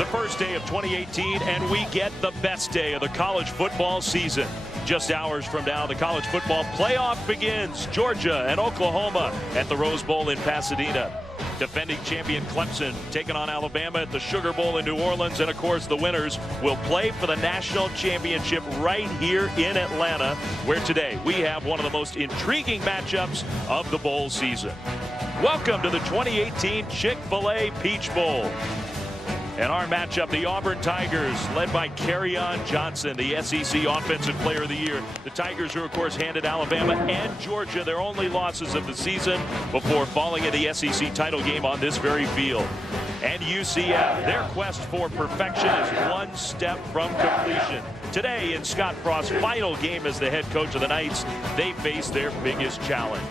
The first day of 2018, and we get the best day of the college football season. Just hours from now, the college football playoff begins. Georgia and Oklahoma at the Rose Bowl in Pasadena. Defending champion Clemson taking on Alabama at the Sugar Bowl in New Orleans. And, of course, the winners will play for the national championship right here in Atlanta, where today we have one of the most intriguing matchups of the bowl season. Welcome to the 2018 Chick-fil-A Peach Bowl. And our matchup, the Auburn Tigers, led by Kerryon Johnson, the SEC Offensive Player of the Year. The Tigers, who, of course, handed Alabama and Georgia their only losses of the season before falling in the SEC title game on this very field. And UCF, their quest for perfection is one step from completion. Today, in Scott Frost's final game as the head coach of the Knights, they face their biggest challenge.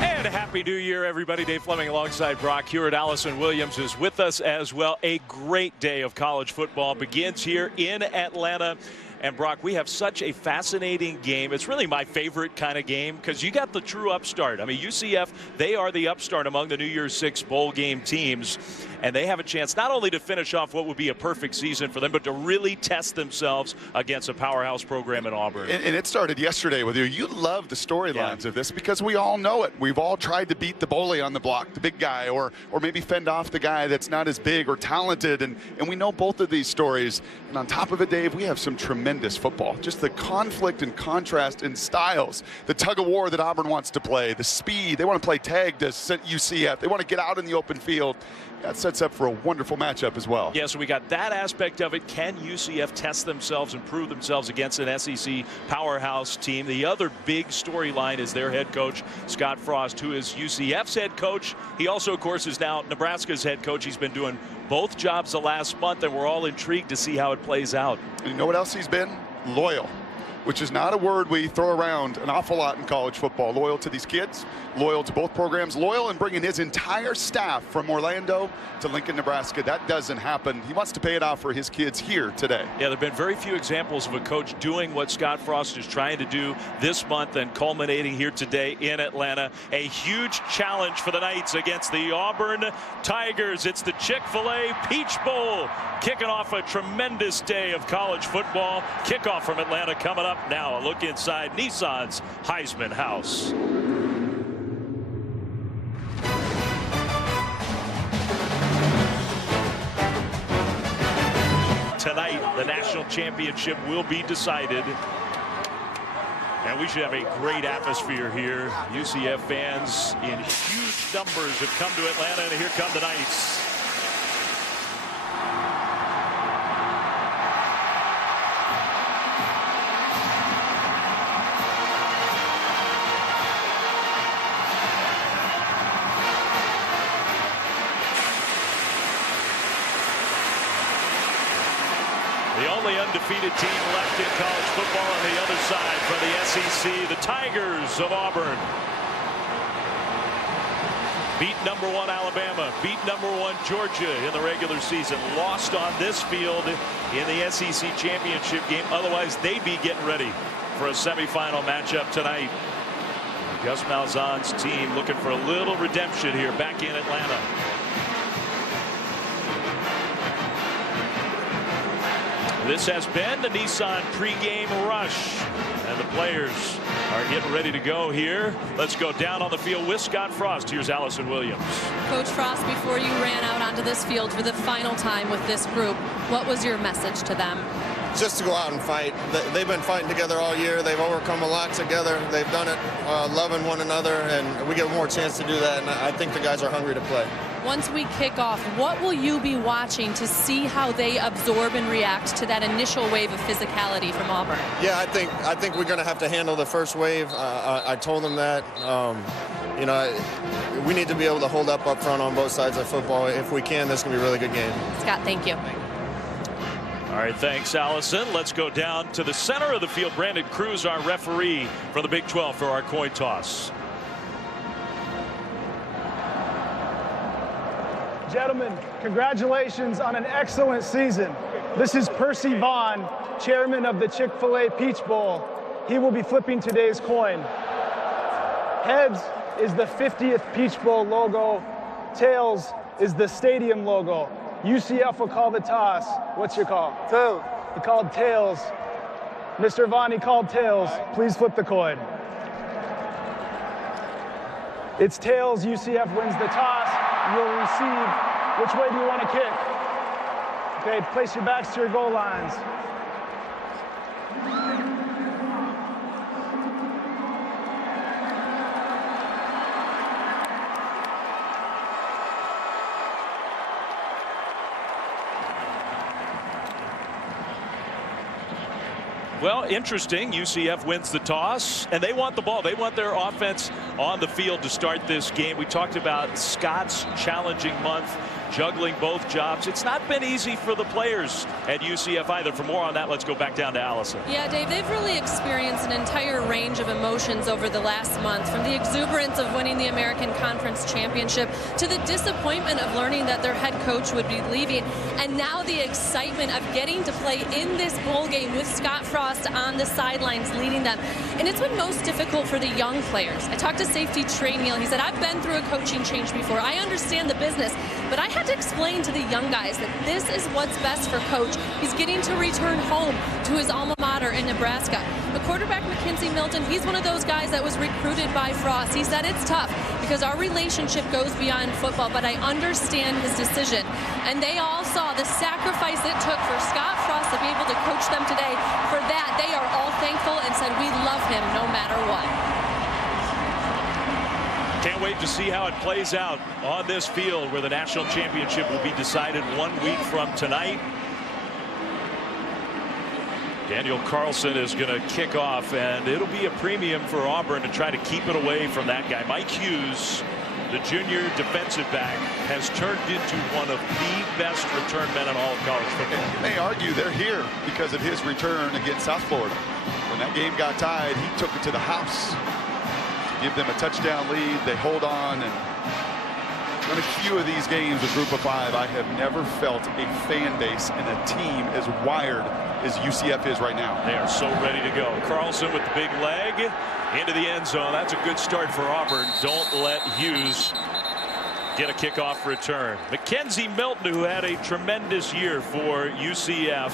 And Happy New Year, everybody. Dave Fleming alongside Brock Hewitt. Allison Williams is with us as well. A great day of college football begins here in Atlanta. And, Brock, we have such a fascinating game. It's really my favorite kind of game because you got the true upstart. I mean, UCF, they are the upstart among the New Year's Six bowl game teams. And they have a chance not only to finish off what would be a perfect season for them, but to really test themselves against a powerhouse program in Auburn. And it started yesterday with you. You love the storylines of this because we all know it. We've all tried to beat the bully on the block, the big guy, or maybe fend off the guy that's not as big or talented. And we know both of these stories. And on top of it, Dave, we have some tremendous football. Just the conflict and contrast in styles, the tug of war that Auburn wants to play, the speed. They want to play tag to UCF. They want to get out in the open field. That sets up for a wonderful matchup as well. Yeah, so we got that aspect of it. Can UCF test themselves and prove themselves against an SEC powerhouse team? The other big storyline is their head coach, Scott Frost, who is UCF's head coach. He also, of course, is now Nebraska's head coach. He's been doing both jobs the last month, and we're all intrigued to see how it plays out. And you know what else he's been? Loyal, which is not a word we throw around an awful lot in college football. Loyal to these kids, loyal to both programs, loyal in bringing his entire staff from Orlando to Lincoln, Nebraska. That doesn't happen. He wants to pay it off for his kids here today. Yeah, there have been very few examples of a coach doing what Scott Frost is trying to do this month and culminating here today in Atlanta. A huge challenge for the Knights against the Auburn Tigers. It's the Chick-fil-A Peach Bowl, kicking off a tremendous day of college football. Kickoff from Atlanta coming up now. A look inside Nissan's Heisman House. Tonight, the national championship will be decided. And we should have a great atmosphere here. UCF fans in huge numbers have come to Atlanta, and here come the Knights. The only undefeated team left in college football on the other side from the SEC, the Tigers of Auburn. Beat #1 Alabama, beat #1 Georgia in the regular season, lost on this field in the SEC championship game. Otherwise, they'd be getting ready for a semifinal matchup tonight. Gus Malzahn's team looking for a little redemption here back in Atlanta. This has been the Nissan pregame rush, and the players are getting ready to go here. Let's go down on the field with Scott Frost. Here's Allison Williams. Coach Frost, before you ran out onto this field for the final time with this group, what was your message to them? Just to go out and fight. They've been fighting together all year. They've overcome a lot together. They've done it loving one another, and we get more chance to do that, and I think the guys are hungry to play. Once we kick off, what will you be watching to see how they absorb and react to that initial wave of physicality from Auburn? Yeah, I think we're going to have to handle the first wave. I told them that. You know, we need to be able to hold up front on both sides of football. If we can, this is going to be a really good game. Scott, thank you. All right, thanks, Allison. Let's go down to the center of the field. Brandon Cruz, our referee for the Big 12 for our coin toss. Gentlemen, congratulations on an excellent season. This is Percy Vaughn, chairman of the Chick-fil-A Peach Bowl. He will be flipping today's coin. Heads is the 50th Peach Bowl logo. Tails is the stadium logo. UCF will call the toss. What's your call? Tails. He called tails. Mr. Vaughn, he called tails. Please flip the coin. It's tails. UCF wins the toss. You'll receive. Which way do you want to kick? Okay, place your backs to your goal lines. Well, interesting. UCF wins the toss, and they want the ball. They want their offense on the field to start this game. We talked about Scott's challenging month, juggling both jobs. It's not been easy for the players at UCF either. For more on that, let's go back down to Allison. Yeah, Dave, they've really experienced an entire range of emotions over the last month, from the exuberance of winning the American Conference Championship to the disappointment of learning that their head coach would be leaving, and now the excitement of getting to play in this bowl game with Scott Frost on the sidelines leading them. And it's been most difficult for the young players. I talked to safety Trey Neal. He said, I've been through a coaching change before. I understand the business, but I had to explain to the young guys that this is what's best for coach. He's getting to return home to his alma mater in Nebraska. The quarterback, Mackenzie Milton, he's one of those guys that was recruited by Frost. He said it's tough because our relationship goes beyond football, but I understand his decision. And they all saw the sacrifice it took for Scott Frost to be able to coach them today. For that, they are all thankful and said, we love him no matter what. Can't wait to see how it plays out on this field where the national championship will be decided 1 week from tonight. Daniel Carlson is going to kick off, and it'll be a premium for Auburn to try to keep it away from that guy. Mike Hughes, the junior defensive back, has turned into one of the best return men in all of college football. And you may argue they're here because of his return against South Florida. When that game got tied, he took it to the house. Give them a touchdown lead. They hold on, and in a few of these games with Group of Five, I have never felt a fan base and a team as wired as UCF is right now. They are so ready to go. Carlson with the big leg into the end zone. That's a good start for Auburn. Don't let Hughes get a kickoff return. Mackenzie Milton, who had a tremendous year for UCF.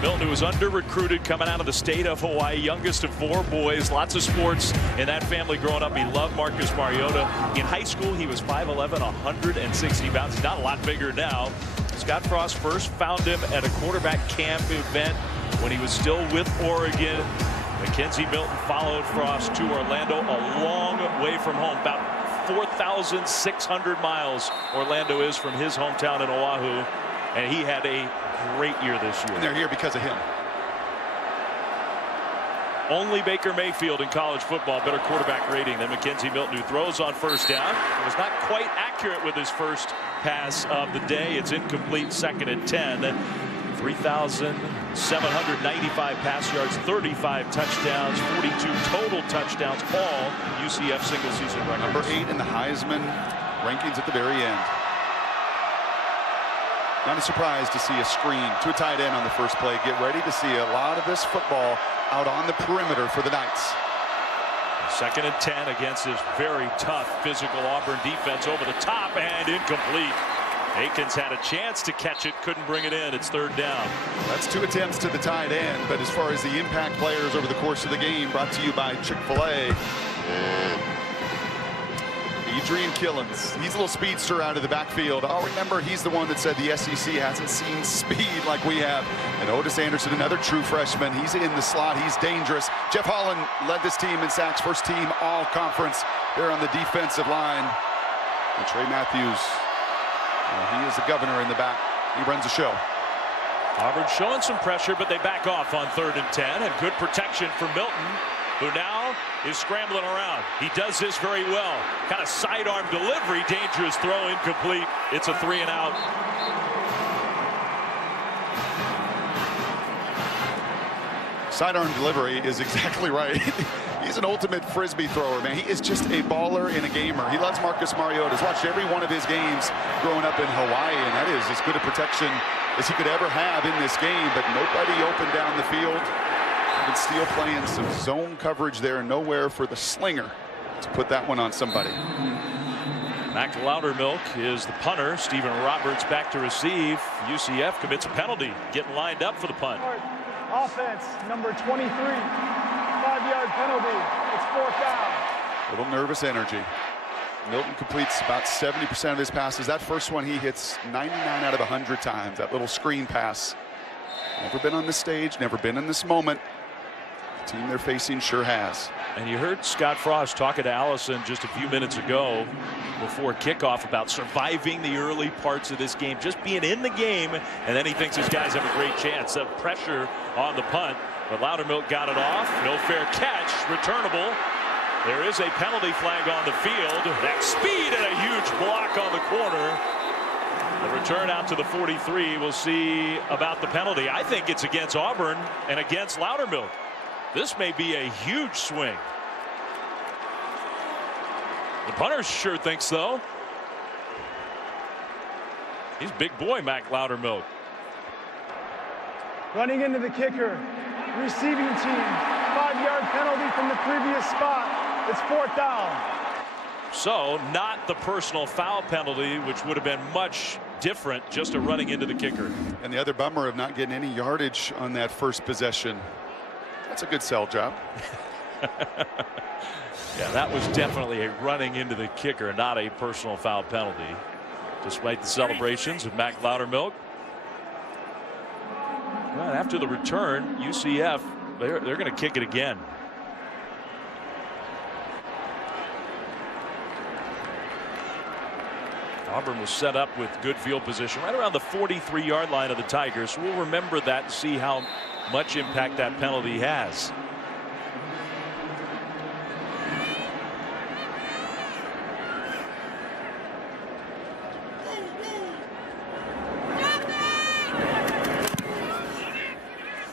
Milton, who was under-recruited coming out of the state of Hawaii, youngest of 4 boys, lots of sports in that family growing up. He loved Marcus Mariota. In high school, he was 5'11", 160 pounds. He's not a lot bigger now. Scott Frost first found him at a quarterback camp event when he was still with Oregon. Mackenzie Milton followed Frost to Orlando, a long way from home, about 4,600 miles Orlando is from his hometown in Oahu, and he had a great year this year. And they're here because of him. Only Baker Mayfield in college football better quarterback rating than Mackenzie Milton, who throws on first down. He was not quite accurate with his first pass of the day. It's incomplete, 2nd and 10. 3,795 pass yards, 35 touchdowns, 42 total touchdowns, all UCF single season records. Number 8 in the Heisman rankings at the very end. Not a surprise to see a screen to a tight end on the first play. Get ready to see a lot of this football out on the perimeter for the Knights. 2nd and 10 against this very tough physical Auburn defense. Over the top and incomplete. Akins had a chance to catch it, couldn't bring it in. It's 3rd down. That's 2 attempts to the tight end, but as far as the impact players over the course of the game, brought to you by Chick-fil-A. Adrian Killens, he's a little speedster out of the backfield. I'll remember he's the one that said the SEC hasn't seen speed like we have. And Otis Anderson, another true freshman, he's in the slot, he's dangerous. Jeff Holland led this team in sacks, first team all conference there on the defensive line. And Trey Matthews, he is the governor in the back. He runs the show. Auburn showing some pressure, but they back off on 3rd and 10, and good protection for Milton, who now is scrambling around. He does this very well. Kind of sidearm delivery, dangerous throw, incomplete. It's a 3 and out. Sidearm delivery is exactly right. He's an ultimate frisbee thrower, man. He is just a baller and a gamer. He loves Marcus Mariota. He's watched every one of his games growing up in Hawaii, and that is as good a protection as he could ever have in this game, but nobody open down the field. Even Steele playing some zone coverage there, nowhere for the slinger to put that one on somebody. Mac Loudermilk is the punter. Stephen Roberts back to receive. UCF commits a penalty, getting lined up for the punt. Offense, number 23, 5-yard penalty. It's 4th down. Little nervous energy. Milton completes about 70% of his passes. That first one he hits 99 out of 100 times. That little screen pass. Never been on this stage, never been in this moment. The team they're facing sure has. And you heard Scott Frost talking to Allison just a few minutes ago before kickoff about surviving the early parts of this game, just being in the game, and then he thinks his guys have a great chance of pressure on the punt. But Loudermilk got it off. No fair catch. Returnable. There is a penalty flag on the field. That speed and a huge block on the corner. The return out to the 43. We'll see about the penalty. I think it's against Auburn and against Loudermilk. This may be a huge swing. The punter sure thinks so. He's a big boy, Mac Loudermilk. Running into the kicker. Receiving team. 5-yard penalty from the previous spot. It's 4th down. So not the personal foul penalty, which would have been much different, just a running into the kicker. And the other bummer of not getting any yardage on that first possession. That's a good sell job. Yeah, that was definitely a running into the kicker, not a personal foul penalty. Despite the celebrations of Mac Loudermilk. Well, after the return, UCF, they're going to kick it again. Auburn was set up with good field position right around the 43-yard line of the Tigers. We'll remember that and see how much impact that penalty has.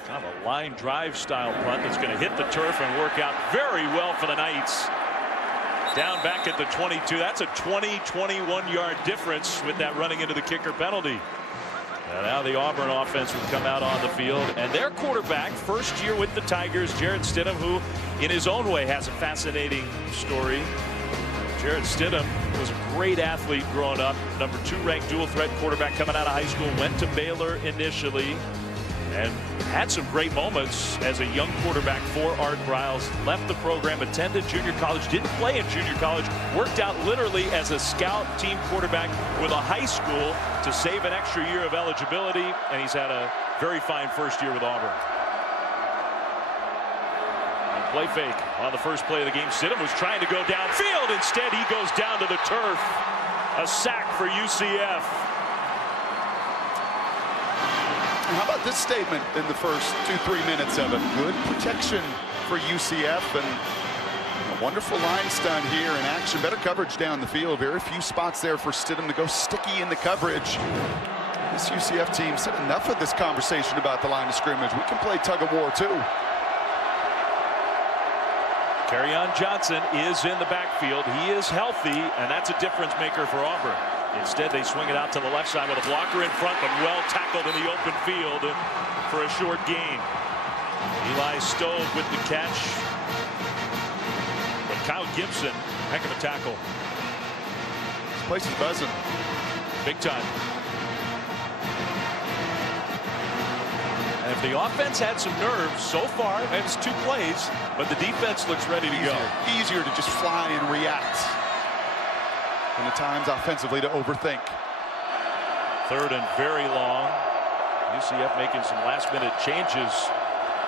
Kind of a line drive style punt that's going to hit the turf and work out very well for the Knights. Down back at the 22. That's a 20-21 yard difference with that running into the kicker penalty. And now the Auburn offense would come out on the field, and their quarterback, first year with the Tigers, Jarrett Stidham, who in his own way has a fascinating story. Jarrett Stidham was a great athlete growing up, number 2 ranked dual threat quarterback coming out of high school, went to Baylor initially and had some great moments as a young quarterback for Art Briles. Left the program, attended junior college, didn't play in junior college, worked out literally as a scout team quarterback with a high school to save an extra year of eligibility, and he's had a very fine first year with Auburn. And play fake on the first play of the game. Stidham was trying to go downfield. Instead, he goes down to the turf. A sack for UCF. How about this statement in the first 2-3 minutes of it? Good protection for UCF and a wonderful line stunt here in action. Better coverage down the field. Very few spots there for Stidham to go sticky in the coverage. This UCF team said enough of this conversation about the line of scrimmage. We can play tug of war too. Kerryon Johnson is in the backfield. He is healthy, and that's a difference maker for Auburn. Instead, they swing it out to the left side with a blocker in front, but well tackled in the open field for a short gain. Eli Stove with the catch. But Kyle Gibson, heck of a tackle. This place is buzzing. Big time. And if the offense had some nerves so far, and it's 2 plays, but the defense looks ready to go. Easier to just fly and react. And at times offensively to overthink. 3rd and very long. UCF making some last-minute changes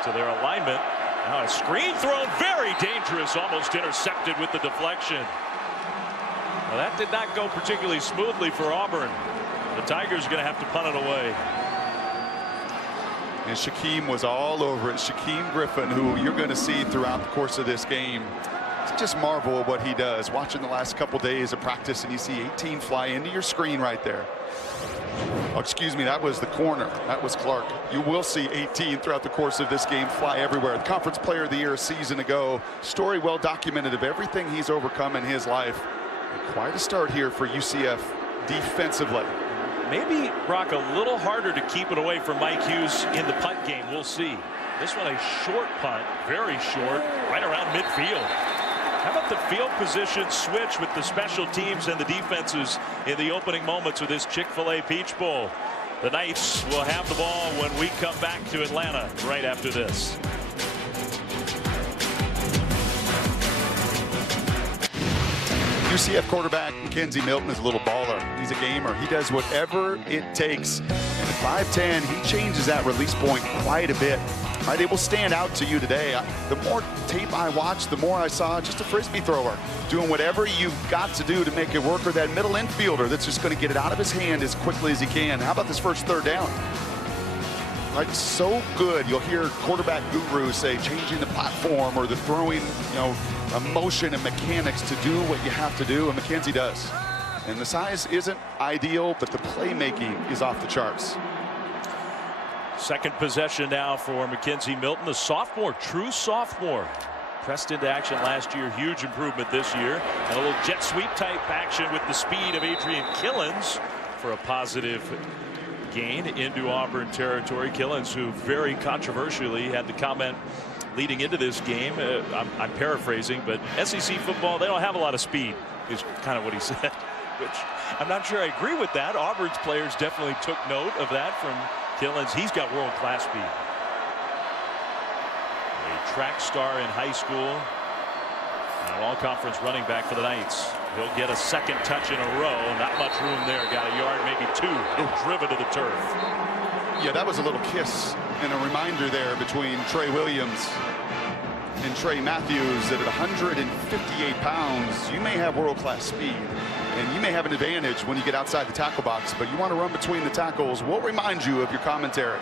to their alignment. Now a screen thrown, very dangerous, almost intercepted with the deflection. Well, that did not go particularly smoothly for Auburn. The Tigers are going to have to punt it away. And Shaquem was all over it. Shaquem Griffin, who you're going to see throughout the course of this game. Just marvel at what he does. Watching the last couple days of practice, and you see 18 fly into your screen right there. Oh, excuse me, that was the corner. That was Clark. You will see 18 throughout the course of this game fly everywhere. The Conference Player of the Year a season ago. Story well documented of everything he's overcome in his life. And quite a start here for UCF defensively. Maybe, Brock, a little harder to keep it away from Mike Hughes in the punt game. We'll see. This one a short punt, very short, right around midfield. How about the field position switch with the special teams and the defenses in the opening moments of this Chick-fil-A Peach Bowl? The Knights will have the ball when we come back to Atlanta right after this. UCF quarterback Mackenzie Milton is a little baller. He's a gamer. He does whatever it takes. And at 5'10", he changes that release point quite a bit. Right, it will stand out to you today. The more tape I watched, the more I saw just a frisbee thrower doing whatever you've got to do to make it work, or that middle infielder that's just going to get it out of his hand as quickly as he can. How about this first third down? Right, so good. You'll hear quarterback gurus say changing the platform or the throwing, motion and mechanics to do what you have to do, and Mackenzie does. And the size isn't ideal, but the playmaking is off the charts. Second possession now for Mackenzie Milton, the sophomore, true sophomore. Pressed into action last year, huge improvement this year. And a little jet sweep type action with the speed of Adrian Killens for a positive gain into Auburn territory. Killens, who very controversially had the comment leading into this game, I'm paraphrasing, but SEC football, they don't have a lot of speed, is kind of what he said, which I'm not sure I agree with that. Auburn's players definitely took note of that from Killens. He's got world-class speed. A track star in high school. And an all-conference running back for the Knights. He'll get a second touch in a row. Not much room there. Got a yard, maybe two. Driven to the turf. Yeah, that was a little kiss and a reminder there between Trey Williams and Trey Matthews that at 158 pounds, you may have world-class speed. And you may have an advantage when you get outside the tackle box, but you want to run between the tackles. We'll remind you of your commentary.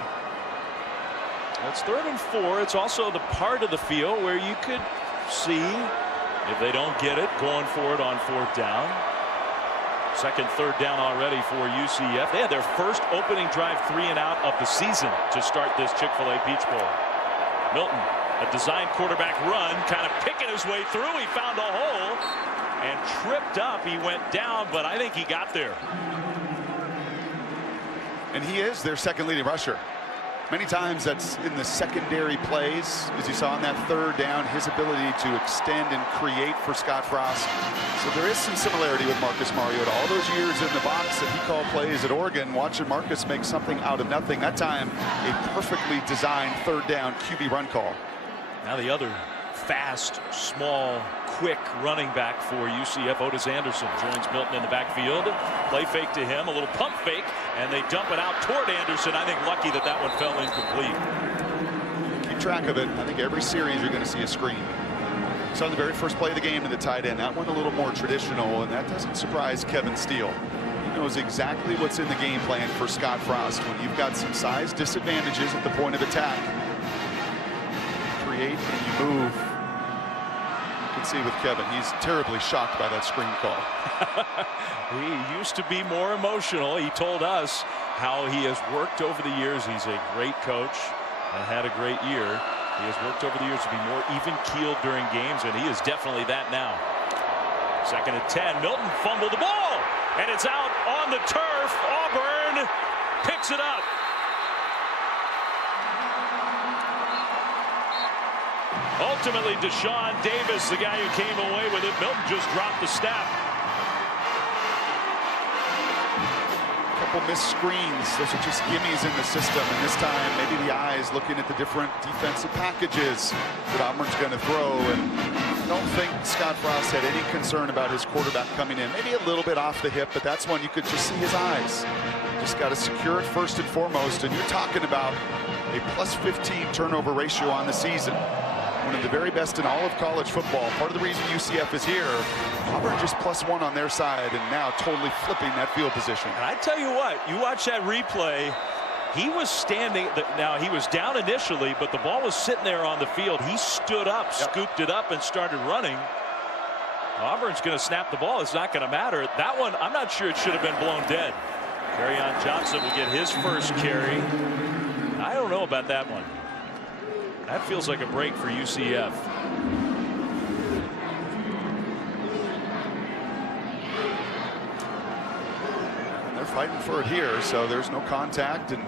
It's 3rd and 4. It's also the part of the field where you could see, if they don't get it, going for it on 4th down. Second, 3rd down already for UCF. They had their first opening drive 3 and out of the season to start this Chick-fil-A Peach Bowl. Milton, a designed quarterback run, kind of picking his way through. He found a hole and tripped up. He went down, but I think he got there. And he is their second leading rusher. Many times that's in the secondary plays, as you saw on that 3rd down, his ability to extend and create for Scott Frost. So there is some similarity with Marcus Mariota. All those years in the box that he called plays at Oregon, watching Marcus make something out of nothing. That time, a perfectly designed 3rd down QB run call. Now the other fast, small, quick running back for UCF, Otis Anderson, joins Milton in the backfield. Play fake to him, a little pump fake, and they dump it out toward Anderson. I think lucky that that one fell incomplete. Keep track of it. I think every series you're going to see a screen. So the very first play of the game to the tight end, that one a little more traditional, and that doesn't surprise Kevin Steele. He knows exactly what's in the game plan for Scott Frost. When you've got some size disadvantages at the point of attack, create and you move. You can see with Kevin, he's terribly shocked by that screen call. He used to be more emotional. He told us how he has worked over the years. He's a great coach and had a great year. He has worked over the years to be more even-keeled during games, and he is definitely that now. 2nd and 10. Milton fumbled the ball, and it's out on the turf. Auburn picks it up. Ultimately, Deshaun Davis, the guy who came away with it. Milton just dropped the snap. Couple missed screens. Those are just gimmies in the system. And this time, maybe the eyes looking at the different defensive packages that Auburn's going to throw. And I don't think Scott Frost had any concern about his quarterback coming in. Maybe a little bit off the hip, but that's one you could just see his eyes. Just got to secure it first and foremost. And you're talking about a +15 turnover ratio on the season. One of the very best in all of college football. Part of the reason UCF is here, Auburn just +1 on their side and now totally flipping that field position. And I tell you what, you watch that replay, he was standing, now he was down initially, but the ball was sitting there on the field. He stood up, scooped it up, and started running. Auburn's going to snap the ball. It's not going to matter. That one, I'm not sure it should have been blown dead. Kerryon Johnson will get his first carry. I don't know about that one. That feels like a break for UCF. And they're fighting for it here, so there's no contact, and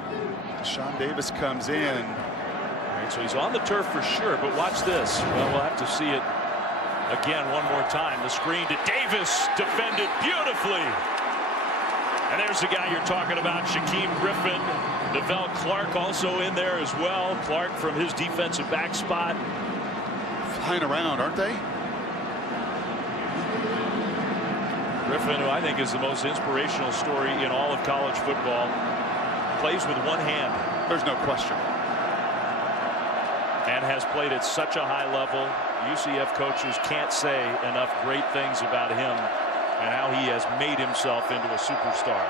Deshaun Davis comes in. All right, so he's on the turf for sure, but watch this. Well, we'll have to see it Again, one more time. The screen to Davis, defended beautifully. And there's the guy you're talking about, Shaquem Griffin. Neville Clark also in there as well. Clark from his defensive back spot. Flying around, aren't they? Griffin, who I think is the most inspirational story in all of college football, plays with one hand. There's no question. And has played at such a high level. UCF coaches can't say enough great things about him and how he has made himself into a superstar.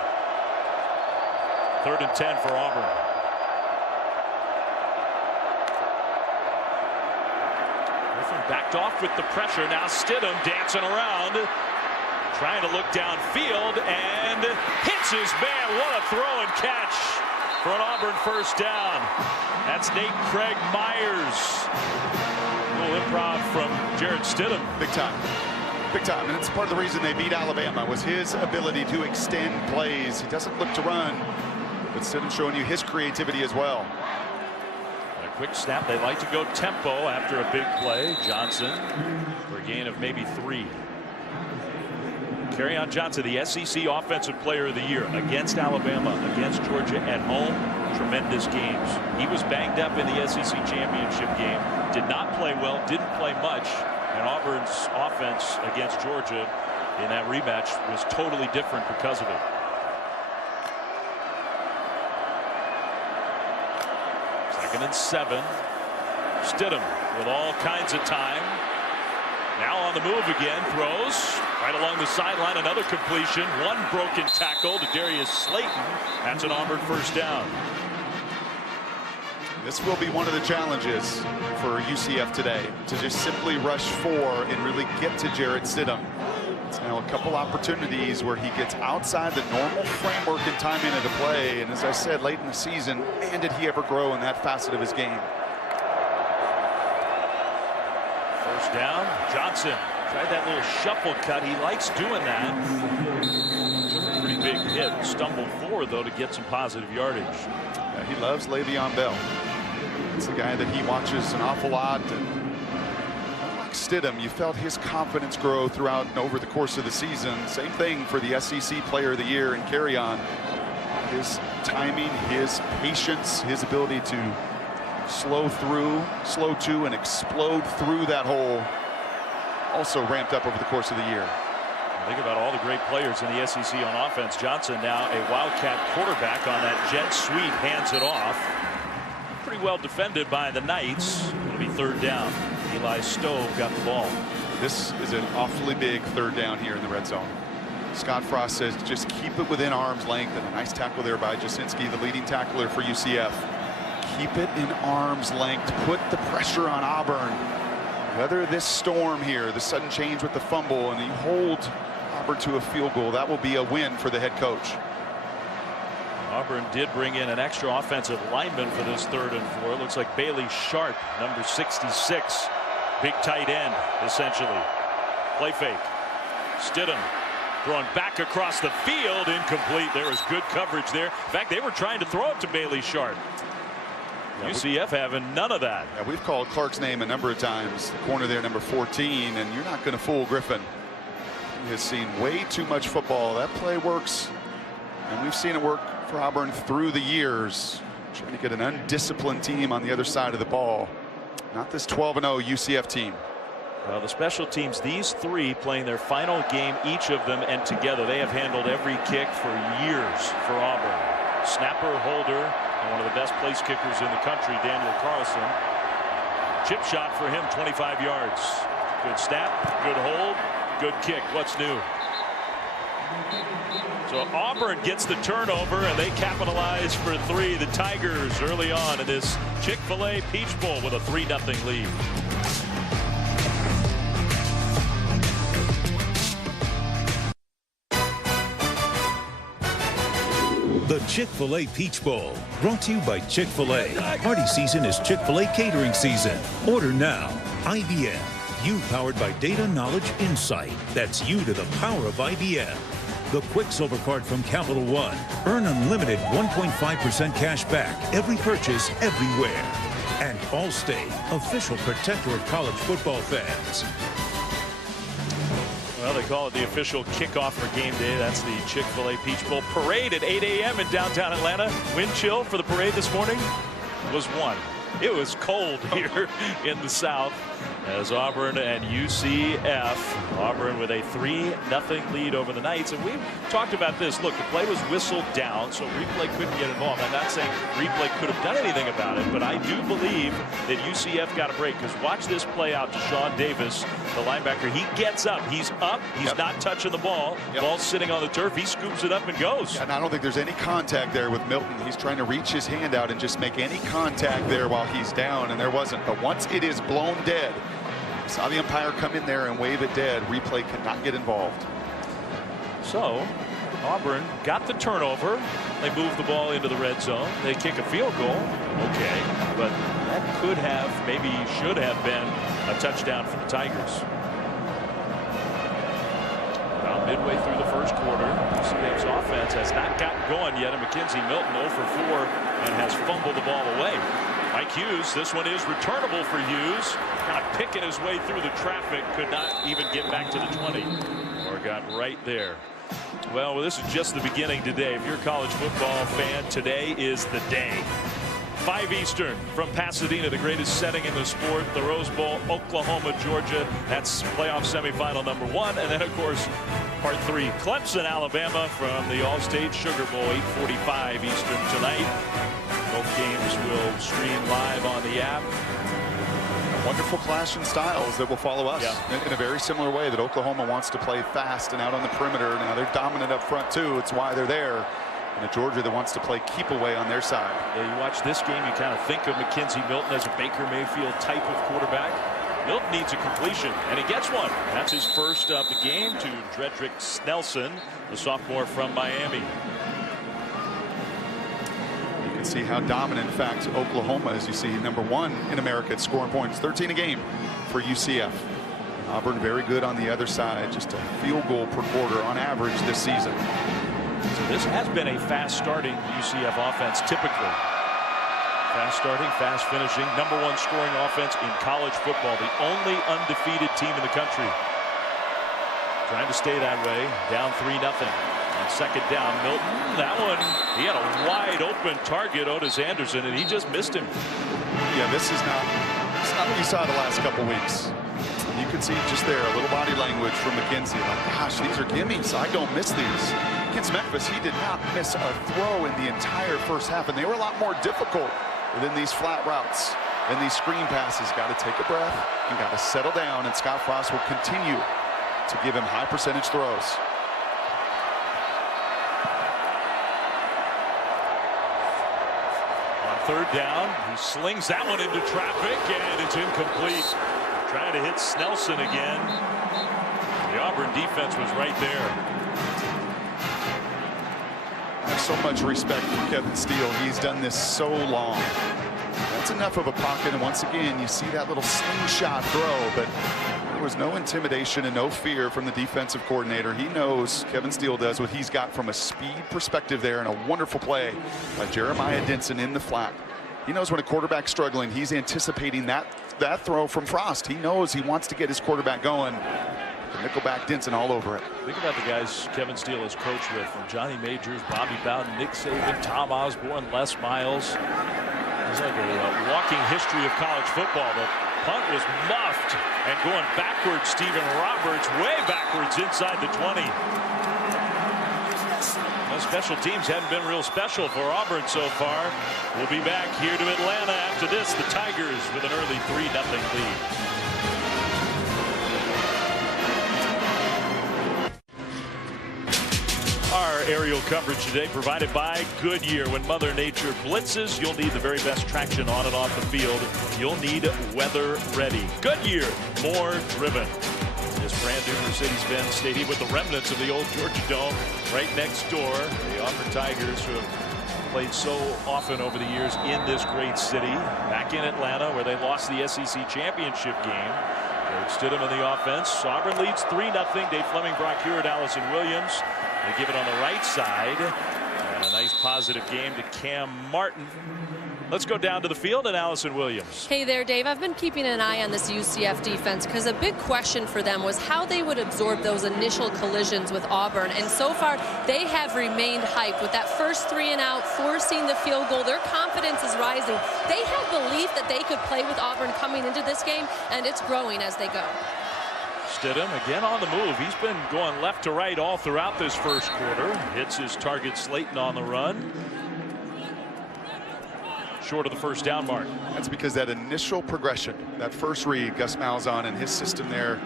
3rd and 10 for Auburn. Griffin backed off with the pressure. Now Stidham dancing around, trying to look downfield, and hits his man. What a throw and catch for an Auburn first down. That's Nate Craig Myers. A little improv from Jared Stidham. Big time. Big time. And it's part of the reason they beat Alabama was his ability to extend plays. He doesn't look to run, but Stidham showing you his creativity as well. A quick snap. They like to go tempo after a big play. Johnson for a gain of maybe 3. Kerryon Johnson, the SEC Offensive Player of the Year, against Alabama, against Georgia at home. Tremendous games. He was banged up in the SEC championship game. Did not play well, didn't play much. And Auburn's offense against Georgia in that rematch was totally different because of it. Second and 7. Stidham with all kinds of time. Now on the move again, throws right along the sideline. Another completion. One broken tackle to Darius Slayton. That's an Auburn first down. This will be one of the challenges for UCF today, to just simply rush 4 and really get to Jared Stidham. It's now a couple opportunities where he gets outside the normal framework and timing of the play. And as I said, late in the season, man, did he ever grow in that facet of his game. First down. Johnson tried that little shuffle cut. He likes doing that. Took a pretty big hit. Stumbled forward, though, to get some positive yardage. Yeah, he loves Le'Veon Bell. It's a guy that he watches an awful lot. And like Stidham, you felt his confidence grow throughout and over the course of the season. Same thing for the SEC Player of the Year and Kerryon. His timing, his patience, his ability to slow to, and explode through that hole also ramped up over the course of the year. Think about all the great players in the SEC on offense. Johnson now a Wildcat quarterback on that jet sweep, hands it off. Pretty well defended by the Knights. It'll be 3rd down. Eli Stove got the ball. This is an awfully big 3rd down here in the red zone. Scott Frost says just keep it within arm's length, and a nice tackle there by Jasinski, the leading tackler for UCF. Keep it in arm's length. Put the pressure on Auburn. Weather this storm here, the sudden change with the fumble, and you hold Auburn to a field goal. That will be a win for the head coach. Auburn did bring in an extra offensive lineman for this 3rd and 4. It looks like Bailey Sharp, number 66. Big tight end, essentially. Play fake. Stidham throwing back across the field, incomplete. There was good coverage there. In fact, they were trying to throw it to Bailey Sharp. Yeah, UCF having none of that. Yeah, we've called Clark's name a number of times. The corner there, number 14, and you're not going to fool Griffin. He has seen way too much football. That play works, and we've seen it work for Auburn through the years. Trying to get an undisciplined team on the other side of the ball. Not this 12-0 UCF team. Well, the special teams, these 3 playing their final game, each of them, and together they have handled every kick for years for Auburn. Snapper, holder, and one of the best place kickers in the country, Daniel Carlson. Chip shot for him, 25 yards. Good snap, good hold, good kick. What's new? So Auburn gets the turnover, and they capitalize for 3. The Tigers early on in this Chick-fil-A Peach Bowl with a 3-0 lead. The Chick-fil-A Peach Bowl, brought to you by Chick-fil-A. Party season is Chick-fil-A catering season. Order now. IBM. You powered by data, knowledge, insight. That's you to the power of IBM. The Quicksilver Card from Capital One. Earn unlimited 1.5% cash back every purchase, everywhere. And Allstate, official protector of college football fans. Well, they call it the official kickoff for game day. That's the Chick-fil-A Peach Bowl parade at 8 a.m. in downtown Atlanta. Wind chill for the parade this morning was 1. It was cold here in the South as Auburn and UCF. Auburn with a 3-0 lead over the Knights. And we talked about this. Look, the play was whistled down, so replay couldn't get involved. I'm not saying replay could have done anything about it, but I do believe that UCF got a break, because watch this play out to Sean Davis, the linebacker. He gets up. He's up. He's not touching the ball. Ball's sitting on the turf. He scoops it up and goes. And I don't think there's any contact there with Milton. He's trying to reach his hand out and just make any contact there while he's down, and there wasn't. But once it is blown dead, saw the umpire come in there and wave it dead. Replay cannot get involved. So Auburn got the turnover. They move the ball into the red zone. They kick a field goal. Okay, but that could have, maybe should have been a touchdown for the Tigers. About midway through the first quarter, UCF's offense has not gotten going yet, and Mackenzie Milton 0 for 4 and has fumbled the ball away. Mike Hughes, this one is returnable for Hughes. Kind of picking his way through the traffic, could not even get back to the 20, or got right there. Well, this is just the beginning today. If you're a college football fan, today is the day. 5 Eastern from Pasadena, the greatest setting in the sport, the Rose Bowl, Oklahoma, Georgia. That's playoff semifinal number 1. And then, of course, part 3, Clemson, Alabama from the All-State Sugar Bowl, 8:45 Eastern tonight. Both games will stream live on the app. A wonderful clash in styles that will follow us in a very similar way that Oklahoma wants to play fast and out on the perimeter. Now they're dominant up front too. It's why they're there. And a Georgia that wants to play keep away on their side. Yeah, you watch this game, you kind of think of Mackenzie Milton as a Baker Mayfield type of quarterback. Milton needs a completion, and he gets one. That's his first of the game to Dredrick Snelson, the sophomore from Miami. See how dominant, in fact, Oklahoma, as you see, number 1 in America at scoring points, 13 a game for UCF. Auburn very good on the other side, just a field goal per quarter on average this season. So this has been a fast starting UCF offense typically. Fast starting, fast finishing, number 1 scoring offense in college football, the only undefeated team in the country. Trying to stay that way, down 3-0. On second down, Milton, that one, he had a wide open target, Otis Anderson, and he just missed him. Yeah, this is not what you saw the last couple weeks. You can see just there a little body language from Mackenzie. Like, gosh, these are gimmies. I don't miss these. Against Memphis, he did not miss a throw in the entire first half, and they were a lot more difficult than these flat routes and these screen passes. Got to take a breath and got to settle down, and Scott Frost will continue to give him high percentage throws. Third down, he slings that one into traffic, and it's incomplete. Trying to hit Snelson again. The Auburn defense was right there. I have so much respect for Kevin Steele. He's done this so long. That's enough of a pocket, and once again, you see that little slingshot throw, but there was no intimidation and no fear from the defensive coordinator. He knows, Kevin Steele does, what he's got from a speed perspective there, and a wonderful play by Jeremiah Denson in the flat. He knows when a quarterback's struggling, he's anticipating that throw from Frost. He knows he wants to get his quarterback going. Nickelback Denson all over it. Think about the guys Kevin Steele has coached with, from Johnny Majors, Bobby Bowden, Nick Saban, Tom Osborne, Les Miles. It's like a walking history of college football. The punt was muffed, and going backwards, Stephen Roberts, way backwards inside the 20. Well, special teams haven't been real special for Auburn so far. We'll be back here to Atlanta after this. The Tigers with an early 3-0 lead. Our aerial coverage today provided by Goodyear. When Mother Nature blitzes, you'll need the very best traction on and off the field. You'll need weather ready. Goodyear, more driven. This brand new Mercedes-Benz Stadium with the remnants of the old Georgia Dome right next door. The Auburn Tigers, who have played so often over the years in this great city, back in Atlanta where they lost the SEC championship game. Coach Stidham in the offense. Auburn leads 3-0. Dave Fleming, Brock Hewitt, Allison Williams. They give it on the right side. And a nice positive game to Cam Martin. Let's go down to the field and Allison Williams. Hey there, Dave. I've been keeping an eye on this UCF defense because a big question for them was how they would absorb those initial collisions with Auburn. And so far, they have remained hyped with that first 3 and out, forcing the field goal. Their confidence is rising. They have belief that they could play with Auburn coming into this game, and it's growing as they go. Stidham again on the move. He's been going left to right all throughout this first quarter. Hits his target Slayton on the run. Short of the first down mark. That's because that initial progression, that first read, Gus Malzahn and his system there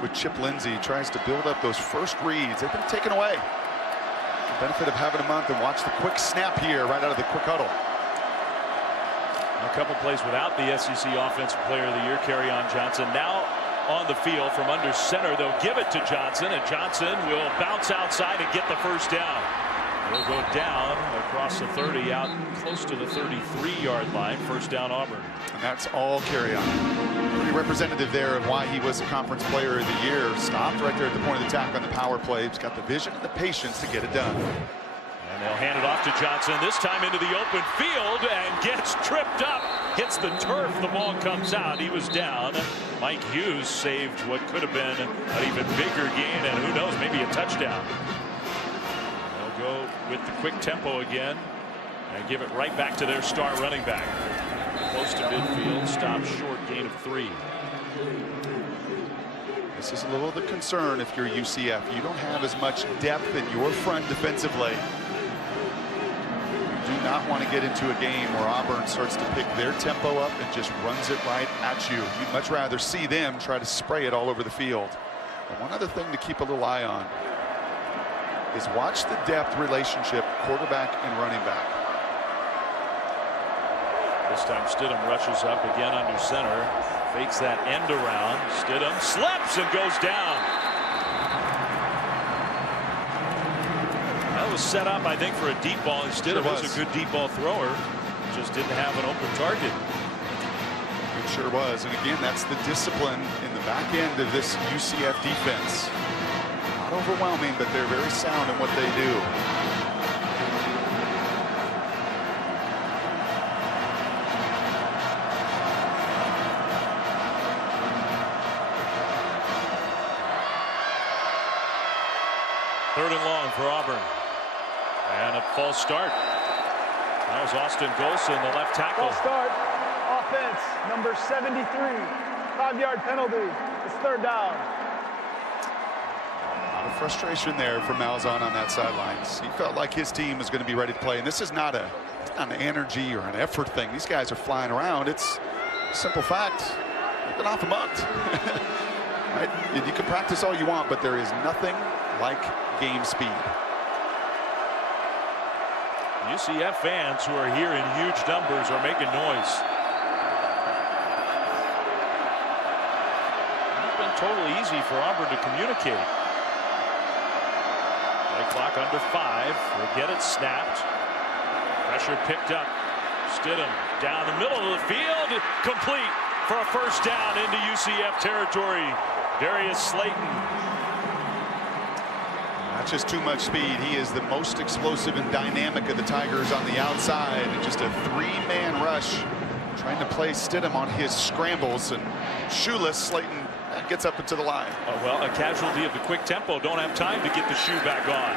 with Chip Lindsey tries to build up those first reads. They've been taken away. The benefit of having a month and watch the quick snap here right out of the quick huddle. A couple plays without the SEC Offensive Player of the Year, Kerryon Johnson. Now on the field from under center. They'll give it to Johnson, and Johnson will bounce outside and get the first down. He'll go down across the 30 out close to the 33-yard line. First down Auburn. And that's all Kerryon. Pretty representative there of why he was the Conference Player of the Year. Stopped right there at the point of attack on the power play. He's got the vision and the patience to get it done. And they'll hand it off to Johnson, this time into the open field, and gets tripped up. Hits the turf. The ball comes out. He was down. Mike Hughes saved what could have been an even bigger gain, and who knows, maybe a touchdown. Go with the quick tempo again and give it right back to their star running back. Close to midfield, stops short, gain of 3. This is a little of the concern if you're UCF. You don't have as much depth in your front defensively. You do not want to get into a game where Auburn starts to pick their tempo up and just runs it right at you. You'd much rather see them try to spray it all over the field. And one other thing to keep a little eye on is watch the depth relationship quarterback and running back. This time Stidham rushes up again under center, fakes that end around. Stidham slips and goes down. That was set up, I think, for a deep ball, and Stidham was a good deep ball thrower. Just didn't have an open target. It sure was. And again, that's the discipline in the back end of this UCF defense. Not overwhelming, but they're very sound in what they do. Third and long for Auburn. And a false start. That was Austin Golson, the left tackle. False start. Offense, number 73. 5-yard penalty. It's third down. Frustration there for Malzahn on that sidelines. He felt like his team was going to be ready to play, and this is not an energy or an effort thing. These guys are flying around. It's a simple fact. They've been off a month. Right? You can practice all you want, but there is nothing like game speed. UCF fans who are here in huge numbers are making noise. It's been totally easy for Auburn to communicate. Clock under 5. We'll get it snapped. Pressure picked up. Stidham down the middle of the field. Complete for a first down into UCF territory. Darius Slayton. Not just too much speed. He is the most explosive and dynamic of the Tigers on the outside. And just a 3-man rush trying to play Stidham on his scrambles. And shoeless Slayton gets up into the line. Well, a casualty of the quick tempo. Don't have time to get the shoe back on.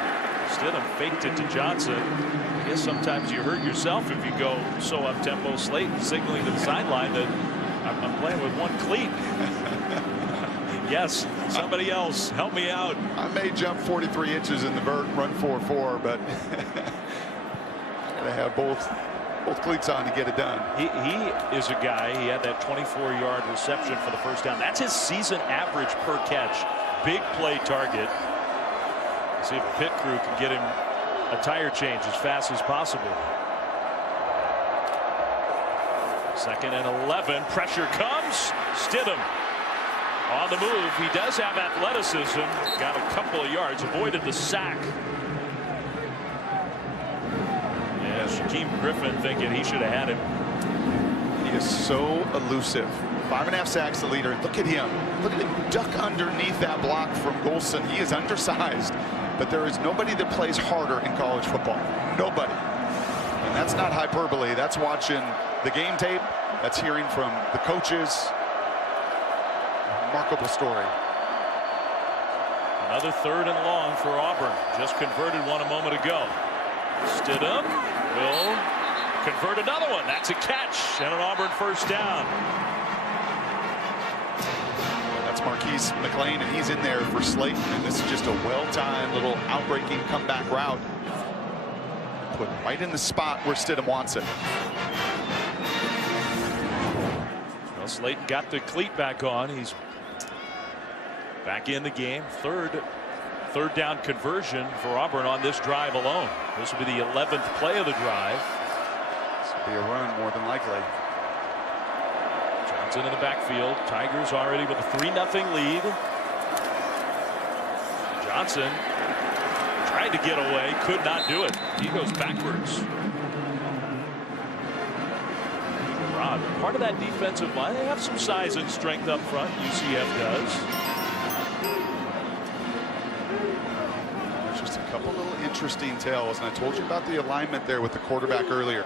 Stidham faked it to Johnson. I guess sometimes you hurt yourself if you go so up tempo. Slayton signaling to the sideline that I'm playing with one cleat. Yes, somebody else help me out. I may jump 43 inches in the vert and run 4.4, but I'm gonna have both cleats on to get it done. He is a guy. He had that 24-yard reception for the first down. That's his season average per catch. Big play target. See if the pit crew can get him a tire change as fast as possible. 2nd and 11. Pressure comes. Stidham on the move. He does have athleticism. Got a couple of yards. Avoided the sack. Shaquem Griffin thinking he should have had him. He is so elusive. 5.5 sacks, the leader. Look at him. Look at him duck underneath that block from Golson. He is undersized. but there is nobody that plays harder in college football. Nobody. And that's not hyperbole. That's watching the game tape. That's hearing from the coaches. Remarkable story. Another 3rd and long for Auburn. Just converted one a moment ago. Stidham will convert another one. That's a catch and an Auburn first down. That's Marquise McLean, and he's in there for Slayton. And this is just a well-timed little outbreaking comeback route. Put right in the spot where Stidham wants it. Well, Slayton got the cleat back on. He's back in the game. Third down conversion for Auburn on this drive alone. This will be the 11th play of the drive. This will be a run more than likely. Johnson in the backfield. Tigers already with a 3-0 lead. Johnson tried to get away, could not do it. He goes backwards. Rod, part of that defensive line, they have some size and strength up front. UCF does. There's just a couple little interesting tales, and I told you about the alignment there with the quarterback earlier.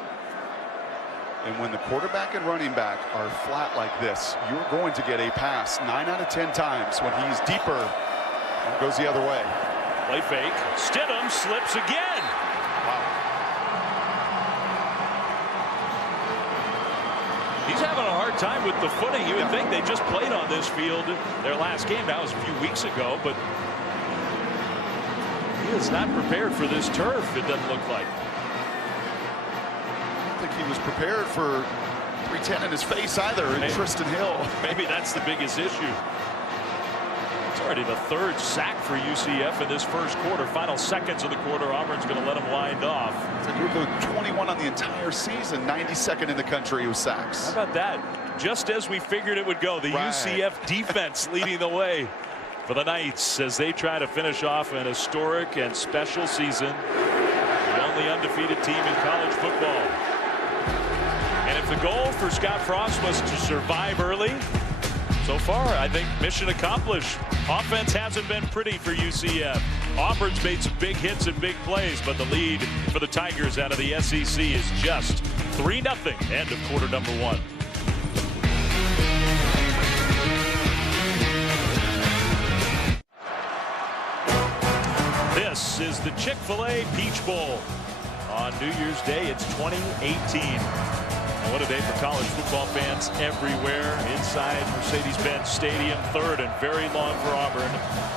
And when the quarterback and running back are flat like this, you're going to get a pass 9 out of 10 times. When he's deeper, it goes the other way. Play fake. Stidham slips again. Wow. He's having a hard time with the footing. You would think they just played on this field their last game. That was a few weeks ago, but he is not prepared for this turf, it doesn't look like. I don't think he was prepared for 310 in his face either. Maybe. Tristan Hill. Maybe that's the biggest issue. It's already the 3rd sack for UCF in this first quarter. Final seconds of the quarter, Auburn's going to let him wind off. So you go 21 on the entire season, 92nd in the country with sacks. How about that? Just as we figured it would go, the UCF defense leading the way for the Knights as they try to finish off an historic and special season. The only undefeated team in college football. And if the goal for Scott Frost was to survive early, so far, I think mission accomplished. Offense hasn't been pretty for UCF. Auburn's made some big hits and big plays, but the lead for the Tigers out of the SEC is just 3-0. End of quarter number 1. This is the Chick-fil-A Peach Bowl. On New Year's Day, it's 2018. And what a day for college football fans everywhere inside Mercedes-Benz Stadium. 3rd and very long for Auburn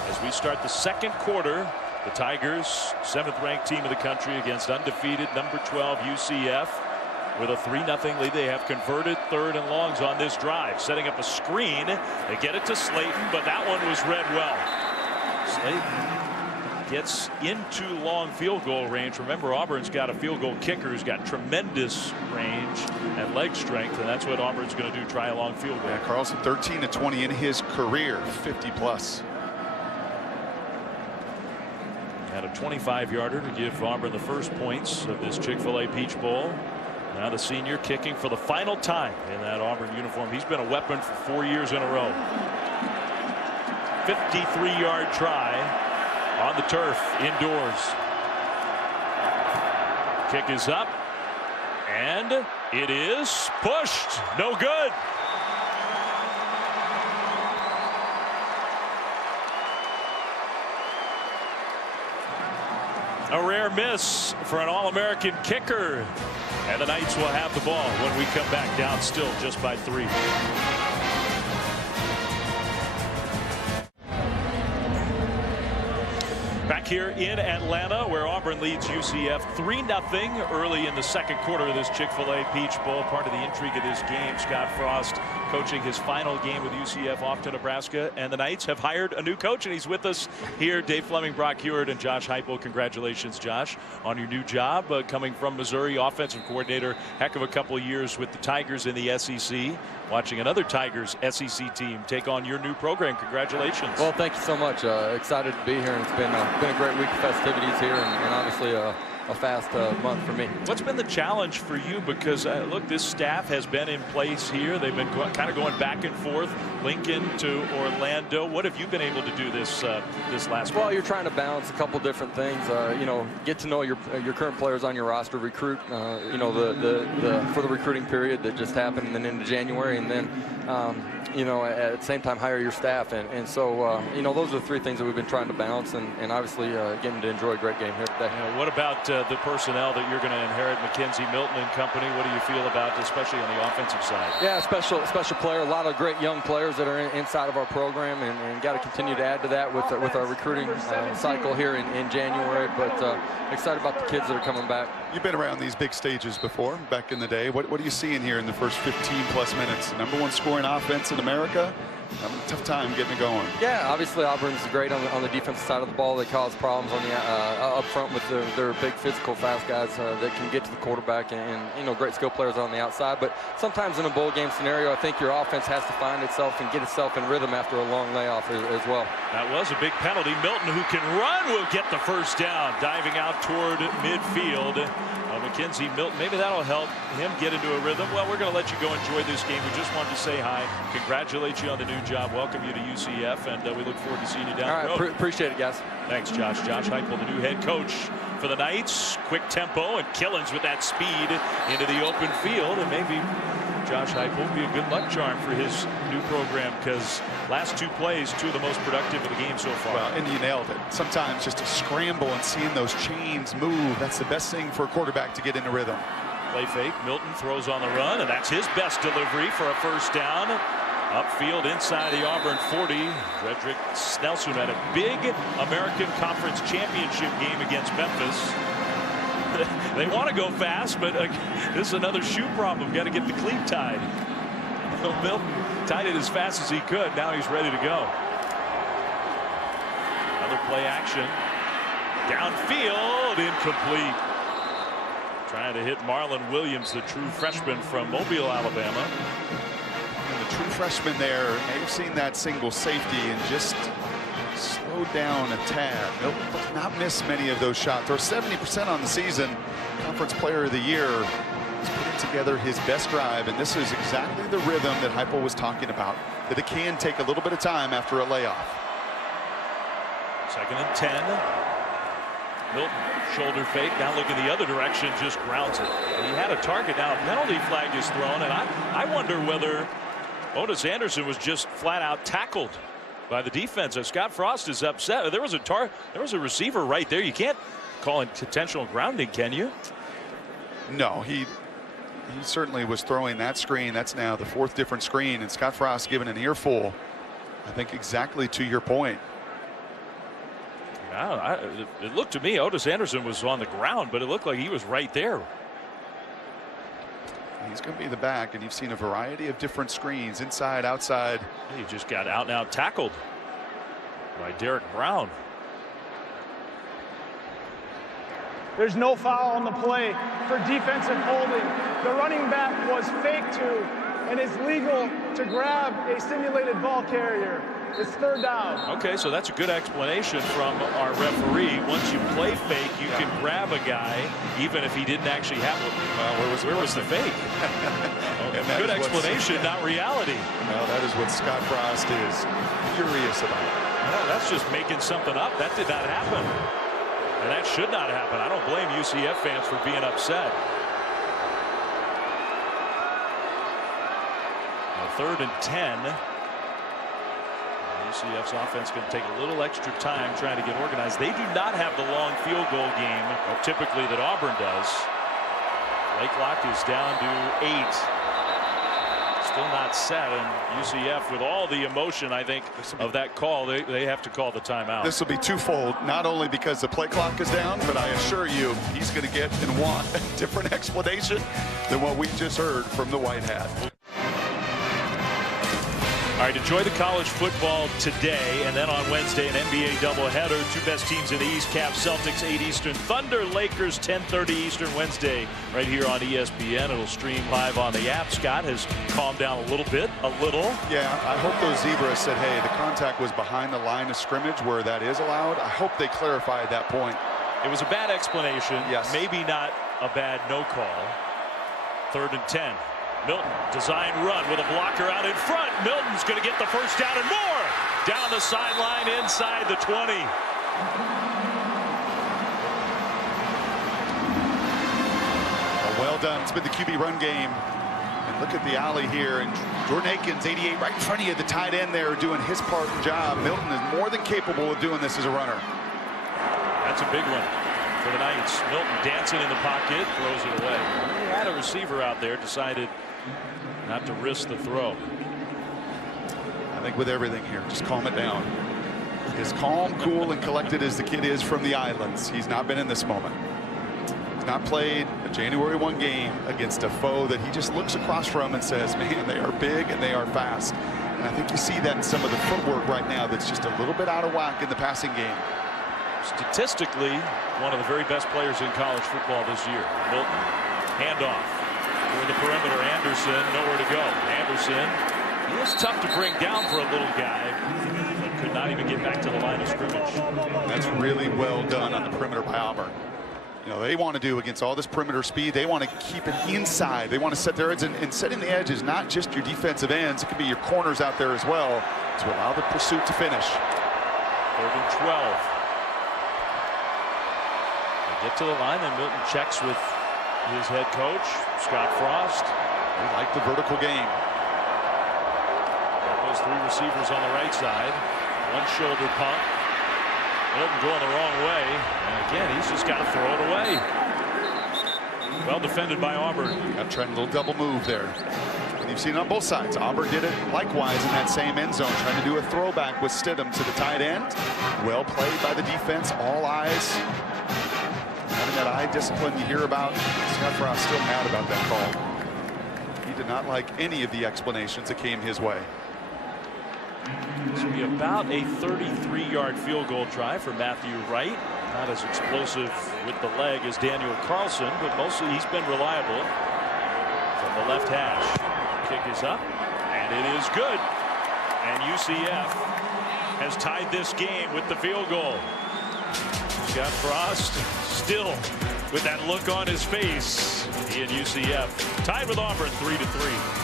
as we start the second quarter. The Tigers, 7th ranked team in the country against undefeated number 12 UCF. With a 3-0 lead, they have converted 3rd and longs on this drive. Setting up a screen. They get it to Slayton, but that one was read well. Slayton gets into long field goal range. Remember, Auburn's got a field goal kicker who's got tremendous range and leg strength, and that's what Auburn's going to do, try a long field goal. Yeah, Carlson 13-20 in his career, 50+. Had a 25-yarder to give Auburn the first points of this Chick-fil-A Peach Bowl. Now the senior kicking for the final time in that Auburn uniform. He's been a weapon for 4 years in a row. 53-yard try on the turf indoors. Kick is up and it is pushed. No good. A rare miss for an All-American kicker, and the Knights will have the ball when we come back, down still just by 3. Back here in Atlanta, where Auburn leads UCF 3-0 early in the second quarter of this Chick-fil-A Peach Bowl. Part of the intrigue of this game, Scott Frost coaching his final game with UCF off to Nebraska, and the Knights have hired a new coach, and he's with us here. Dave Fleming, Brock Hewitt, and Josh Heupel. Congratulations, Josh, on your new job coming from Missouri, offensive coordinator. Heck of a couple of years with the Tigers in the SEC. Watching another Tigers SEC team take on your new program. Congratulations. Well, thank you so much. Excited to be here, and it's been a great week of festivities here, and obviously a fast month for me. What's been the challenge for you? Because look, this staff has been in place here. They've been kind of going back and forth, Lincoln to Orlando. What have you been able to do this last Well, month? you're trying to balance a couple different things. You know, get to know your current players on your roster, recruit. You know, for the recruiting period that just happened, and then into January, and then you know, at the same time hire your staff, and so you know, those are the three things that we've been trying to balance, and obviously getting to enjoy a great game here today. What about the personnel that you're going to inherit, Mackenzie Milton and company? What do you feel about, especially on the offensive side? Yeah, special player. A lot of great young players that are inside of our program, and got to continue to add to that with our recruiting cycle here in January. But excited about the kids that are coming back. You've been around these big stages before, back in the day. What are you seeing here in the first 15+ minutes? #1 scoring offense in America. Having a tough time getting it going. Yeah, obviously Auburn's great on the defensive side of the ball. They cause problems on the up front with their big physical fast guys that can get to the quarterback, and you know, great skill players on the outside. But sometimes in a bowl game scenario, I think your offense has to find itself and get itself in rhythm after a long layoff as well. That was a big penalty. Milton, who can run, will get the first down, diving out toward midfield. Mackenzie Milton, maybe that'll help him get into a rhythm. Well, we're going to let you go enjoy this game. We just wanted to say hi, congratulate you on the new job, welcome you to UCF, and we look forward to seeing you down the road. All right, appreciate it, guys. Thanks, Josh. Josh Heupel, the new head coach for the Knights. Quick tempo, and Killens with that speed into the open field, and maybe Josh Heupel will be a good luck charm for his new program, because last two plays, two of the most productive of the game so far. Well, and you nailed it. Sometimes just a scramble and seeing those chains move, that's the best thing for a quarterback to get into rhythm. Play fake. Milton throws on the run, and that's his best delivery for a first down. Upfield inside the Auburn 40. Frederick Snelson had a big American Conference Championship game against Memphis. They want to go fast, but this is another shoe problem. Got to get the cleat tied. Milton tied it as fast as he could. Now he's ready to go. Another play action. Downfield, incomplete. Trying to hit Marlon Williams, the true freshman from Mobile, Alabama. And the true freshman there may have seen that single safety and just slowed down a tad. Milton does not miss many of those shots. They're 70% on the season. Conference Player of the Year. He's putting together his best drive, and this is exactly the rhythm that Heupel was talking about, that it can take a little bit of time after a layoff. 2nd and 10. Milton, shoulder fake, now looking the other direction, just grounds it. He had a target. Now a penalty flag is thrown, and I wonder whether Otis Anderson was just flat out tackled by the defense. Scott Frost is upset. There was a receiver right there. You can't call it intentional grounding, can you? No, he certainly was throwing that screen. That's now the 4th different screen, and Scott Frost given an earful. I think exactly to your point. It looked to me Otis Anderson was on the ground, but it looked like he was right there. He's going to be the back, and you've seen a variety of different screens, inside, outside. He just got out and out tackled by Derek Brown. There's no foul on the play for defensive holding. The running back was faked to and is legal to grab a simulated ball carrier. It's 3rd down. Okay, so that's a good explanation from our referee. Once you play fake, you can grab a guy even if he didn't actually have it. Well, where was the fake? Good explanation, not reality. Well, that is what Scott Frost is furious about. Well, that's just making something up. That did not happen. And that should not happen. I don't blame UCF fans for being upset. Now 3rd and 10. UCF's offense going to take a little extra time trying to get organized. They do not have the long field goal game typically that Auburn does. Play clock is down to 8. Still not set, and UCF, with all the emotion, I think, of that call, they have to call the timeout. This will be twofold, not only because the play clock is down, but I assure you he's going to get and want a different explanation than what we just heard from the White Hat. All right, enjoy the college football today, and then on Wednesday, an NBA doubleheader. 2 best teams in the East, Cavs, Celtics, 8 Eastern, Thunder, Lakers, 10:30 Eastern Wednesday, right here on ESPN. It'll stream live on the app. Scott has calmed down a little bit, Yeah, I hope those Zebras said, hey, the contact was behind the line of scrimmage where that is allowed. I hope they clarified that point It was a bad explanation. Yes. Maybe not a bad no call. 3rd and 10. Milton, design run with a blocker out in front. Milton's going to get the first down and more. Down the sideline inside the 20. Well done. It's been the QB run game. And look at the alley here. And Jordan Akins, 88, right in front of you, the tight end there, doing his part and job. Milton is more than capable of doing this as a runner. That's a big one for the Knights. Milton dancing in the pocket, throws it away. He had a receiver out there, decided not to risk the throw. I think with everything here, just calm it down. As calm, cool, and collected as the kid is from the islands, he's not been in this moment. He's not played a January 1 game against a foe that he just looks across from and says, man, they are big and they are fast. And I think you see that in some of the footwork right now that's just a little bit out of whack in the passing game. Statistically, one of the very best players in college football this year. Milton, handoff for the perimeter. Anderson, nowhere to go. Anderson, he was tough to bring down for a little guy, but could not even get back to the line of scrimmage. That's really well done on the perimeter by Auburn. You know, they want to do against all this perimeter speed, they want to keep it inside. They want to set their edge, and setting the edge is not just your defensive ends. It could be your corners out there as well to allow the pursuit to finish. 3rd and 12. Get to the line, and Milton checks with his head coach, Scott Frost. We like the vertical game. Got those 3 receivers on the right side. One shoulder pump. Milton going the wrong way. And again, he's just got to throw it away. Well defended by Auburn. Got trying a little double move there. And you've seen it on both sides. Auburn did it likewise in that same end zone, trying to do a throwback with Stidham to the tight end. Well played by the defense. All eyes. Having that eye discipline you hear about. Scott Frost still mad about that call. He did not like any of the explanations that came his way. This will be about a 33-yard field goal try for Matthew Wright. Not as explosive with the leg as Daniel Carlson, but mostly he's been reliable from the left hash. Kick is up, and it is good. And UCF has tied this game with the field goal. Scott Frost still with that look on his face. He and UCF tied with Auburn 3-3.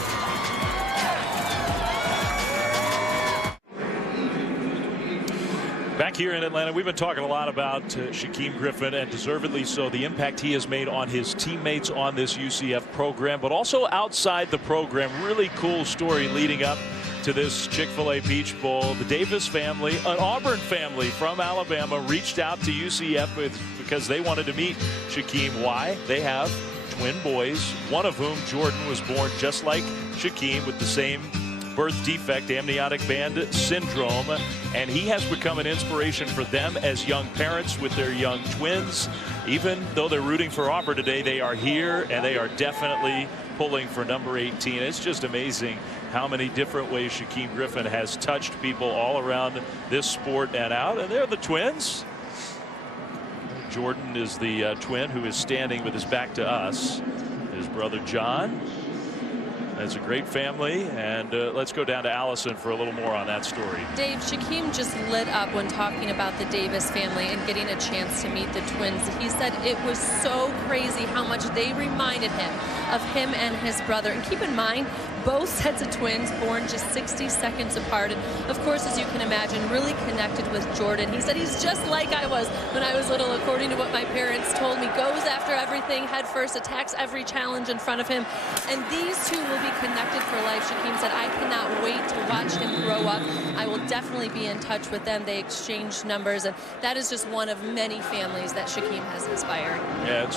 Back here in Atlanta, we've been talking a lot about Shaquem Griffin, and deservedly so, the impact he has made on his teammates on this UCF program, but also outside the program. Really cool story leading up to this Chick-fil-A Peach Bowl. The Davis family, an Auburn family from Alabama, reached out to UCF because they wanted to meet Shaquem. Why? They have twin boys, one of whom, Jordan, was born just like Shaquem with the same birth defect, amniotic band syndrome, and he has become an inspiration for them as young parents with their young twins. Even though they're rooting for Auburn today, they are here and they are definitely pulling for number 18. It's just amazing how many different ways Shaquem Griffin has touched people all around this sport and out, and they're the twins. Jordan is the twin who is standing with his back to us. His brother John. That's a great family, and let's go down to Allison for a little more on that story. Dave, Shaquem just lit up when talking about the Davis family and getting a chance to meet the twins. He said it was so crazy how much they reminded him of him and his brother. And keep in mind, both sets of twins born just 60 seconds apart. And of course, as you can imagine, really connected with Jordan. He said he's just like I was when I was little, according to what my parents told me. Goes after everything head first, attacks every challenge in front of him. And these two will be connected for life. Shaquem said, I cannot wait to watch him grow up. I will definitely be in touch with them. They exchanged numbers, and that is just one of many families that Shaquem has inspired. Yeah,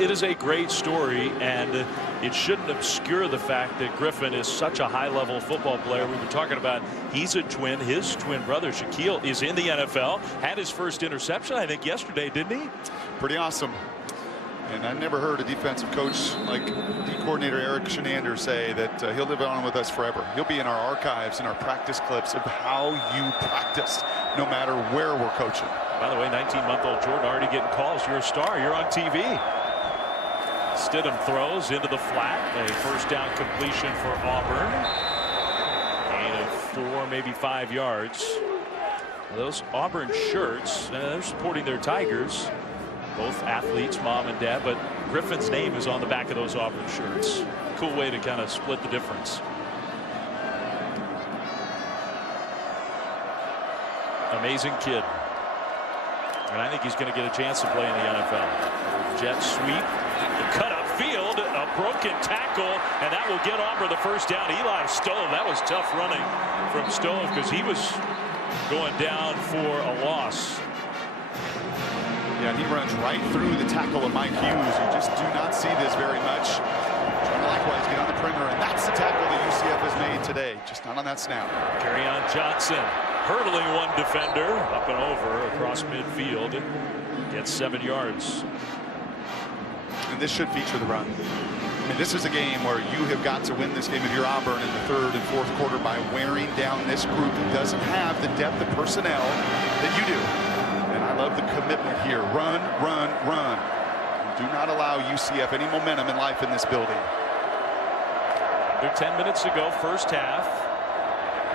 it is a great story, and it shouldn't obscure the fact that Griffin is such a high-level football player. We were talking about he's a twin. His twin brother, Shaquille, is in the NFL. Had his first interception, I think, yesterday, didn't he? Pretty awesome. And I never heard a defensive coach like D coordinator Eric Shenander say that he'll live on with us forever. He'll be in our archives and our practice clips of how you practiced, no matter where we're coaching. By the way, 19-month-old Jordan already getting calls. You're a star. You're on TV. Stidham throws into the flat. A first down completion for Auburn. Gain of 4, maybe 5 yards. Those Auburn shirts, they're supporting their Tigers. Both athletes, mom and dad, but Griffin's name is on the back of those Auburn shirts. Cool way to kind of split the difference. Amazing kid. And I think he's going to get a chance to play in the NFL. Jet sweep, the cut upfield, a broken tackle, and that will get Auburn the first down. Eli Stove, that was tough running from Stove because he was going down for a loss. Yeah, he runs right through the tackle of Mike Hughes. You just do not see this very much. Trying to likewise get on the perimeter, and that's the tackle that UCF has made today. Just not on that snap. Kerryon Johnson hurdling one defender up and over across midfield. Gets 7 yards. And this should feature the run. I mean, this is a game where you have got to win this game if you're Auburn in the third and fourth quarter by wearing down this group that doesn't have the depth of personnel that you do. And I love the commitment here. Run, run, run. Do not allow UCF any momentum in life in this building. Under 10 minutes to go, first half.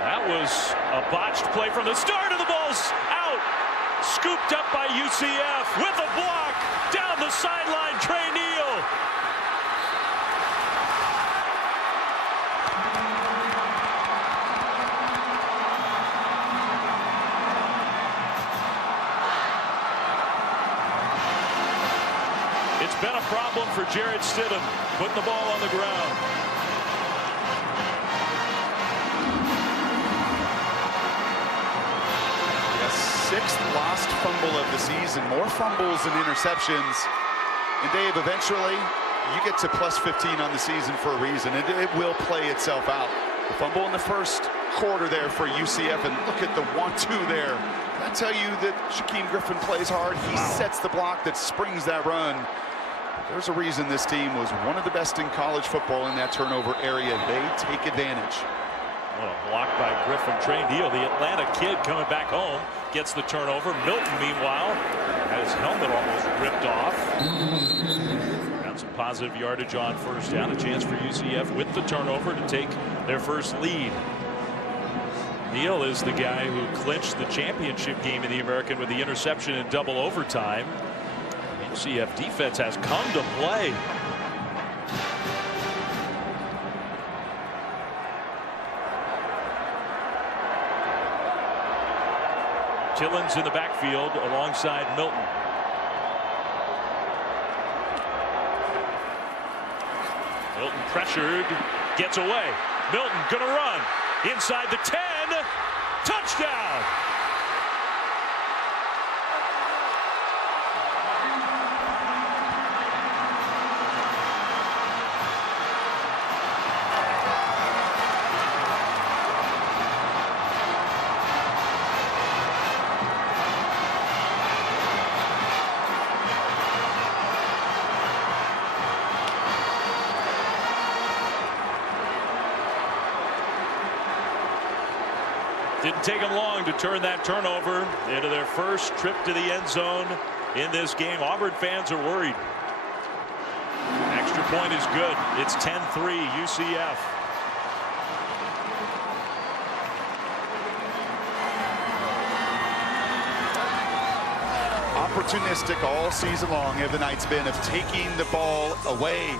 That was a botched play from the start, of the ball's out. Scooped up by UCF with a block down the sideline. Trey Neal. It's been a problem for Jarrett Stidham putting the ball on the ground. Sixth lost fumble of the season. More fumbles and interceptions. And Dave, eventually you get to plus 15 on the season for a reason. It will play itself out. The fumble in the first quarter there for UCF, and look at the 1-2 there. Can I tell you that Shaquem Griffin plays hard? He sets the block that springs that run. There's a reason this team was one of the best in college football in that turnover area. They take advantage. What a block by Griffin. Trey Neal, the Atlanta kid, coming back home, gets the turnover. Milton, meanwhile, had his helmet almost ripped off. Got some positive yardage on first down. A chance for UCF with the turnover to take their first lead. Neal is the guy who clinched the championship game in the American with the interception in double overtime. UCF defense has come to play. Tillins in the backfield alongside Milton. Milton pressured, gets away. Milton gonna run inside the 10. Touchdown. Didn't take them long to turn that turnover into their first trip to the end zone in this game. Auburn fans are worried. Extra point is good. It's 10-3 UCF. Opportunistic all season long have the Knights been of taking the ball away.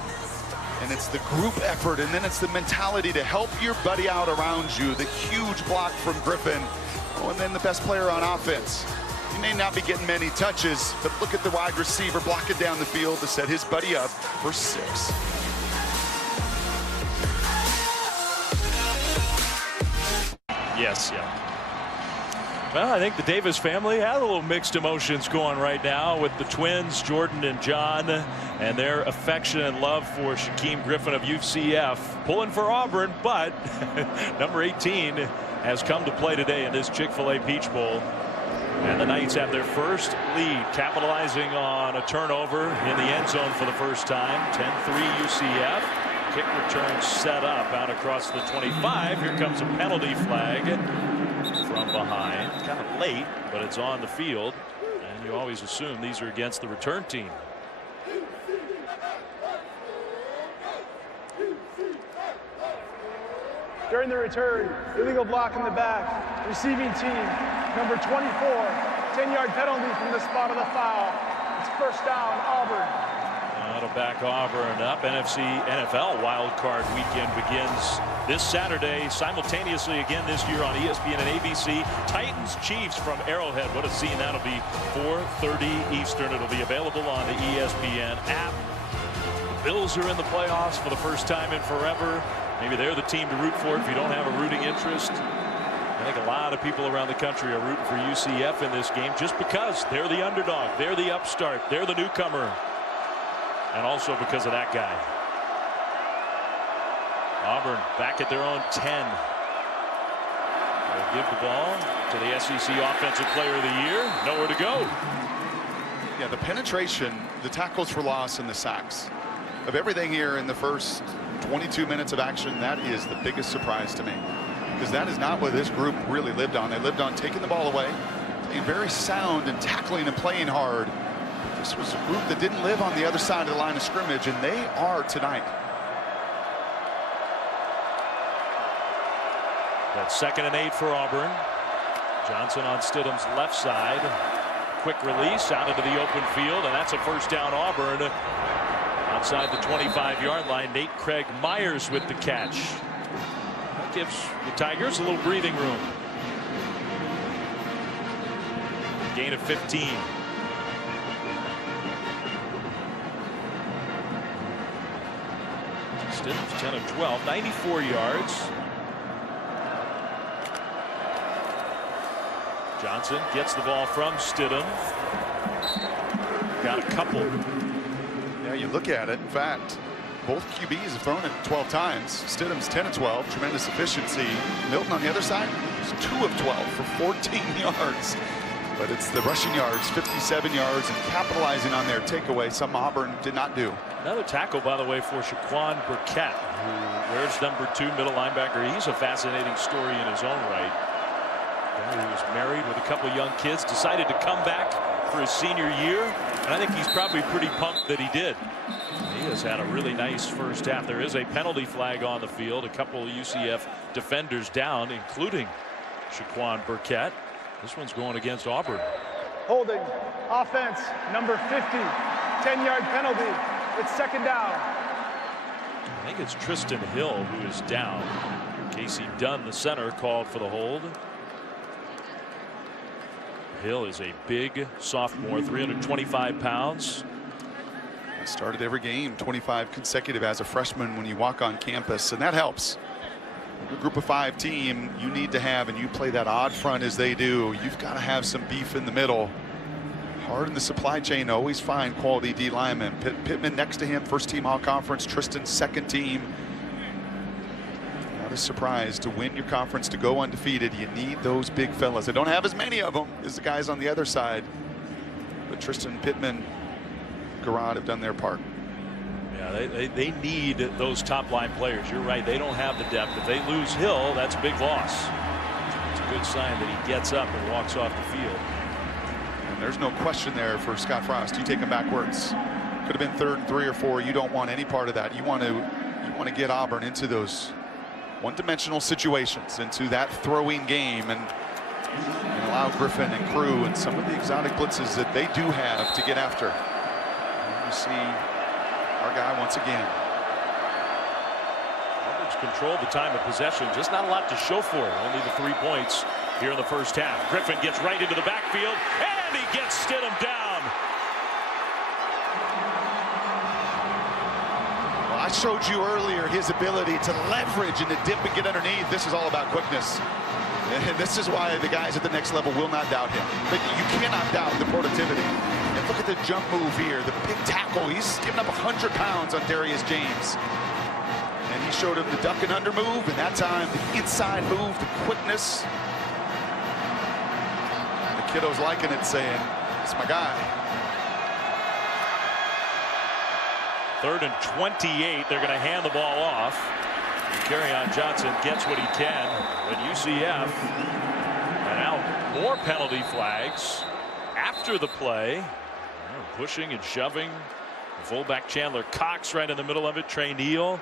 And it's the group effort, and then it's the mentality to help your buddy out around you. The huge block from Griffin. Oh, and then the best player on offense. He may not be getting many touches, but look at the wide receiver blocking down the field to set his buddy up for 6. Yes, yeah. Well, I think the Davis family had a little mixed emotions going right now with the twins, Jordan and John, and their affection and love for Shaquem Griffin of UCF. Pulling for Auburn, but number 18 has come to play today in this Chick-fil-A Peach Bowl. And the Knights have their first lead, capitalizing on a turnover in the end zone for the first time. 10-3 UCF. Kick return set up out across the 25. Here comes a penalty flag from behind. Kind of late, but it's on the field. And you always assume these are against the return team. During the return, illegal block in the back. Receiving team, number 24, 10-yard penalty from the spot of the foul. It's first down, Auburn. That'll back Auburn up. NFC NFL Wild Card Weekend begins this Saturday, simultaneously again this year on ESPN and ABC. Titans Chiefs from Arrowhead. What a scene that'll be. 4:30 Eastern. It'll be available on the ESPN app. The Bills are in the playoffs for the first time in forever. Maybe they're the team to root for if you don't have a rooting interest. I think a lot of people around the country are rooting for UCF in this game just because they're the underdog, they're the upstart, they're the newcomer, and also because of that guy. Auburn back at their own 10. They'll give the ball to the SEC Offensive Player of the Year. Nowhere to go. Yeah, the penetration, the tackles for loss, and the sacks. Of everything here in the first 22 minutes of action, that is the biggest surprise to me. Because that is not what this group really lived on. They lived on taking the ball away, being very sound and tackling and playing hard. This was a group that didn't live on the other side of the line of scrimmage, and they are tonight. That's 2nd and 8 for Auburn. Johnson on Stidham's left side. Quick release out into the open field, and that's a first down Auburn. Outside the 25-yard line, Nate Craig Myers with the catch. That gives the Tigers a little breathing room. Gain of 15. Stidham's 10 of 12, 94 yards. Johnson gets the ball from Stidham. Got a couple. Yeah, you look at it. In fact, both QBs have thrown it 12 times. Stidham's 10 of 12, tremendous efficiency. Milton on the other side is 2 of 12 for 14 yards. But it's the rushing yards, 57 yards, and capitalizing on their takeaway, some Auburn did not do. Another tackle, by the way, for Shaquan Burkett, who wears number 2, middle linebacker. He's a fascinating story in his own right. He was married with a couple young kids, decided to come back for his senior year, and I think he's probably pretty pumped that he did. He has had a really nice first half. There is a penalty flag on the field. A couple of UCF defenders down, including Shaquan Burkett. This one's going against Auburn. Holding, offense, number 50, 10-yard penalty. It's 2nd down. I think it's Tristan Hill who is down. Casey Dunn, the center, called for the hold. Hill is a big sophomore, 325 pounds. Started every game, 25 consecutive as a freshman when you walk on campus, and that helps. A group of 5 team, you need to have, and you play that odd front as they do, you've got to have some beef in the middle. Hard in the supply chain to always find quality D linemen. Pittman next to him, first team all conference. Tristan, second team. Not a surprise to win your conference, to go undefeated. You need those big fellas. They don't have as many of them as the guys on the other side. But Tristan, Pittman, Garrod have done their part. Yeah, they need those top line players. You're right. They don't have the depth. If they lose Hill, that's a big loss. It's a good sign that he gets up and walks off the field. And there's no question there for Scott Frost. You take him backwards. Could have been 3rd and 3 or 4. You don't want any part of that. You want to get Auburn into those one-dimensional situations, into that throwing game, and allow Griffin and crew and some of the exotic blitzes that they do have to get after. And you see our guy once again. Auburn's controlled the time of possession, just not a lot to show for it. Only the 3 points here in the first half. Griffin gets right into the backfield, and he gets Stidham down. Well, I showed you earlier his ability to leverage and to dip and get underneath. This is all about quickness. And this is why the guys at the next level will not doubt him. But you cannot doubt the productivity. And look at the jump move here, the big tackle. He's given up 100 pounds on Darius James. And he showed him the duck and under move, and that time the inside move, the quickness. And the kiddo's liking it, saying, "It's my guy." 3rd and 28. They're going to hand the ball off. Kerryon Johnson gets what he can, but UCF, and now more penalty flags after the play. Pushing and shoving. Fullback Chandler Cox right in the middle of it. Trey Neal.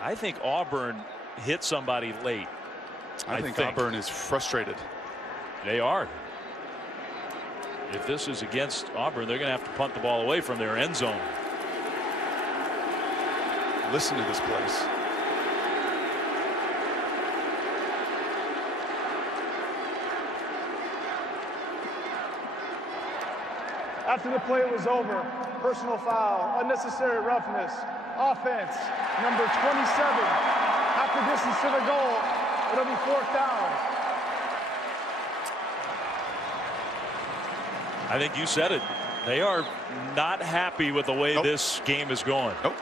I think Auburn hit somebody late. I think Auburn is frustrated. They are. if this is against Auburn, they're going to have to punt the ball away from their end zone. Listen to this place. After the play was over, personal foul, unnecessary roughness, offense, number 27, half the distance to the goal. It'll be 4th down. I think you said it. They are not happy with the way this game is going. Nope.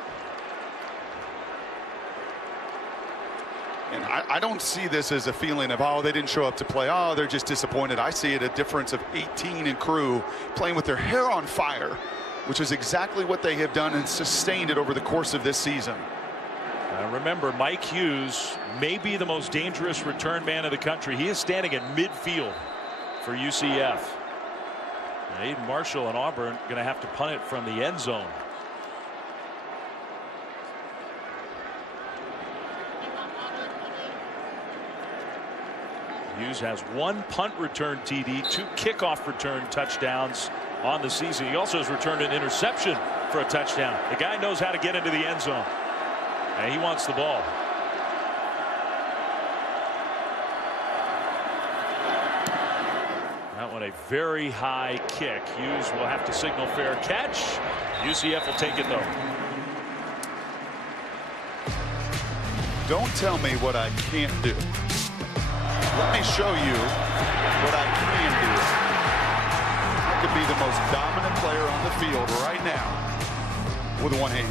And I don't see this as a feeling of, oh, they didn't show up to play. Oh, they're just disappointed. I see it a difference of 18 in crew playing with their hair on fire, which is exactly what they have done and sustained it over the course of this season. Remember, Mike Hughes may be the most dangerous return man in the country. He is standing at midfield for UCF. And Aiden Marshall and Auburn going to have to punt it from the end zone. Hughes has 1 punt return TD, 2 kickoff return touchdowns on the season. He also has returned an interception for a touchdown. The guy knows how to get into the end zone, and he wants the ball. That one a very high kick. Hughes will have to signal fair catch. UCF will take it though. Don't tell me what I can't do. Let me show you what I can do. I could be the most dominant player on the field right now with one hand.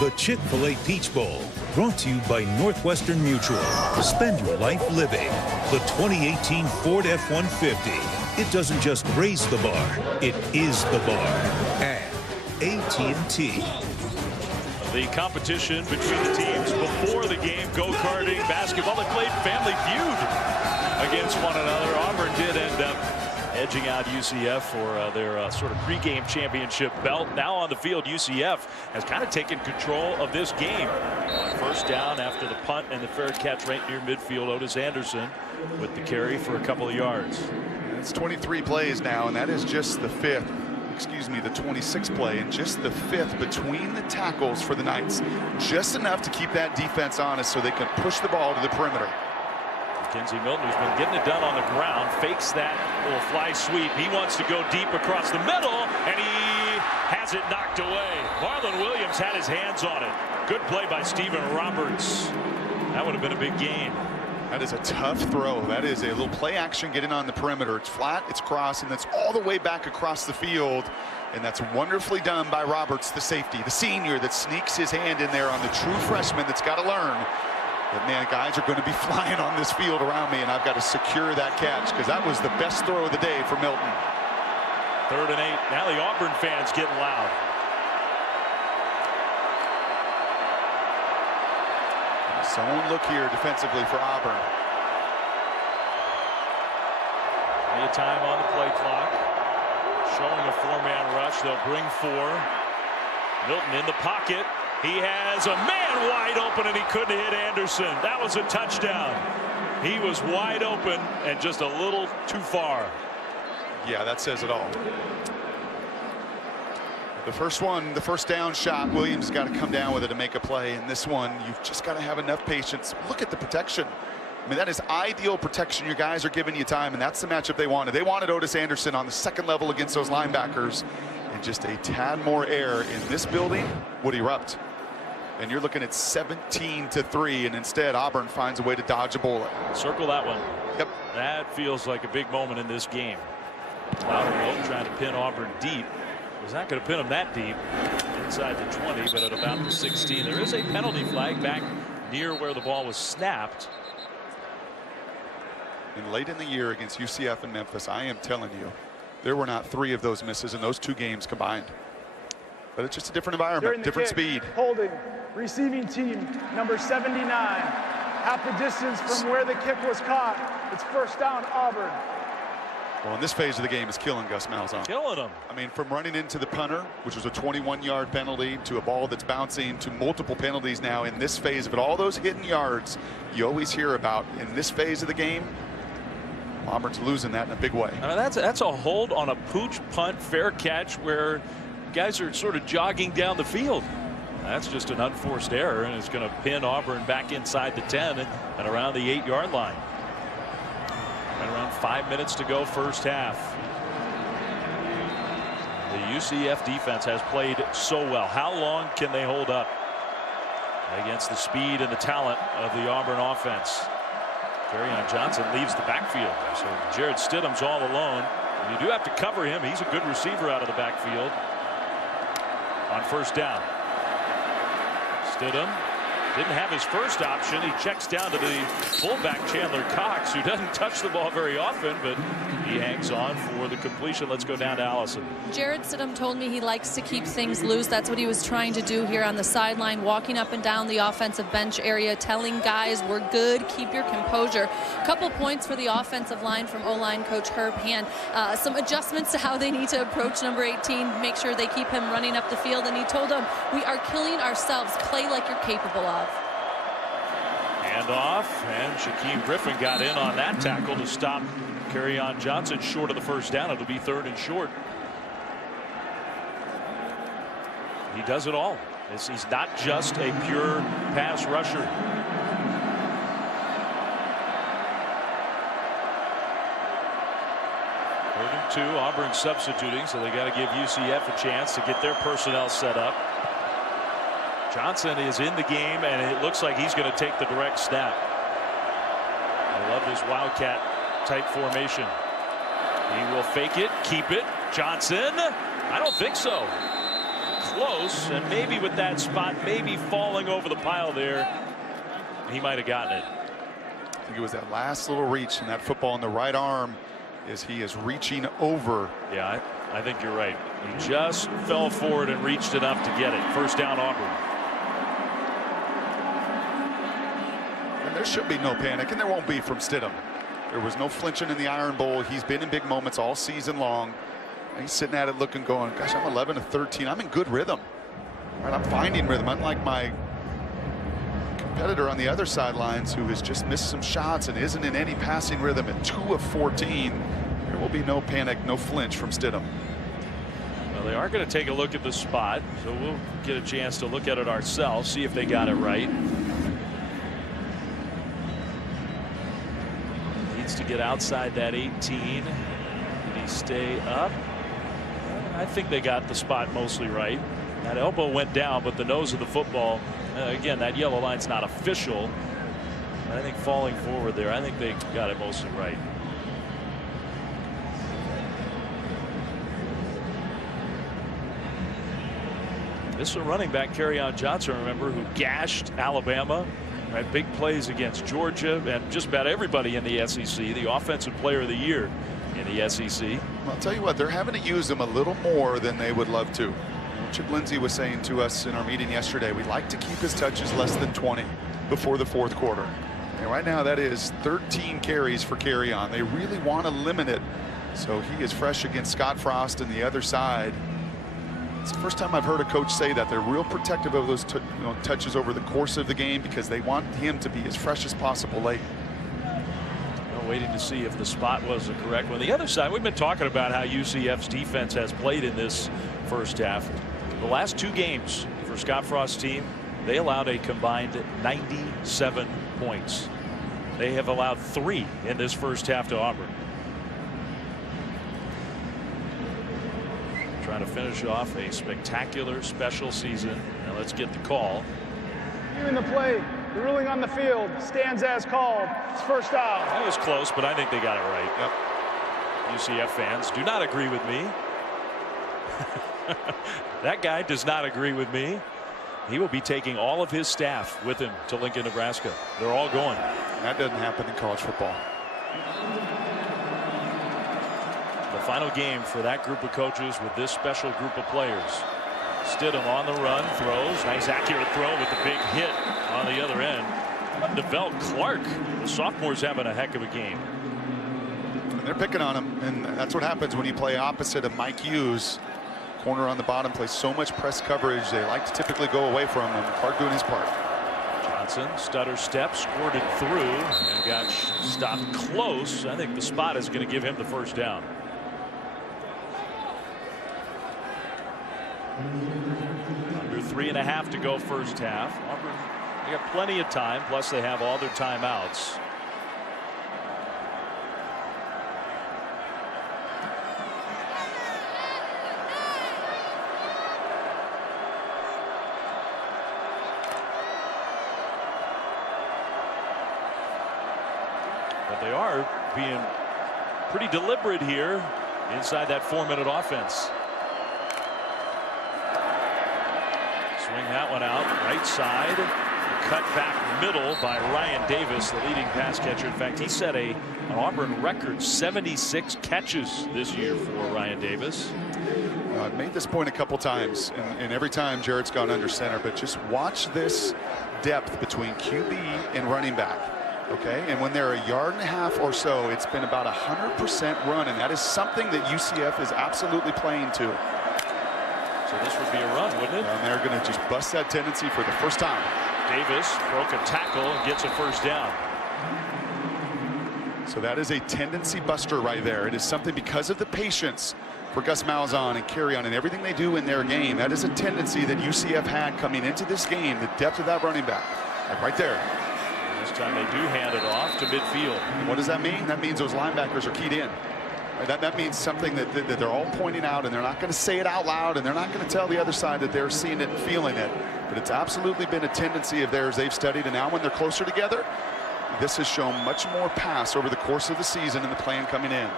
The Chick-fil-A Peach Bowl, brought to you by Northwestern Mutual. Spend your life living. The 2018 Ford F-150. It doesn't just raise the bar, it is the bar. And AT&T. The competition between the teams before the game, go-karting, basketball, they played Family Feud against one another. Auburn did end up edging out UCF for their sort of pregame championship belt. Now on the field, UCF has kind of taken control of this game. First down after the punt and the fair catch right near midfield. Otis Anderson with the carry for a couple of yards. It's 23 plays now, and that is just the 5th. Excuse me, the 26th play, and just the 5th between the tackles for the Knights. Just enough to keep that defense honest so they can push the ball to the perimeter. Kenzie Milton, who's been getting it done on the ground, fakes that little fly sweep. He wants to go deep across the middle, and he has it knocked away. Marlon Williams had his hands on it. Good play by Stephen Roberts. That would have been a big gain. That is a tough throw. That is a little play action getting on the perimeter. It's flat, it's cross, and that's all the way back across the field. And that's wonderfully done by Roberts, the safety, the senior that sneaks his hand in there on the true freshman that's got to learn that, man, guys are going to be flying on this field around me, and I've got to secure that catch, because that was the best throw of the day for Milton. 3rd and 8. Now the Auburn fans getting loud. Zone look here defensively for Auburn. Plenty of time on the play clock. Showing a 4-man rush. They'll bring 4. Milton in the pocket. He has a man wide open, and he couldn't hit Anderson. That was a touchdown. He was wide open and just a little too far. Yeah, that says it all. The first one, the first down shot, Williams has got to come down with it to make a play. And this one, you've just got to have enough patience. Look at the protection. I mean, that is ideal protection. Your guys are giving you time, and that's the matchup they wanted. They wanted Otis Anderson on the second level against those linebackers. And just a tad more air in this building would erupt. And you're looking at 17-3, and instead Auburn finds a way to dodge a bullet. Circle that one. Yep. That feels like a big moment in this game. Loudermilk trying to pin Auburn deep. Was not going to pin him that deep inside the 20, but at about the 16. There is a penalty flag back near where the ball was snapped. And late in the year against UCF and Memphis, I am telling you, there were not 3 of those misses in those 2 games combined. But it's just a different environment, different speed. Holding, receiving team, number 79. Half the distance from where the kick was caught. It's 1st down, Auburn. Well, in this phase of the game is killing Gus Malzahn. Killing him. I mean, from running into the punter, which was a 21-yard penalty, to a ball that's bouncing, to multiple penalties now in this phase of it. All those hidden yards you always hear about in this phase of the game. Auburn's losing that in a big way. I mean, that's a hold on a pooch punt fair catch where guys are sort of jogging down the field. That's just an unforced error, and it's going to pin Auburn back inside the 10 and around the 8-yard line. Right around 5 minutes to go, first half. The UCF defense has played so well. How long can they hold up against the speed and the talent of the Auburn offense? Kerryon Johnson leaves the backfield, so Jared Stidham's all alone. You do have to cover him. He's a good receiver out of the backfield. On first down, Stidham didn't have his first option. He checks down to the fullback Chandler Cox, who doesn't touch the ball very often, but he hangs on for the completion. Let's go down to Allison. Jared Stidham told me he likes to keep things loose. That's what he was trying to do here on the sideline, walking up and down the offensive bench area, telling guys we're good, keep your composure. A couple points for the offensive line from O-line coach Herb Hand. Some adjustments to how they need to approach number 18, make sure they keep him running up the field, and he told them, we are killing ourselves, play like you're capable of. Hand off, and Shaquem Griffin got in on that tackle to stop Kerryon Johnson short of the first down. It'll be 3rd and short. He does it all. He's not just a pure pass rusher. 3rd and 2. Auburn substituting, so they got to give UCF a chance to get their personnel set up. Johnson is in the game, and it looks like he's going to take the direct snap. I love this Wildcat type formation. He will fake it, keep it. Johnson, I don't think so. Close, and maybe with that spot, maybe falling over the pile there, he might have gotten it. I think it was that last little reach, and that football in the right arm as he is reaching over. Yeah, I think you're right. He just fell forward and reached enough to get it. First down, Auburn. And there should be no panic, and there won't be from Stidham. There was no flinching in the Iron Bowl. He's been in big moments all season long. And he's sitting at it looking, going, gosh, I'm 11 of 13. I'm in good rhythm. Right, I'm finding rhythm, unlike my competitor on the other sidelines who has just missed some shots and isn't in any passing rhythm at 2 of 14. There will be no panic, no flinch from Stidham. Well, they are going to take a look at the spot, so we'll get a chance to look at it ourselves, see if they got it right. Needs to get outside that 18. Did he stay up? I think they got the spot mostly right. That elbow went down, but the nose of the football, again, that yellow line's not official. But I think falling forward there, I think they got it mostly right. This is a running back, Kerryon Johnson, remember, who gashed Alabama. Right, big plays against Georgia and just about everybody in the SEC. The offensive player of the year in the SEC. Well, I'll tell you what, they're having to use him a little more than they would love to. Chip Lindsey was saying to us in our meeting yesterday, we'd like to keep his touches less than 20 before the 4th quarter. And right now that is 13 carries for Kerryon. They really want to limit it. So he is fresh against Scott Frost and the other side. It's the first time I've heard a coach say that. They're real protective of those touches over the course of the game because they want him to be as fresh as possible late. Well, waiting to see if the spot was the correct one. The other side, we've been talking about how UCF's defense has played in this first half. The last 2 games for Scott Frost's team, they allowed a combined 97 points. They have allowed 3 in this first half to Auburn. Trying to finish off a spectacular special season. Now let's get the call. Even the play, the ruling on the field stands as called. It's first down. That was close, but I think they got it right. Yep. UCF fans do not agree with me. That guy does not agree with me. He will be taking all of his staff with him to Lincoln, Nebraska. They're all going. That doesn't happen in college football. The final game for that group of coaches with this special group of players. Stidham on the run, throws. Nice accurate throw with the big hit on the other end. DeVell Clark, the sophomore's having a heck of a game. they're picking on him, and that's what happens when you play opposite of Mike Hughes. Corner on the bottom plays so much press coverage. They like to typically go away from him. Clark doing his part. Johnson, stutter step, squirted through, and got stopped close. I think the spot is going to give him the first down. Under 3.5 to go first half. Auburn, they got plenty of time, plus they have all their timeouts. But they are being pretty deliberate here inside that 4-minute offense. Swing that one out right side. Cut back middle by Ryan Davis, the leading pass catcher. In fact, he set an Auburn record 76 catches this year for Ryan Davis. I've made this point a couple times, and every time Jarrett's gone under center, but just watch this depth between QB and running back. Okay, and when they're 1.5 yards or so, it's been about 100% run, and that is something that UCF is absolutely playing to. So this would be a run, wouldn't it? And they're going to just bust that tendency for the first time. Davis broke a tackle and gets a first down. So that is a tendency buster right there. It is something because of the patience for Gus Malzahn and Carrion and everything they do in their game. That is a tendency that UCF had coming into this game, the depth of that running back. Like right there. This time they do hand it off to midfield. And what does that mean? That means those linebackers are keyed in. That means something that they're all pointing out, and they're not going to say it out loud, and they're not going to tell the other side that they're seeing it and feeling it. But it's absolutely been a tendency of theirs they've studied, and now when they're closer together, this has shown much more pass over the course of the season and the plan coming in.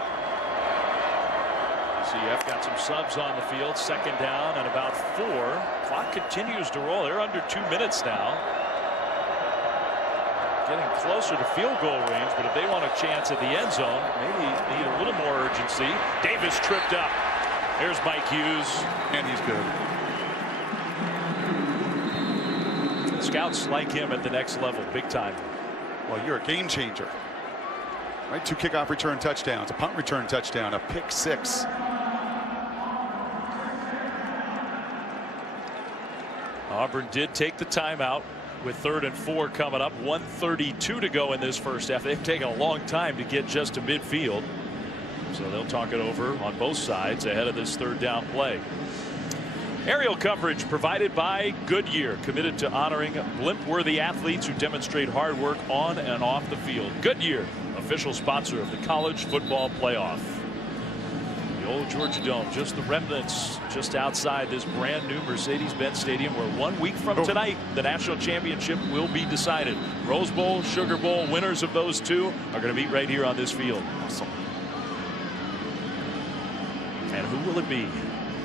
UCF got some subs on the field. Second down and about 4. Clock continues to roll. They're under 2 minutes now. Getting closer to field goal range, but if they want a chance at the end zone, maybe need a little more urgency. Davis tripped up. Here's Mike Hughes, and he's good. The scouts like him at the next level, big time. Well, you're a game changer. Right, 2 kickoff return touchdowns, a punt return touchdown, a pick 6. Auburn did take the timeout with 3rd and 4 coming up. 1:32 to go in this first half. They've taken a long time to get just to midfield, so they'll talk it over on both sides ahead of this 3rd down play. Aerial coverage provided by Goodyear, committed to honoring blimp-worthy athletes who demonstrate hard work on and off the field. Goodyear, official sponsor of the College Football Playoff. The old Georgia Dome, just the remnants just outside this brand new Mercedes-Benz Stadium, where 1 week from tonight the national championship will be decided. Rose Bowl, Sugar Bowl, winners of those two are going to meet right here on this field. Awesome. And who will it be?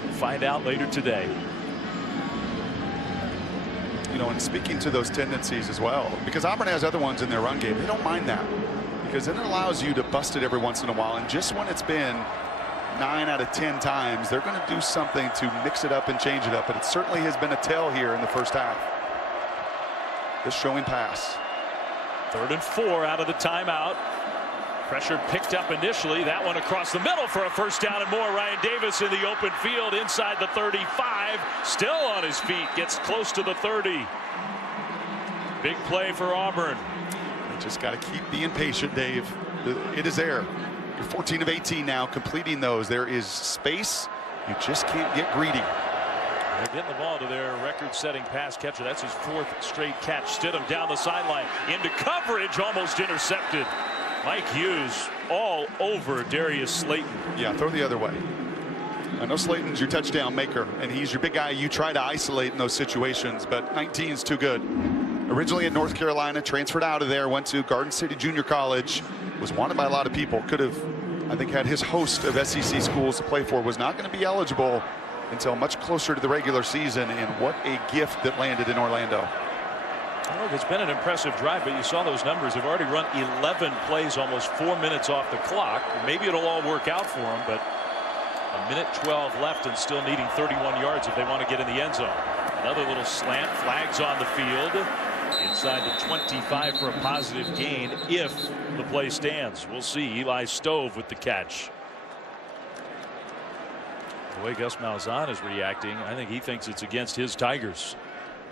We'll find out later today. You know, and speaking to those tendencies as well, because Auburn has other ones in their run game, they don't mind that, because then it allows you to bust it every once in a while, and just when it's been 9 out of 10 times, they're going to do something to mix it up and change it up. But it certainly has been a tell here in the first half. This showing pass. 3rd and 4 out of the timeout. Pressure picked up initially. That one across the middle for a first down and more. Ryan Davis in the open field inside the 35. Still on his feet. Gets close to the 30. Big play for Auburn. You just got to keep being patient, Dave. It is there. You're 14 of 18 now, completing those. There is space. You just can't get greedy. They're getting the ball to their record-setting pass catcher. That's his 4th straight catch. Stidham down the sideline. Into coverage, almost intercepted. Mike Hughes all over Darius Slayton. Yeah, throw the other way. I know Slayton's your touchdown maker, and he's your big guy you try to isolate in those situations, but 19's too good. Originally at North Carolina, transferred out of there, went to Garden City Junior College, was wanted by a lot of people, could have, I think, had his host of SEC schools to play for, was not going to be eligible until much closer to the regular season, and what a gift that landed in Orlando. Well, it's been an impressive drive, but you saw those numbers. They've already run 11 plays, almost 4 minutes off the clock. Maybe it'll all work out for them, but 1:12 left and still needing 31 yards if they want to get in the end zone. Another little slant, flags on the field. Inside the 25 for a positive gain if the play stands. We'll see. Eli Stove with the catch. The way Gus Malzahn is reacting, I think he thinks it's against his Tigers.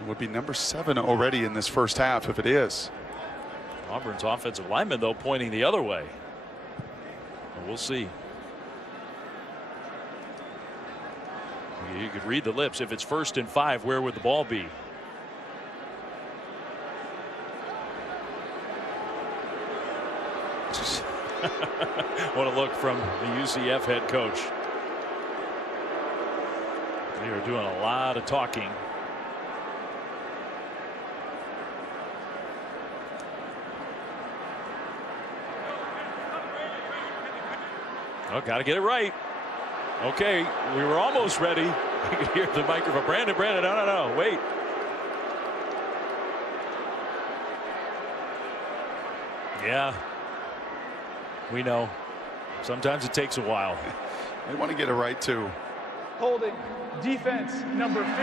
It would be number 7 already in this first half if it is. Auburn's offensive lineman, though, pointing the other way. We'll see. You could read the lips. If it's 1st and 5, where would the ball be? What a look from the UCF head coach. They are doing a lot of talking. Oh, got to get it right. Okay, we were almost ready. You could hear the microphone. Brandon, no, wait. Yeah, we know. Sometimes it takes a while. They want to get it right, too. Holding, defense, number 54.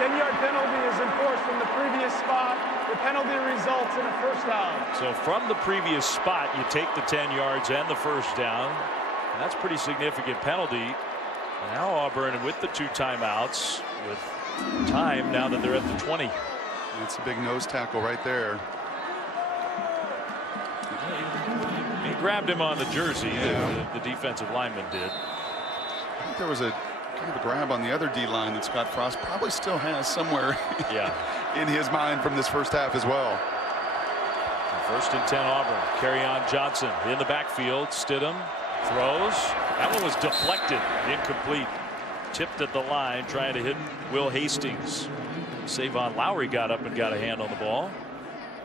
10-yard penalty is enforced from the previous spot. The penalty results in a first down. So from the previous spot, you take the 10 yards and the first down. And that's pretty significant penalty. Now Auburn with the 2 timeouts with time now that they're at the 20. That's a big nose tackle right there. He grabbed him on the jersey. Yeah. The defensive lineman did. I think there was a kind of a grab on the other D-line that Scott Frost probably still has somewhere in his mind from this first half as well. 1st and 10 Auburn. Kerryon Johnson in the backfield. Stidham throws. That one was deflected. Incomplete. Tipped at the line trying to hit Will Hastings. Savon Lowry got up and got a hand on the ball.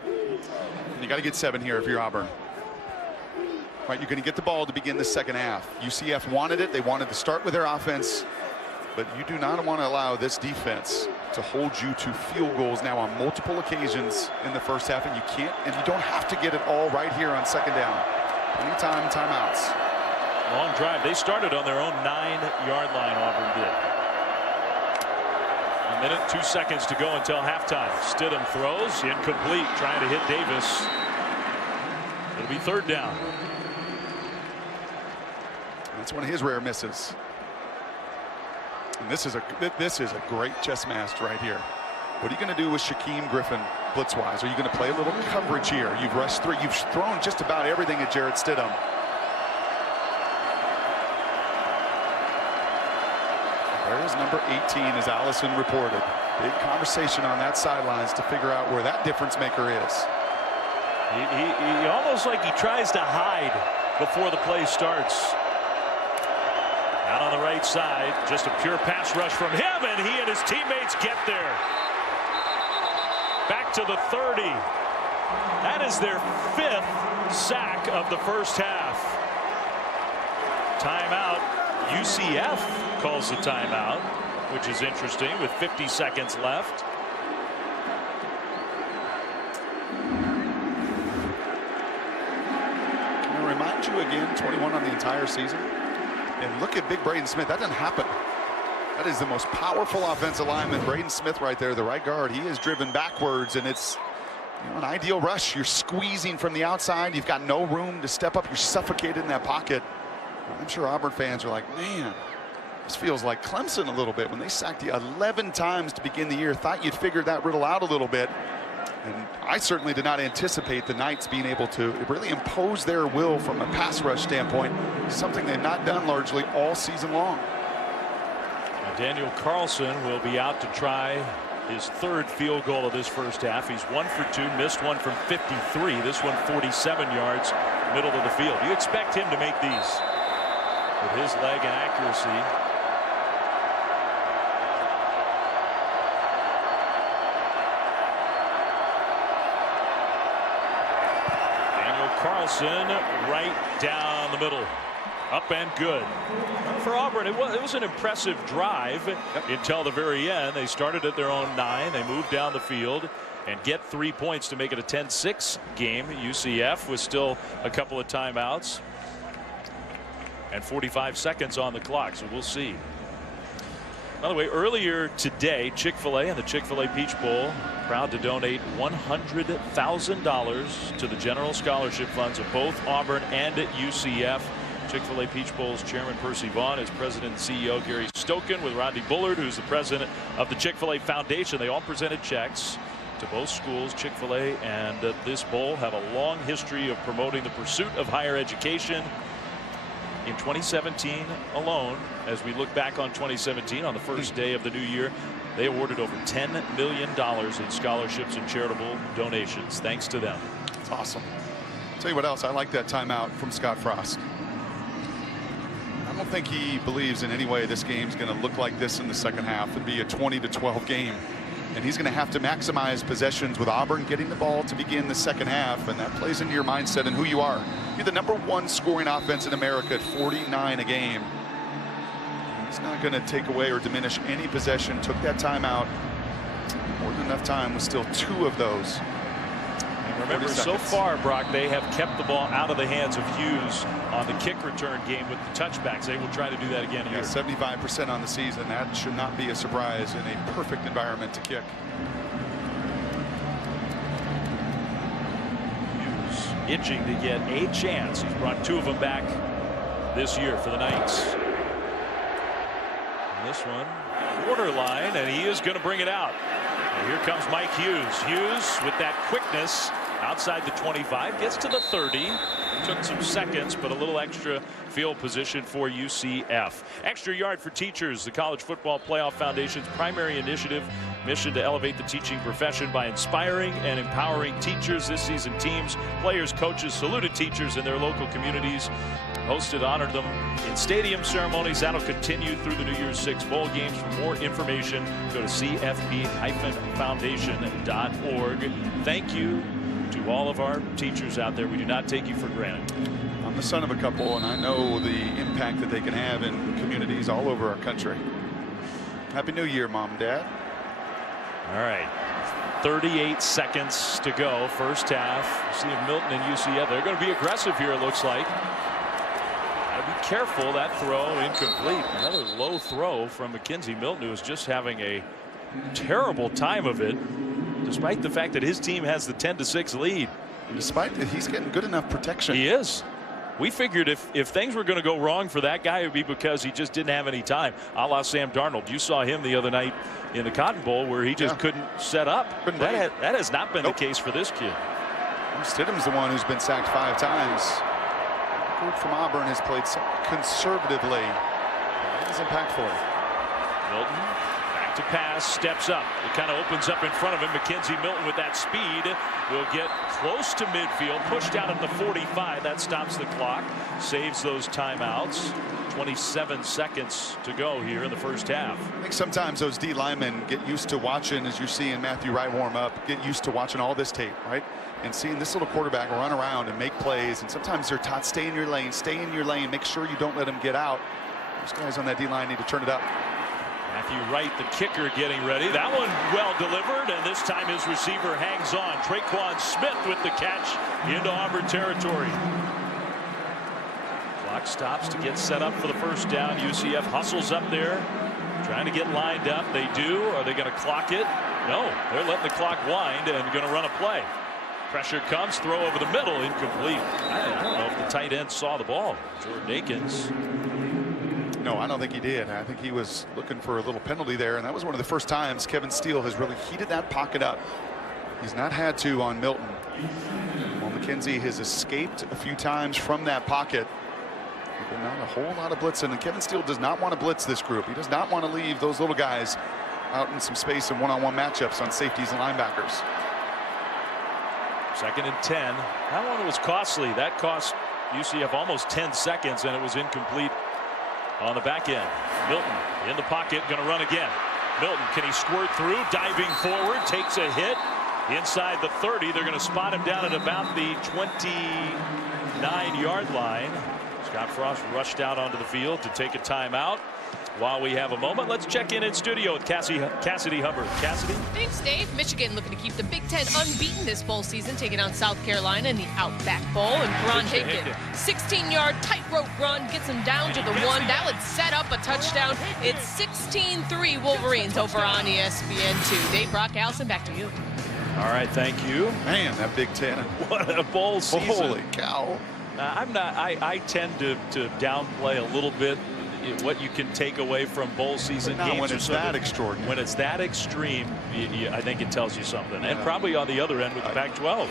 You got to get 7 here if you're Auburn. Right, you're going to get the ball to begin the second half. UCF wanted it. They wanted to start with their offense. But you do not want to allow this defense to hold you to field goals now on multiple occasions in the first half. And you can't, and you don't have to get it all right here on second down. Anytime, timeouts. Long drive. They started on their own 9-yard line, Auburn did. A minute, 2 seconds to go until halftime. Stidham throws. Incomplete. Trying to hit Davis. It'll be 3rd down. That's one of his rare misses. And this is a great chess match right here. What are you going to do with Shaquem Griffin blitz-wise? Are you going to play a little coverage here? You've rushed 3. You've thrown just about everything at Jarrett Stidham. There is number 18, as Allison reported. Big conversation on that sidelines to figure out where that difference maker is. He almost like he tries to hide before the play starts. Out on the right side, just a pure pass rush from him, and he and his teammates get there. Back to the 30. That is their 5th sack of the first half. Timeout. UCF calls the timeout, which is interesting with 50 seconds left. Can I remind you again, 21 on the entire season? And look at big Braden Smith. That doesn't happen. That is the most powerful offensive lineman. Braden Smith right there, the right guard. He is driven backwards, and it's an ideal rush. You're squeezing from the outside. You've got no room to step up. You're suffocated in that pocket. I'm sure Auburn fans are like, man, this feels like Clemson a little bit when they sacked you 11 times to begin the year. Thought you'd figured that riddle out a little bit. And I certainly did not anticipate the Knights being able to really impose their will from a pass rush standpoint, something they've not done largely all season long. Now Daniel Carlson will be out to try his 3rd field goal of this first half. He's 1 for 2, missed one from 53. This one 47 yards, middle of the field. You expect him to make these with his leg and accuracy. Carlson right down the middle. Up and good. For Auburn, it was an impressive drive until the very end. They started at their own 9. They moved down the field and get 3 points to make it a 10-6 game. UCF with still a couple of timeouts and 45 seconds on the clock, so we'll see. By the way, earlier today, Chick-fil-A and the Chick-fil-A Peach Bowl proud to donate $100,000 to the general scholarship funds of both Auburn and UCF. Chick-fil-A Peach Bowl's chairman Percy Vaughn, his president and CEO Gary Stoken, with Rodney Bullard, who's the president of the Chick-fil-A Foundation. They all presented checks to both schools. Chick-fil-A and this bowl have a long history of promoting the pursuit of higher education. In 2017 alone, as we look back on 2017, on the first day of the new year, they awarded over $10 million in scholarships and charitable donations thanks to them. It's awesome. I'll tell you what else, I like that timeout from Scott Frost. I don't think he believes in any way this game's going to look like this in the second half and be a 20-12 game. And he's going to have to maximize possessions with Auburn getting the ball to begin the second half, and that plays into your mindset and who you are. You're the #1 scoring offense in America at 49 a game. He's not going to take away or diminish any possession. Took that timeout. More than enough time with still 2 of those. And remember, so far, Brock, they have kept the ball out of the hands of Hughes on the kick return game with the touchbacks. They will try to do that again here. 75% on the season. That should not be a surprise in a perfect environment to kick. Hughes itching to get a chance. He's brought 2 of them back this year for the Knights. And this one, borderline, and he is going to bring it out. And here comes Mike Hughes. Hughes with that quickness outside the 25, gets to the 30. Took some seconds, but a little extra field position for UCF. Extra yard for teachers, the College Football Playoff Foundation's primary initiative. Mission to elevate the teaching profession by inspiring and empowering teachers. This season, teams, players, coaches saluted teachers in their local communities. Hosted, honored them in stadium ceremonies. That'll continue through the New Year's 6 bowl games. For more information, go to cfp-foundation.org. Thank you to all of our teachers out there. We do not take you for granted. I'm the son of a couple, and I know the impact that they can have in communities all over our country. Happy New Year, Mom and Dad. All right. 38 seconds to go. First half. You see Milton and UCF. They're going to be aggressive here, it looks like. Gotta be careful. That throw incomplete. Another low throw from McKenzie Milton, who is just having a terrible time of it, despite the fact that his team has the 10-6 lead. And despite that, he's getting good enough protection. He is. We figured if things were going to go wrong for that guy, it would be because he just didn't have any time, a la Sam Darnold. You saw him the other night in the Cotton Bowl where he just couldn't set up. That has not been the case for this kid. Stidham's the one who's been sacked 5 times. Group from Auburn has played so conservatively. That is impactful. Milton back to pass, steps up. It kind of opens up in front of him. McKenzie Milton with that speed will get close to midfield, pushed out at the 45. That stops the clock, saves those timeouts. 27 seconds to go here in the first half. I think sometimes those D linemen get used to watching, as you're seeing Matthew Wright warm up, get used to watching all this tape, right? And seeing this little quarterback run around and make plays. And sometimes they're taught, stay in your lane, make sure you don't let him get out. Those guys on that D line need to turn it up. Matthew Wright, the kicker, getting ready. That one well delivered, and this time his receiver hangs on. Traquan Smith with the catch into Auburn territory. Clock stops to get set up for the first down. UCF hustles up there, trying to get lined up. They do. Are they going to clock it? No, they're letting the clock wind and going to run a play. Pressure comes, throw over the middle, incomplete. I don't know if the tight end saw the ball. Jordan Akins. No, I don't think he did. I think he was looking for a little penalty there, and that was one of the first times Kevin Steele has really heated that pocket up. He's not had to on Milton. Well, McKenzie has escaped a few times from that pocket. But not a whole lot of blitzing, and Kevin Steele does not want to blitz this group. He does not want to leave those little guys out in some space in one-on-one matchups on safeties and linebackers. 2nd and 10. That one was costly. That cost UCF almost 10 seconds, and it was incomplete on the back end. Milton in the pocket, going to run again. Milton, can he squirt through? Diving forward, takes a hit inside the 30. They're going to spot him down at about the 29-yard line. Scott Frost rushed out onto the field to take a timeout. While we have a moment, let's check in studio with Cassidy Hubbard. Cassidy? Thanks, Dave. Michigan looking to keep the Big Ten unbeaten this bowl season, taking on South Carolina in the Outback Bowl. And Braun Higdon, 16-yard tightrope run, gets him down to the 1. That would set up a touchdown. It's 16-3 Wolverines over on ESPN2. Dave, Brock, Allison, back to you. All right, thank you. Man, that Big Ten. What a bowl season. Holy cow. I tend to downplay a little bit what you can take away from bowl season games. When it's that extraordinary. When it's that extreme, I think it tells you something. And probably on the other end with the Pac-12.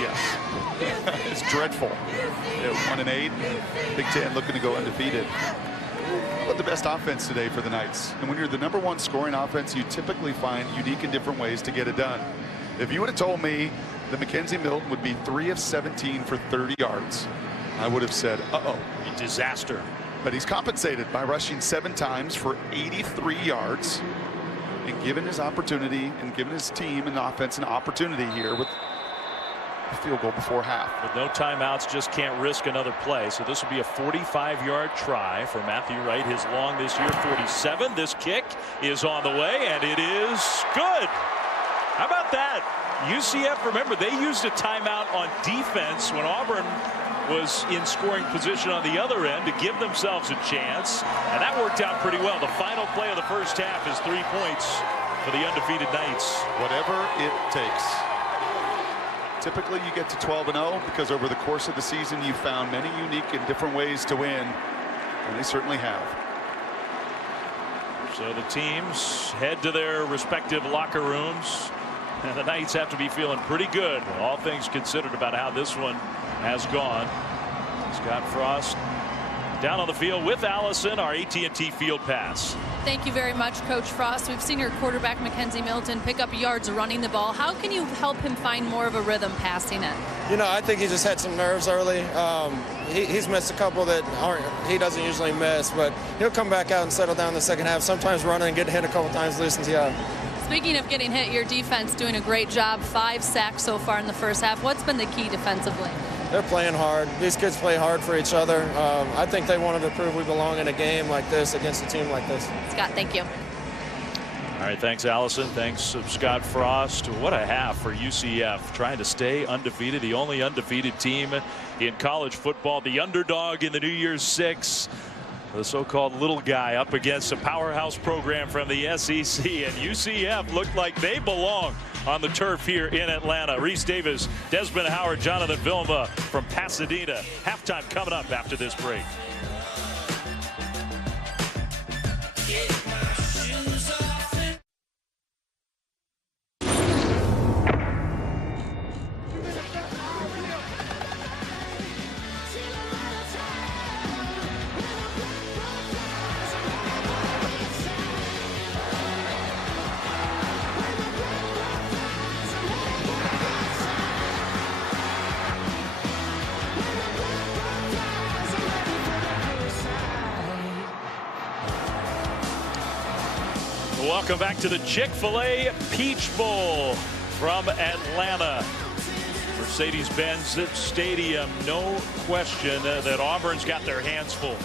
Yes. It's dreadful. 1-8. Big Ten looking to go undefeated. But the best offense today for the Knights. And when you're the #1 scoring offense, you typically find unique and different ways to get it done. If you would have told me that Mackenzie Milton would be 3 of 17 for 30 yards, I would have said, uh-oh. A disaster. But he's compensated by rushing 7 times for 83 yards and given his opportunity and given his team and the offense an opportunity here with a field goal before half. With no timeouts, just can't risk another play. So this will be a 45-yard try for Matthew Wright, his long this year, 47. This kick is on the way, and it is good. How about that? UCF, remember, they used a timeout on defense when Auburn was in scoring position on the other end to give themselves a chance, and that worked out pretty well. The final play of the first half is 3 points for the undefeated Knights. Whatever it takes. Typically you get to 12-0 because over the course of the season you found many unique and different ways to win, and they certainly have. So the teams head to their respective locker rooms, and the Knights have to be feeling pretty good, all things considered, about how this one has gone. Scott Frost down on the field with Allison, our AT&T Field Pass. Thank you very much, Coach Frost. We've seen your quarterback, Mackenzie Milton, pick up yards running the ball. How can you help him find more of a rhythm passing it? You know, I think he just had some nerves early. He's missed a couple that he doesn't usually miss, but he'll come back out and settle down in the second half. Sometimes running and getting hit a couple times loosens you up. Speaking of getting hit, your defense doing a great job. 5 sacks so far in the first half. What's been the key defensively? They're playing hard. These kids play hard for each other. I think they wanted to prove we belong in a game like this against a team like this. Scott, thank you. All right, thanks, Allison. Thanks, Scott Frost. What a half for UCF, trying to stay undefeated, the only undefeated team in college football, the underdog in the New Year's Six. The so-called little guy up against a powerhouse program from the SEC, and UCF looked like they belong on the turf here in Atlanta. Reese Davis, Desmond Howard, Jonathan Vilma from Pasadena. Halftime coming up after this break. Welcome back to the Chick-fil-A Peach Bowl from Atlanta. Mercedes-Benz Stadium, no question that Auburn's got their hands full.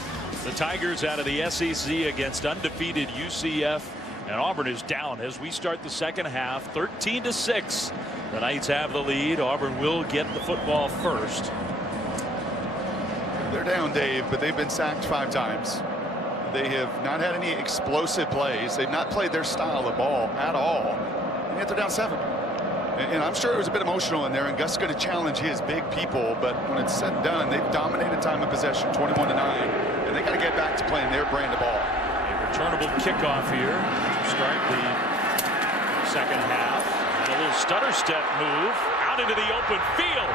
The Tigers out of the SEC against undefeated UCF, and Auburn is down as we start the second half, 13-6. The Knights have the lead. Auburn will get the football first. They're down, Dave, but they've been sacked 5 times. They have not had any explosive plays. They've not played their style of ball at all. And yet they're down 7. And I'm sure it was a bit emotional in there, and Gus is going to challenge his big people, but when it's said and done, they've dominated time of possession, 21-9, and they got to get back to playing their brand of ball. A returnable kickoff here to start the second half. And a little stutter step move out into the open field.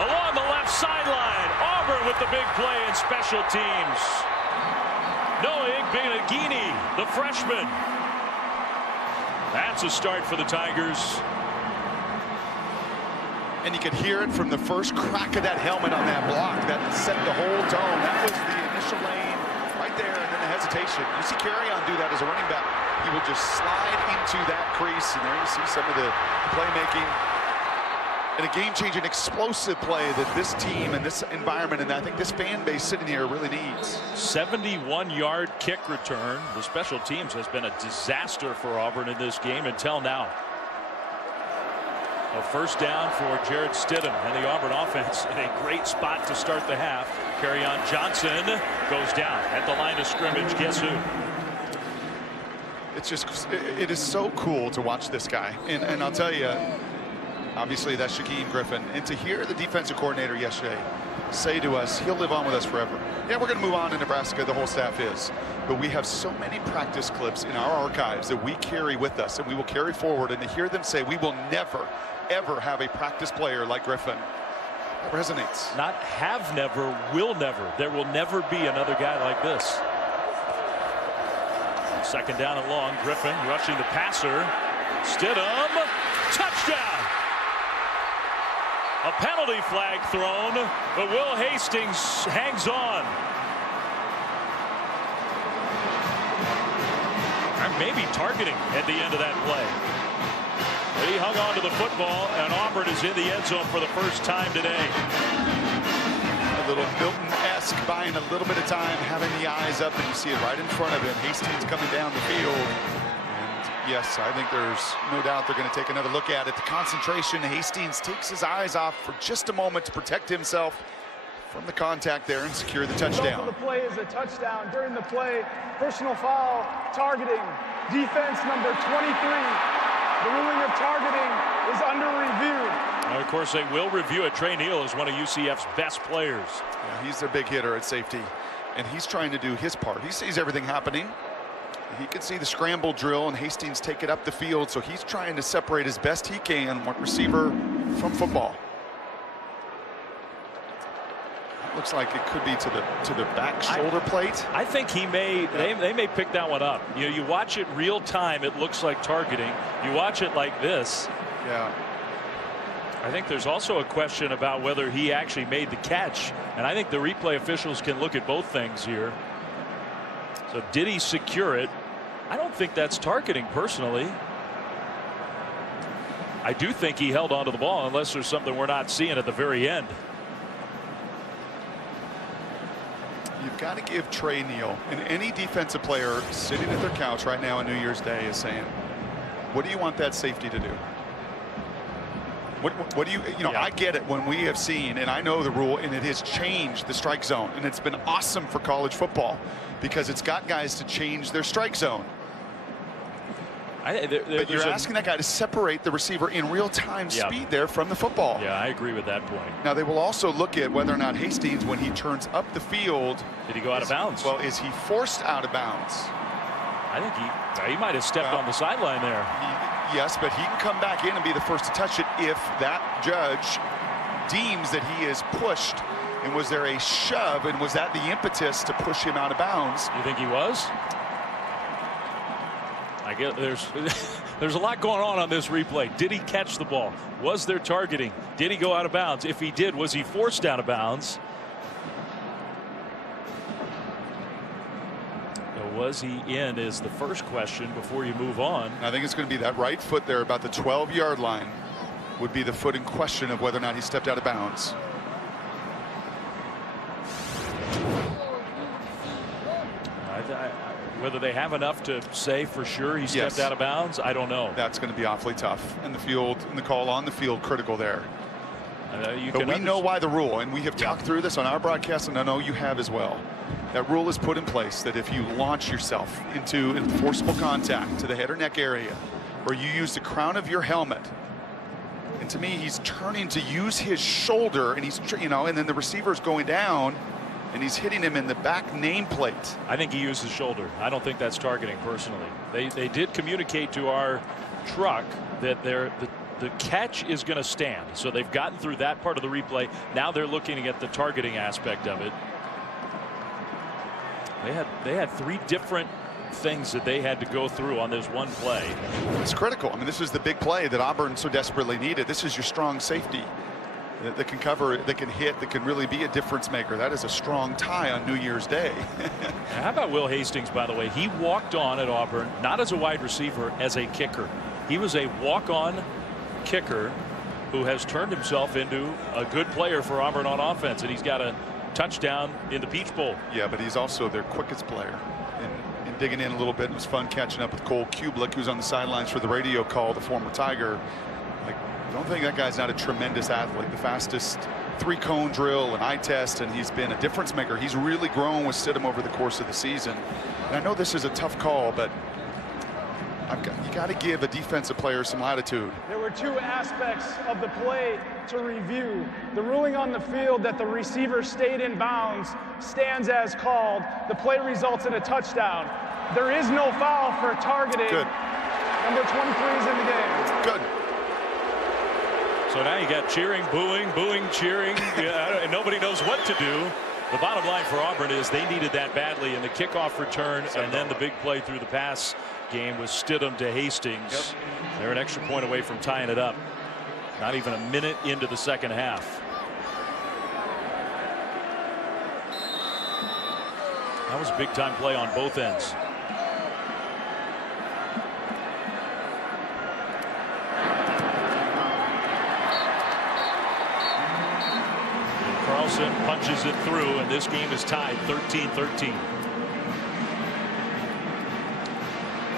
Along the left sideline, Auburn with the big play in special teams. Noah Igbenegini, the freshman. That's a start for the Tigers. And you could hear it from the first crack of that helmet on that block. That set the whole tone. That was the initial lane right there, and then the hesitation. You see Carrion do that as a running back. He will just slide into that crease, and there you see some of the playmaking. And a game-changing, explosive play that this team and this environment and I think this fan base sitting here really needs. 71-yard kick return. The special teams has been a disaster for Auburn in this game until now. A first down for Jared Stidham and the Auburn offense in a great spot to start the half. Kerryon Johnson goes down at the line of scrimmage. Guess who? It's just, it is so cool to watch this guy. And I'll tell you, obviously that's Shaquem Griffin. And to hear the defensive coordinator yesterday say to us, he'll live on with us forever. Yeah, we're going to move on in Nebraska. The whole staff is. But we have so many practice clips in our archives that we carry with us and we will carry forward. And to hear them say, we will never, ever have a practice player like Griffin. That resonates. Not have never, will never. There will never be another guy like this. Second down and long. Griffin rushing the passer. Stidham. Touchdown. A penalty flag thrown, but Will Hastings hangs on. And maybe targeting at the end of that play. But he hung on to the football, and Auburn is in the end zone for the first time today. A little Milton-esque, buying a little bit of time, having the eyes up, and you see it right in front of him. Hastings coming down the field. And yes, I think there's no doubt they're going to take another look at it. The concentration, Hastings takes his eyes off for just a moment to protect himself from the contact there and secure the touchdown. The play is a touchdown. During the play, personal foul, targeting, defense number 23. The ruling of targeting is under review. And of course, they will review it. Trey Neal is one of UCF's best players. Yeah, he's their big hitter at safety, and he's trying to do his part. He sees everything happening. He can see the scramble drill, and Hastings take it up the field, so he's trying to separate as best he can receiver from football. Looks like it could be to the back shoulder plate. I think he may. They may pick that one up. You know, you watch it real time, it looks like targeting. You watch it like this. Yeah. I think there's also a question about whether he actually made the catch, and I think the replay officials can look at both things here. So did he secure it? I don't think that's targeting personally. I do think he held onto the ball unless there's something we're not seeing at the very end. You've got to give Trey Neal, and any defensive player sitting at their couch right now on New Year's Day is saying, what do you want that safety to do? What do you know, yeah. I get it when we have seen, and I know the rule, and it has changed the strike zone, and it's been awesome for college football because it's got guys to change their strike zone. But you're asking that guy to separate the receiver in real-time speed there from the football. Yeah, I agree with that point. Now, they will also look at whether or not Hastings, when he turns up the field... Did he go out of bounds? Well, is he forced out of bounds? I think he might have stepped on the sideline there. Yes, but he can come back in and be the first to touch it if that judge deems that he is pushed. And was there a shove, and was that the impetus to push him out of bounds? You think he was? I guess there's a lot going on this replay. Did he catch the ball? Was there targeting? Did he go out of bounds? If he did, was he forced out of bounds? Or was he in is the first question before you move on. I think it's going to be that right foot there about the 12-yard line would be the foot in question of whether or not he stepped out of bounds. Whether they have enough to say for sure he stepped out of bounds, I don't know. That's going to be awfully tough. And the field, and the call on the field, critical there. But we know why the rule, and we have talked through this on our broadcast, and I know you have as well. That rule is put in place that if you launch yourself into enforceable contact to the head or neck area, or you use the crown of your helmet, and to me, he's turning to use his shoulder, and he's, and then the receiver's going down, and he's hitting him in the back nameplate. I think he used his shoulder. I don't think that's targeting personally. They did communicate to our truck that the catch is going to stand. So they've gotten through that part of the replay. Now they're looking at the targeting aspect of it. They had three different things that they had to go through on this one play. It's critical. I mean, this is the big play that Auburn so desperately needed. This is your strong safety that can cover, that can hit, that can really be a difference maker. That is a strong tie on New Year's Day. How about Will Hastings, by the way? He walked on at Auburn, not as a wide receiver, as a kicker. He was a walk-on kicker who has turned himself into a good player for Auburn on offense, and he's got a touchdown in the Peach Bowl. Yeah, but he's also their quickest player. And digging in a little bit, it was fun catching up with Cole Kublick, who's on the sidelines for the radio call, the former Tiger. Like, I don't think that guy's not a tremendous athlete. The fastest 3-cone drill and eye test, and he's been a difference maker. He's really grown with Stidham over the course of the season. And I know this is a tough call, but you got to give a defensive player some latitude. There were two aspects of the play to review. The ruling on the field that the receiver stayed in bounds stands as called. The play results in a touchdown. There is no foul for targeting. Good. Number 23 is in the game. Good. So now you got cheering, booing, booing, cheering, and nobody knows what to do. The bottom line for Auburn is they needed that badly in the kickoff return, and then the big play through the pass game was Stidham to Hastings. Yep. They're an extra point away from tying it up. Not even a minute into the second half. That was a big time play on both ends. Carlson punches it through, and this game is tied 13-13.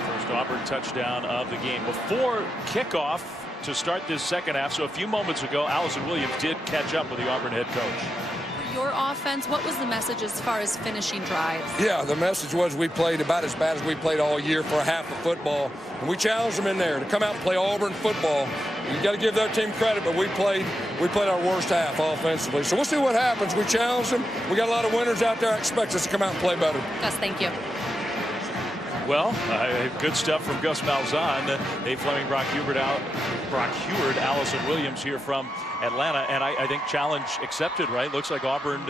First Auburn touchdown of the game. Before kickoff to start this second half, so a few moments ago, Allison Williams did catch up with the Auburn head coach. Your offense, what was the message as far as finishing drives? Yeah, the message was we played about as bad as we played all year for a half of football. And we challenged them in there to come out and play Auburn football. You got to give their team credit, but we played our worst half offensively. So we'll see what happens. We challenged them. We got a lot of winners out there. I expect us to come out and play better. Gus, thank you. Well, good stuff from Gus Malzahn. Dave Fleming, Brock Hubert, Allison Williams here from Atlanta, and I think challenge accepted, right? Looks like Auburn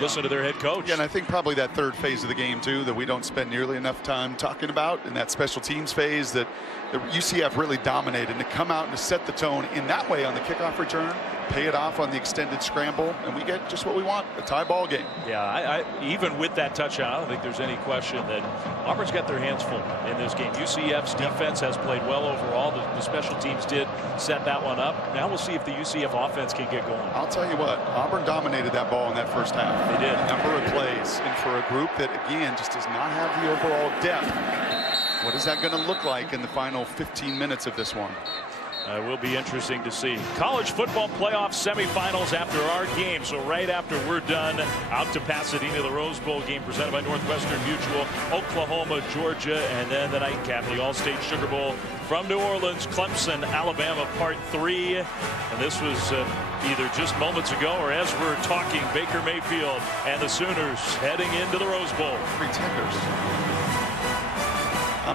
listened to their head coach. Yeah, and I think probably that third phase of the game too that we don't spend nearly enough time talking about, in that special teams phase that the UCF really dominated, and to come out and to set the tone in that way on the kickoff return, pay it off on the extended scramble, and we get just what we want, a tie ball game. Yeah, even with that touchdown, I don't think there's any question that Auburn's got their hands full in this game. UCF's defense has played well overall. The special teams did set that one up. Now we'll see if the UCF offense can get going. I'll tell you what, Auburn dominated that ball in that first half. They did. A number of plays, and for a group that, again, just does not have the overall depth, what is that going to look like in the final 15 minutes of this one? It will be interesting to see. College football playoff semifinals after our game. So right after we're done, out to Pasadena, the Rose Bowl game presented by Northwestern Mutual, Oklahoma, Georgia, and then the nightcap, the All-State Sugar Bowl from New Orleans, Clemson, Alabama, Part 3. And this was either just moments ago or as we're talking, Baker Mayfield and the Sooners heading into the Rose Bowl. Pretenders.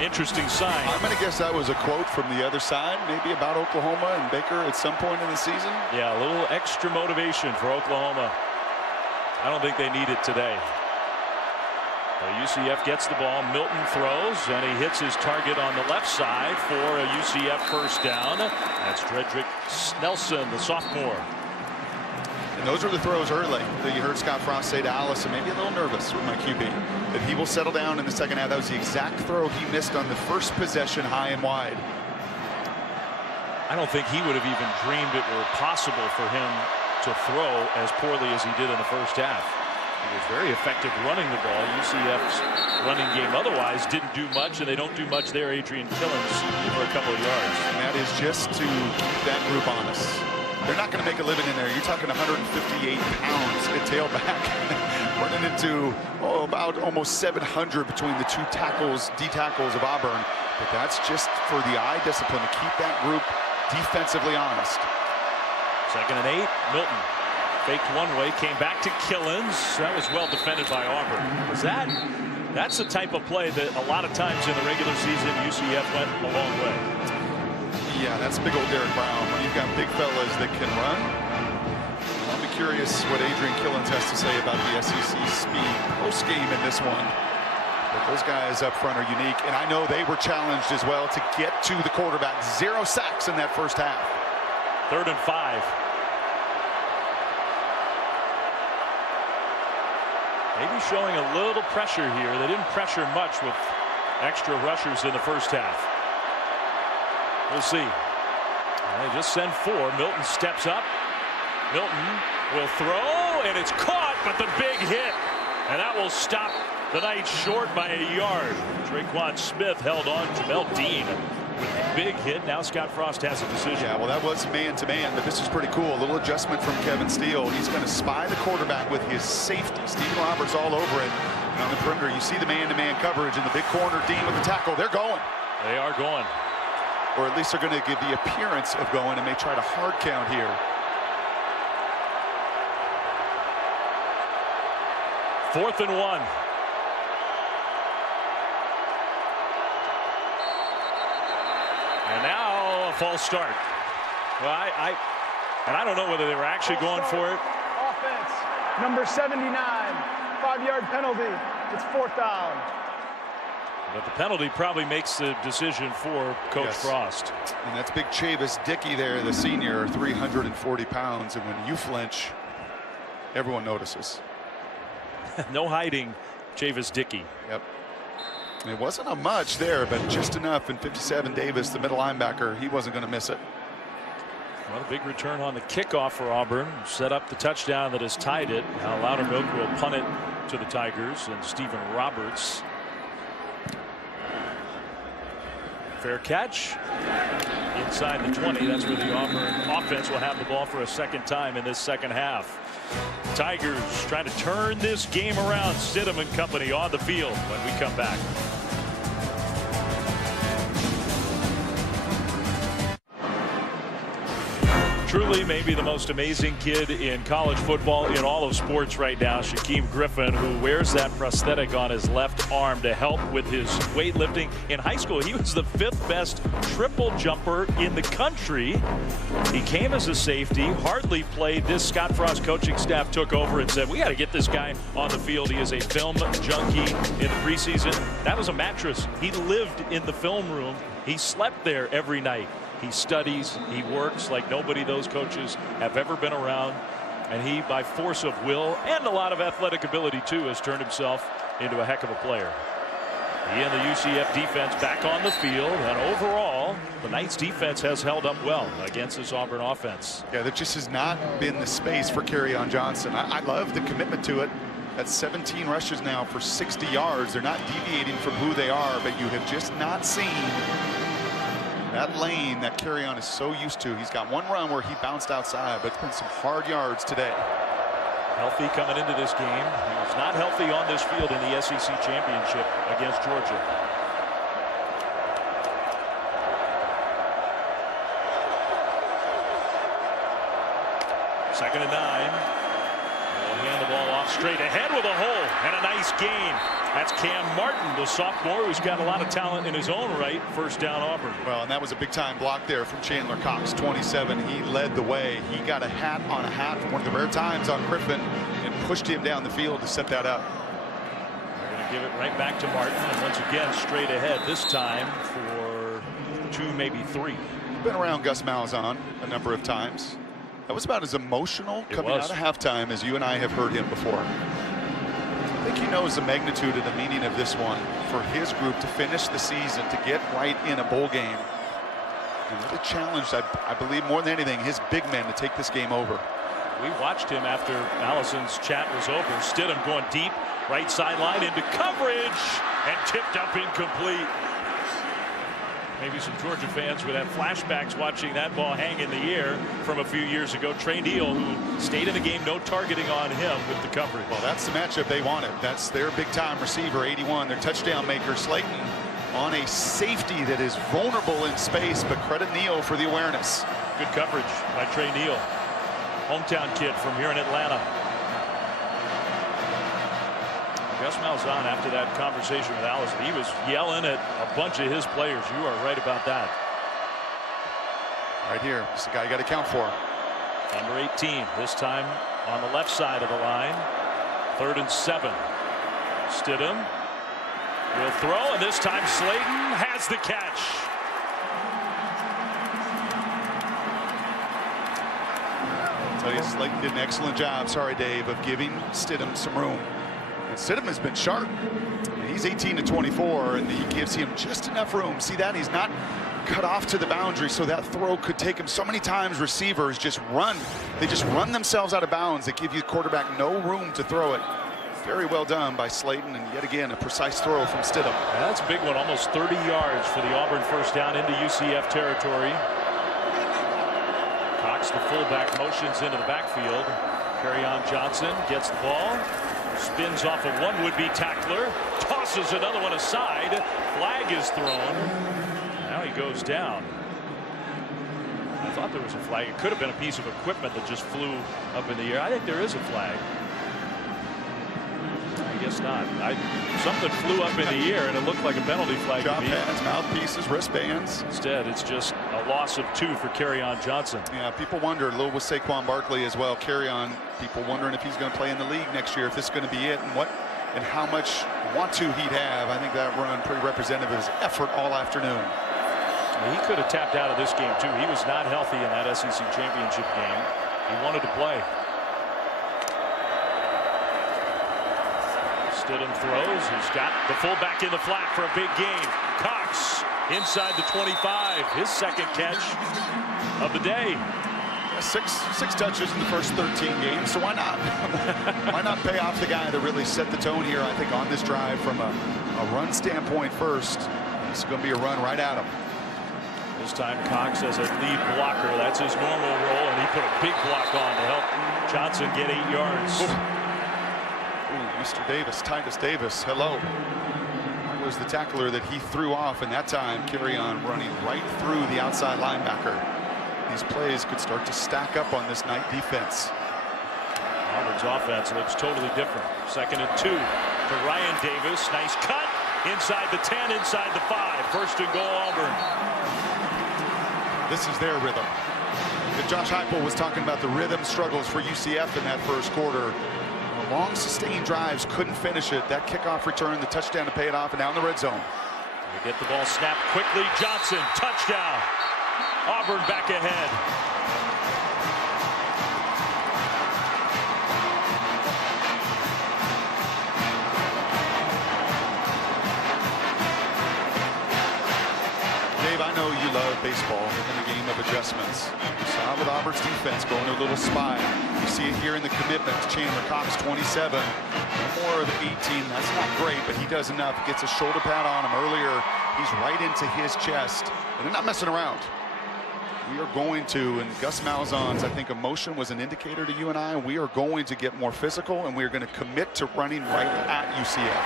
Interesting sign. I'm going to guess that was a quote from the other side, maybe about Oklahoma and Baker at some point in the season. Yeah, a little extra motivation for Oklahoma. I don't think they need it today. UCF gets the ball. Milton throws, and he hits his target on the left side for a UCF first down. That's Dredrick Nelson, the sophomore. And those were the throws early that you heard Scott Frost say to Allison, maybe a little nervous with my QB, that he will settle down in the second half. That was the exact throw he missed on the first possession, high and wide. I don't think he would have even dreamed it were possible for him to throw as poorly as he did in the first half. He was very effective running the ball. UCF's running game otherwise didn't do much, and they don't do much there. Adrian Killens for a couple of yards. And that is just to keep that group honest. They're not going to make a living in there. You're talking 158 pounds at tailback, running into about almost 700 between the two tackles, D tackles of Auburn. But that's just for the eye discipline to keep that group defensively honest. 2nd and 8. Milton faked one way, came back to Killens. That was well defended by Auburn. That's the type of play that a lot of times in the regular season UCF went a long way. Yeah, that's big old Derek Brown. When you've got big fellas that can run. I'll be curious what Adrian Killens has to say about the SEC speed post-game in this one. But those guys up front are unique, and I know they were challenged as well to get to the quarterback. 0 sacks in that first half. 3rd and 5. Maybe showing a little pressure here. They didn't pressure much with extra rushers in the first half. We'll see. They just send 4. Milton steps up. Milton will throw, and it's caught, but the big hit. And that will stop the Knights short by a yard. Traquan Smith held on. Jamel Dean with the big hit. Now Scott Frost has a decision. Yeah, well, that was man-to-man, but this is pretty cool. A little adjustment from Kevin Steele. He's going to spy the quarterback with his safety. Stephen Roberts all over it. And on the perimeter, you see the man-to-man coverage in the big corner. Dean with the tackle. They're going. They are going. Or at least they're going to give the appearance of going, and may try to hard count here. Fourth and 1. And now a false start. Well, I don't know whether they were actually going for it. Offense, number 79, 5-yard penalty. It's 4th down. But the penalty probably makes the decision for Coach Frost. And that's big Chavis Dickey there, the senior, 340 pounds. And when you flinch, everyone notices. No hiding Chavis Dickey. Yep. It wasn't a much there, but just enough. And 57 Davis, the middle linebacker, he wasn't going to miss it. Well, a big return on the kickoff for Auburn. Set up the touchdown that has tied it. Now Loudermilk will punt it to the Tigers, and Stephen Roberts. Fair catch inside the 20. That's where the Auburn offense will have the ball for a second time in this second half. Tigers trying to turn this game around. Stidham and company on the field when we come back. Truly maybe the most amazing kid in college football, in all of sports right now, Shaquem Griffin, who wears that prosthetic on his left arm to help with his weightlifting. In high school, he was the 5th best triple jumper in the country. He came as a safety, hardly played. This Scott Frost coaching staff took over and said, we got to get this guy on the field. He is a film junkie in the preseason. That was a mattress. He lived in the film room. He slept there every night. He studies, he works like nobody those coaches have ever been around. And he, by force of will and a lot of athletic ability too, has turned himself into a heck of a player. He and the UCF defense back on the field, and overall the Knights defense has held up well against this Auburn offense. Yeah, there just has not been the space for Kerryon Johnson. I love the commitment to it. That's 17 rushes now for 60 yards. They're not deviating from who they are, but you have just not seen that lane that Kerryon is so used to. He's got one run where he bounced outside, but it's been some hard yards today. Healthy coming into this game. He was not healthy on this field in the SEC championship against Georgia. Second and 9. They'll hand the ball off straight ahead with a hole and a nice gain. That's Cam Martin, the sophomore, who's got a lot of talent in his own right. First down, Auburn. Well, and that was a big-time block there from Chandler Cox, 27. He led the way. He got a hat on a hat for one of the rare times on Griffin and pushed him down the field to set that up. They're going to give it right back to Martin, and once again, straight ahead, this time for 2, maybe 3. Been around Gus Malzahn a number of times. That was about as emotional coming out of halftime as you and I have heard him before. I think he knows the magnitude and the meaning of this one for his group to finish the season, to get right in a bowl game. And really challenged, I believe, more than anything, his big men to take this game over. We watched him after Allison's chat was over. Stidham going deep, right sideline into coverage, and tipped up incomplete. Maybe some Georgia fans would have flashbacks watching that ball hang in the air from a few years ago. Trey Neal, who stayed in the game, no targeting on him with the coverage. Well, that's the matchup they wanted. That's their big-time receiver, 81, their touchdown maker, Slayton, on a safety that is vulnerable in space, but credit Neal for the awareness. Good coverage by Trey Neal, hometown kid from here in Atlanta. Gus Malzahn, after that conversation with Allison, he was yelling at a bunch of his players. You are right about that. Right here, it's the guy you got to count for. Number 18, this time on the left side of the line. 3rd and 7. Stidham will throw, and this time Slayton has the catch. I'll tell you, Slayton did an excellent job, sorry Dave, of giving Stidham some room. And Stidham has been sharp. And he's 18 to 24, and he gives him just enough room. See that? He's not cut off to the boundary so that throw could take him. So many times receivers just run. They just run themselves out of bounds. They give you quarterback no room to throw it. Very well done by Slayton, and yet again a precise throw from Stidham. Yeah, that's a big one, almost 30 yards for the Auburn first down into UCF territory. Cox, the fullback, motions into the backfield. Kerryon Johnson gets the ball, spins off of one would-be tackler, tosses another one aside. Flag is thrown. Now he goes down. I thought there was a flag. It could have been a piece of equipment that just flew up in the air. I think there is a flag. I guess not. Something flew up in the air and it looked like a penalty flag. Job pads, mouthpieces, wristbands. Instead, it's just a loss of 2 for Kerryon Johnson. Yeah, people wonder, a little with Saquon Barkley as well. Kerryon, people wondering if he's going to play in the league next year, if this is going to be it, and how much want-to he'd have. I think that run pretty representative of his effort all afternoon. He could have tapped out of this game too. He was not healthy in that SEC championship game. He wanted to play. Stidham throws. He's got the fullback in the flat for a big gain. Cox inside the 25. His second catch of the day. Six touches in the first 13 games, so why not? Why not pay off the guy that really set the tone here, I think, on this drive from a run standpoint first. It's going to be a run right at him. This time Cox as a lead blocker. That's his normal role, and he put a big block on to help Johnson get 8 yards. Ooh, Mr. Davis, Titus Davis, hello. That was the tackler that he threw off, and that time Kerryon running right through the outside linebacker. These plays could start to stack up on this night defense. Auburn's offense looks totally different. 2nd and 2 to Ryan Davis. Nice cut inside the 10, inside the 5. 1st and goal, Auburn. This is their rhythm. And Josh Heupel was talking about the rhythm struggles for UCF in that first quarter. Long sustained drives, couldn't finish it. That kickoff return, the touchdown to pay it off, and now in the red zone. They get the ball snapped quickly. Johnson, touchdown. Auburn back ahead. Dave, I know you love baseball in the game of adjustments. You saw it with Auburn's defense going to a little spy. You see it here in the commitments. Chandler Cox, 27. No more of 18. That's not great, but he does enough. Gets a shoulder pad on him earlier. He's right into his chest. And they're not messing around. We are going to, and Gus Malzahn's, I think, emotion was an indicator to you and I. We are going to get more physical, and we are going to commit to running right at UCF.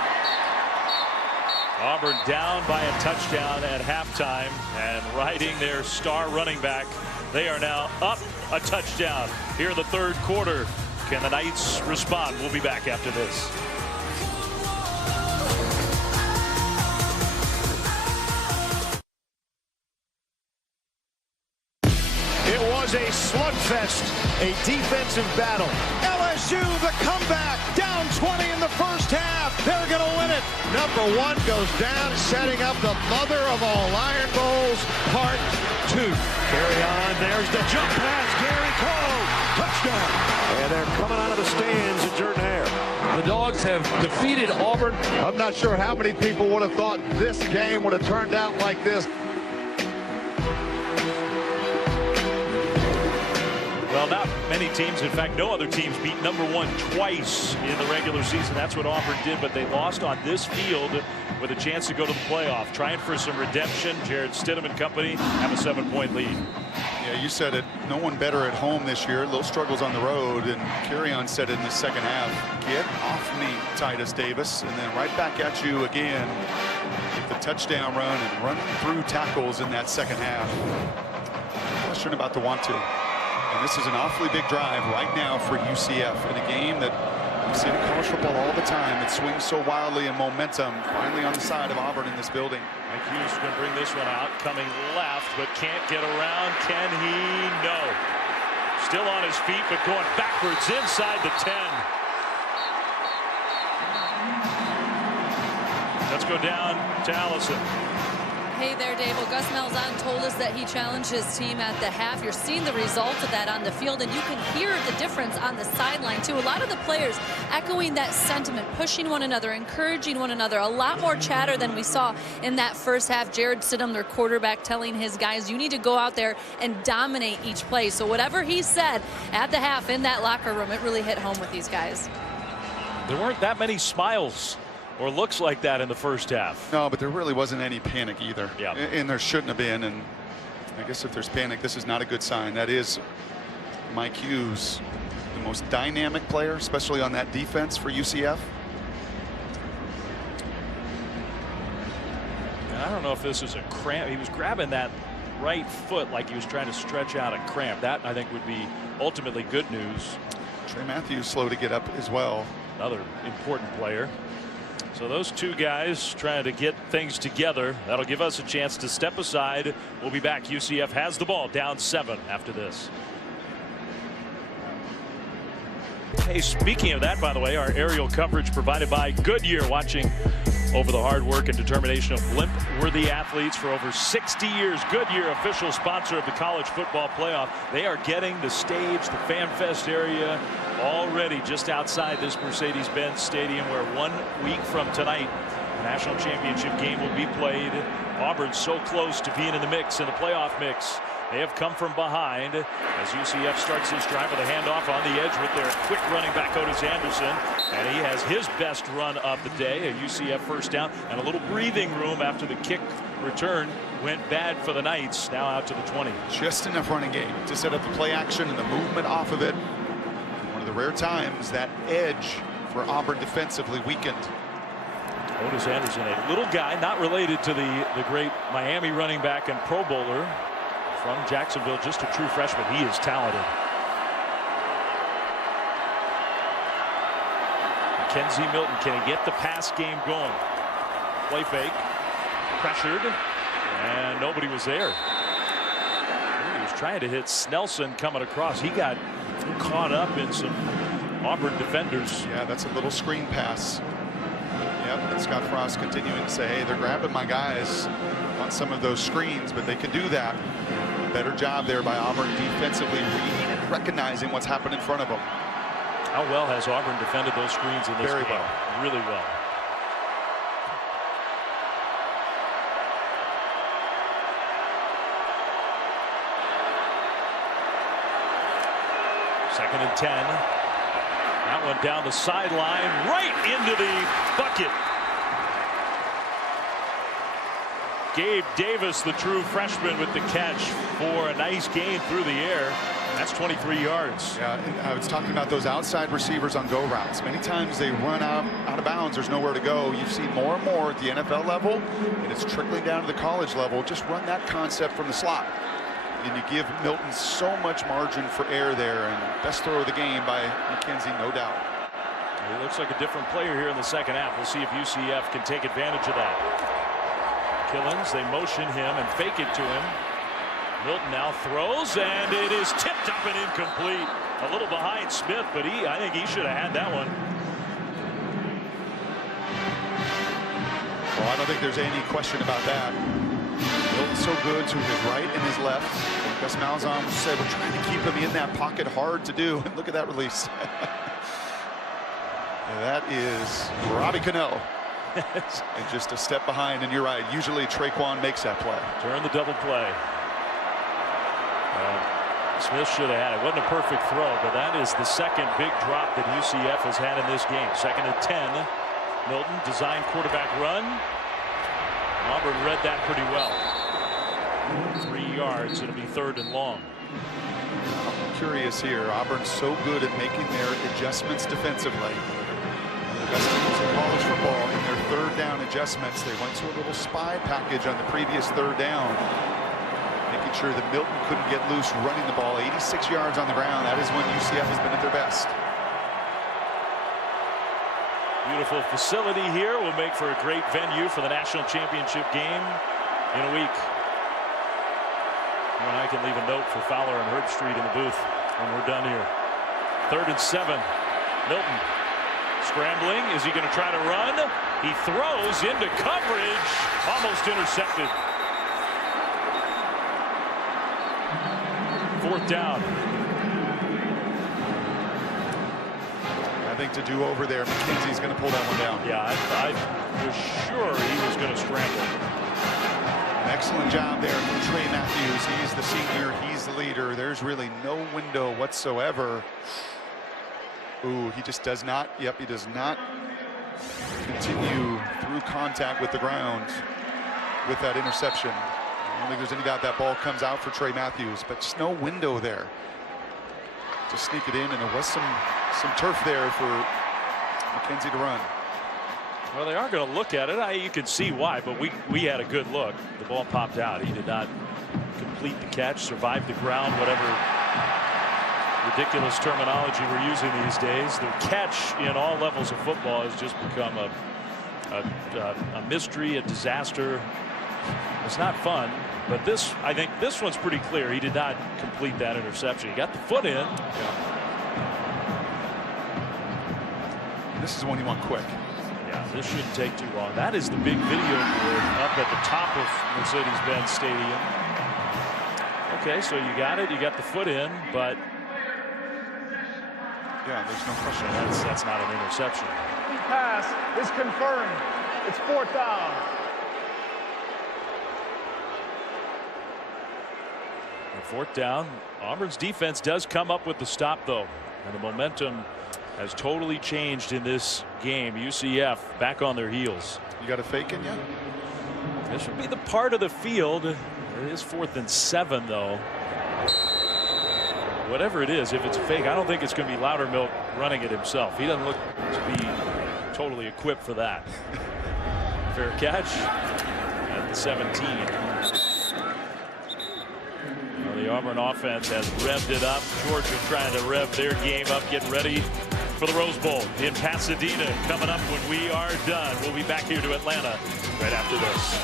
Auburn down by a touchdown at halftime, and riding their star running back. They are now up a touchdown here in the 3rd quarter. Can the Knights respond? We'll be back after this. It was a slugfest, a defensive battle. LSU, the comeback, down 20 in the first half. They're going to win it. Number 1 goes down, setting up the mother of all Iron Bowls, part 2. Carry on, there's the jump pass, Gary Cole, touchdown. And they're coming out of the stands at Jordan Hare. The Dogs have defeated Auburn. I'm not sure how many people would have thought this game would have turned out like this. Well, not many teams, in fact, no other teams beat number 1 twice in the regular season. That's what Auburn did, but they lost on this field with a chance to go to the playoff. Trying for some redemption. Jared Stidham and company have a 7-point lead. Yeah, you said it. No one better at home this year. Little struggles on the road, and Kerryon said it in the second half. Get off me, Titus Davis, and then right back at you again with the touchdown run and run through tackles in that second half. Question about the want-to. And this is an awfully big drive right now for UCF in a game that we see in college football all the time. It swings so wildly in momentum. Finally on the side of Auburn in this building. Mike Hughes is going to bring this one out. Coming left, but can't get around. Can he? No. Still on his feet, but going backwards inside the 10. Let's go down to Allison. Hey there, Dave. Well, Gus Malzahn told us that he challenged his team at the half. You're seeing the result of that on the field, and you can hear the difference on the sideline, too. A lot of the players echoing that sentiment, pushing one another, encouraging one another. A lot more chatter than we saw in that first half. Jared Stidham, their quarterback, telling his guys, you need to go out there and dominate each play. So whatever he said at the half in that locker room, it really hit home with these guys. There weren't that many smiles or looks like that in the first half. No, but there really wasn't any panic either. Yeah. And there shouldn't have been. And I guess if there's panic, this is not a good sign. That is Mike Hughes, the most dynamic player, especially on that defense for UCF. And I don't know if this is a cramp. He was grabbing that right foot like he was trying to stretch out a cramp. That, I think, would be ultimately good news. Trey Matthews slow to get up as well. Another important player. So those two guys trying to get things together. That'll give us a chance to step aside. We'll be back. UCF has the ball, down 7 after this. Hey, speaking of that, by the way, our aerial coverage provided by Goodyear, watching over the hard work and determination of limp-worthy athletes for over 60 years. Goodyear, official sponsor of the college football playoff. They are getting the stage, the Fan Fest area, already just outside this Mercedes-Benz Stadium, where 1 week from tonight, the national championship game will be played. Auburn so close to being in the mix, in the playoff mix. They have come from behind as UCF starts this drive with a handoff on the edge with their quick running back Otis Anderson, and he has his best run of the day, a UCF first down and a little breathing room after the kick return went bad for the Knights. Now out to the 20. Just enough running game to set up the play action and the movement off of it. One of the rare times that edge for Auburn defensively weakened. Otis Anderson, a little guy, not related to the great Miami running back and Pro Bowler from Jacksonville, just a true freshman. He is talented. Mackenzie Milton, can he get the pass game going? Play fake, pressured, and nobody was there. He was trying to hit Snelson coming across. He got caught up in some Auburn defenders. Yeah, that's a little screen pass. Yep, and Scott Frost continuing to say, hey, they're grabbing my guys on some of those screens, but they can do that. Better job there by Auburn defensively, reading and recognizing what's happened in front of them. How well has Auburn defended those screens in this Very game? well. Really well. Second and 10. That one down the sideline, right into the bucket. Gabe Davis, the true freshman, with the catch for a nice gain through the air. That's 23 yards. Yeah, and I was talking about those outside receivers on go routes. Many times they run out of bounds. There's nowhere to go. You've seen more and more at the NFL level, and it's trickling down to the college level. Just run that concept from the slot. And you give Milton so much margin for error there, and best throw of the game by McKenzie, no doubt. He looks like a different player here in the second half. We'll see if UCF can take advantage of that. Killins, they motion him and fake it to him. Milton now throws, and it is tipped up and incomplete. A little behind Smith, but I think he should have had that one. Well, I don't think there's any question about that. Milton's so good to his right and his left. Gus Malzahn said we're trying to keep him in that pocket, hard to do. And look at that release. That is Robbie Cano. And just a step behind, and you're right. Usually Traquan makes that play. Turn the double play. Smith should have had it. Wasn't a perfect throw, but that is the second big drop that UCF has had in this game. Second and 10. Milton, design quarterback run. Auburn read that pretty well. 3 yards. It'll be third and long. I'm curious here. Auburn's so good at making their adjustments defensively. Best teams in college football in their third down adjustments. They went to a little spy package on the previous third down, making sure that Milton couldn't get loose running the ball. 86 yards on the ground. That is when UCF has been at their best. Beautiful facility here will make for a great venue for the national championship game in a week. You and I can leave a note for Fowler and Herb Street in the booth when we're done here. 3rd and 7. Milton scrambling. Is he going to try to run? He throws into coverage. Almost intercepted. 4th down. I think to do over there, McKenzie's going to pull that one down. Yeah, I was sure he was going to scramble. An excellent job there from Trey Matthews. He's the senior. He's the leader. There's really no window whatsoever. Ooh, he just does not. Yep, he does not continue through contact with the ground with that interception. I don't think there's any doubt that ball comes out for Trey Matthews, but just no window there to sneak it in, and there was some turf there for McKenzie to run. Well, they are going to look at it. You can see why, but we had a good look. The ball popped out. He did not complete the catch, survive the ground, whatever ridiculous terminology we're using these days. The catch in all levels of football has just become a mystery, a disaster. It's not fun, but I think this one's pretty clear. He did not complete that interception. He got the foot in. Yeah. This is one you want quick. Yeah, this shouldn't take too long. That is the big video board up at the top of Mercedes-Benz Stadium. Okay, so you got it. You got the foot in, but yeah, there's no question. That's not an interception. Pass is confirmed. It's 4th down. And 4th down. Auburn's defense does come up with the stop, though, and the momentum has totally changed in this game. UCF back on their heels. You got a fake in yet? This would be the part of the field. It is 4th and 7, though. Whatever it is, if it's a fake, I don't think it's going to be Loudermilk running it himself. He doesn't look to be totally equipped for that. Fair catch at the 17. Well, the Auburn offense has revved it up. Georgia trying to rev their game up, getting ready for the Rose Bowl in Pasadena coming up when we are done. We'll be back here to Atlanta right after this.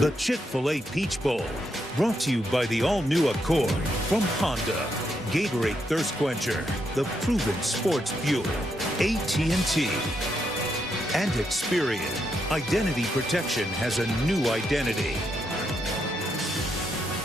The Chick-fil-A Peach Bowl, brought to you by the all-new Accord from Honda, Gatorade Thirst Quencher, the proven sports fuel, AT&T, and Experian. Identity protection has a new identity.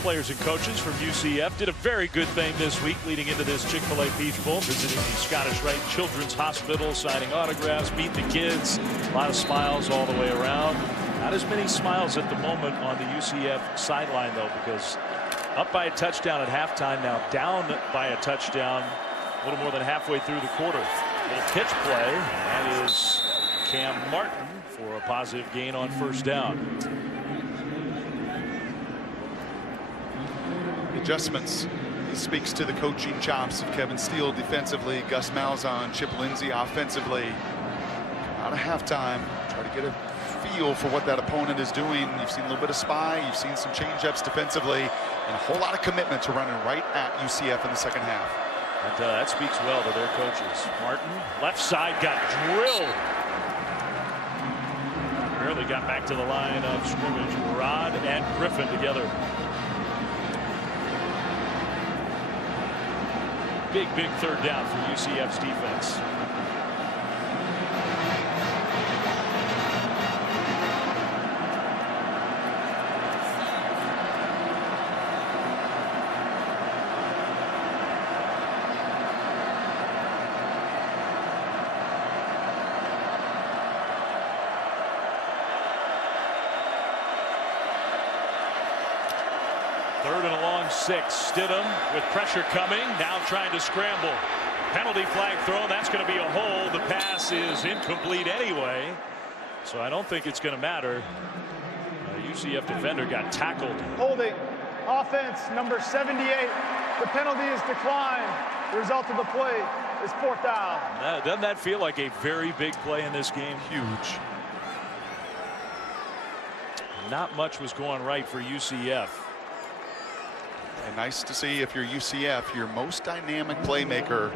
Players and coaches from UCF did a very good thing this week leading into this Chick-fil-A Peach Bowl, visiting the Scottish Rite Children's Hospital, signing autographs, meeting the kids. A lot of smiles all the way around. Not as many smiles at the moment on the UCF sideline, though, because up by a touchdown at halftime, now down by a touchdown a little more than halfway through the quarter. Little pitch play. That is Cam Martin for a positive gain on 1st down. Adjustments. He speaks to the coaching chops of Kevin Steele defensively, Gus Malzahn, Chip Lindsey offensively. Out of halftime, try to get a feel for what that opponent is doing. You've seen a little bit of spy, you've seen some change-ups defensively, and a whole lot of commitment to running right at UCF in the second half. And that speaks well to their coaches. Martin, left side, got drilled. Barely got back to the line of scrimmage. Rod and Griffin together. Big 3rd down for UCF's defense. Third and a long 6. Stidham with pressure coming. Now trying to scramble. Penalty flag thrown. That's going to be a hold. The pass is incomplete anyway. So I don't think it's going to matter. UCF defender got tackled. Holding. Offense number 78. The penalty is declined. The result of the play is 4th down. Doesn't that feel like a very big play in this game? Huge. Not much was going right for UCF. And nice to see if you're UCF, your most dynamic playmaker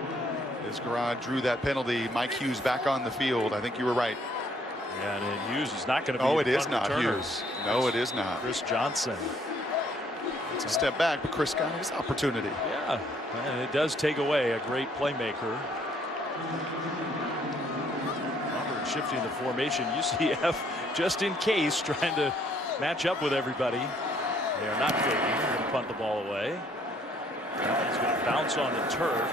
as Garrod drew that penalty. Mike Hughes back on the field. I think you were right. Yeah, and Hughes is not going to be. Oh, it is not Hughes. No, it is not. Chris Johnson. It's a step back, but Chris got his opportunity. Yeah, and it does take away a great playmaker. Auburn shifting the formation. UCF, just in case, trying to match up with everybody. They are not faking. They're going to punt the ball away. That one's going to bounce on the turf.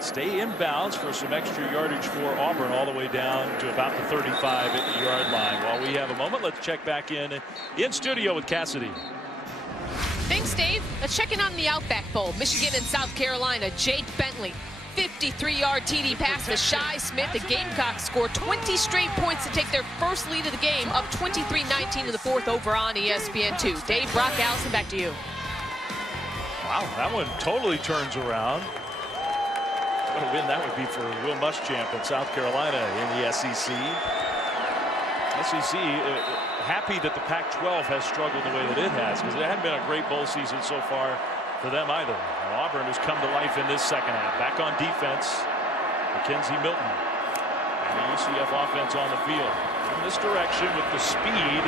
Stay in bounds for some extra yardage for Auburn, all the way down to about the 35-yard line. While we have a moment, let's check back in studio with Cassidy. Thanks, Dave. Let's check in on the Outback Bowl. Michigan and South Carolina. Jake Bentley, 53-yard TD pass to Shi Smith. The Gamecocks score 20 straight points to take their first lead of the game, up 23-19 in the fourth over on ESPN2. Dave, Brock, Allison, back to you. Wow, that one totally turns around. What a win that would be for Will Muschamp in South Carolina in the SEC. SEC happy that the Pac-12 has struggled the way that it has, because it hadn't been a great bowl season so far for them either. And Auburn has come to life in this second half. Back on defense, Mackenzie Milton and the UCF offense on the field. In this direction with the speed,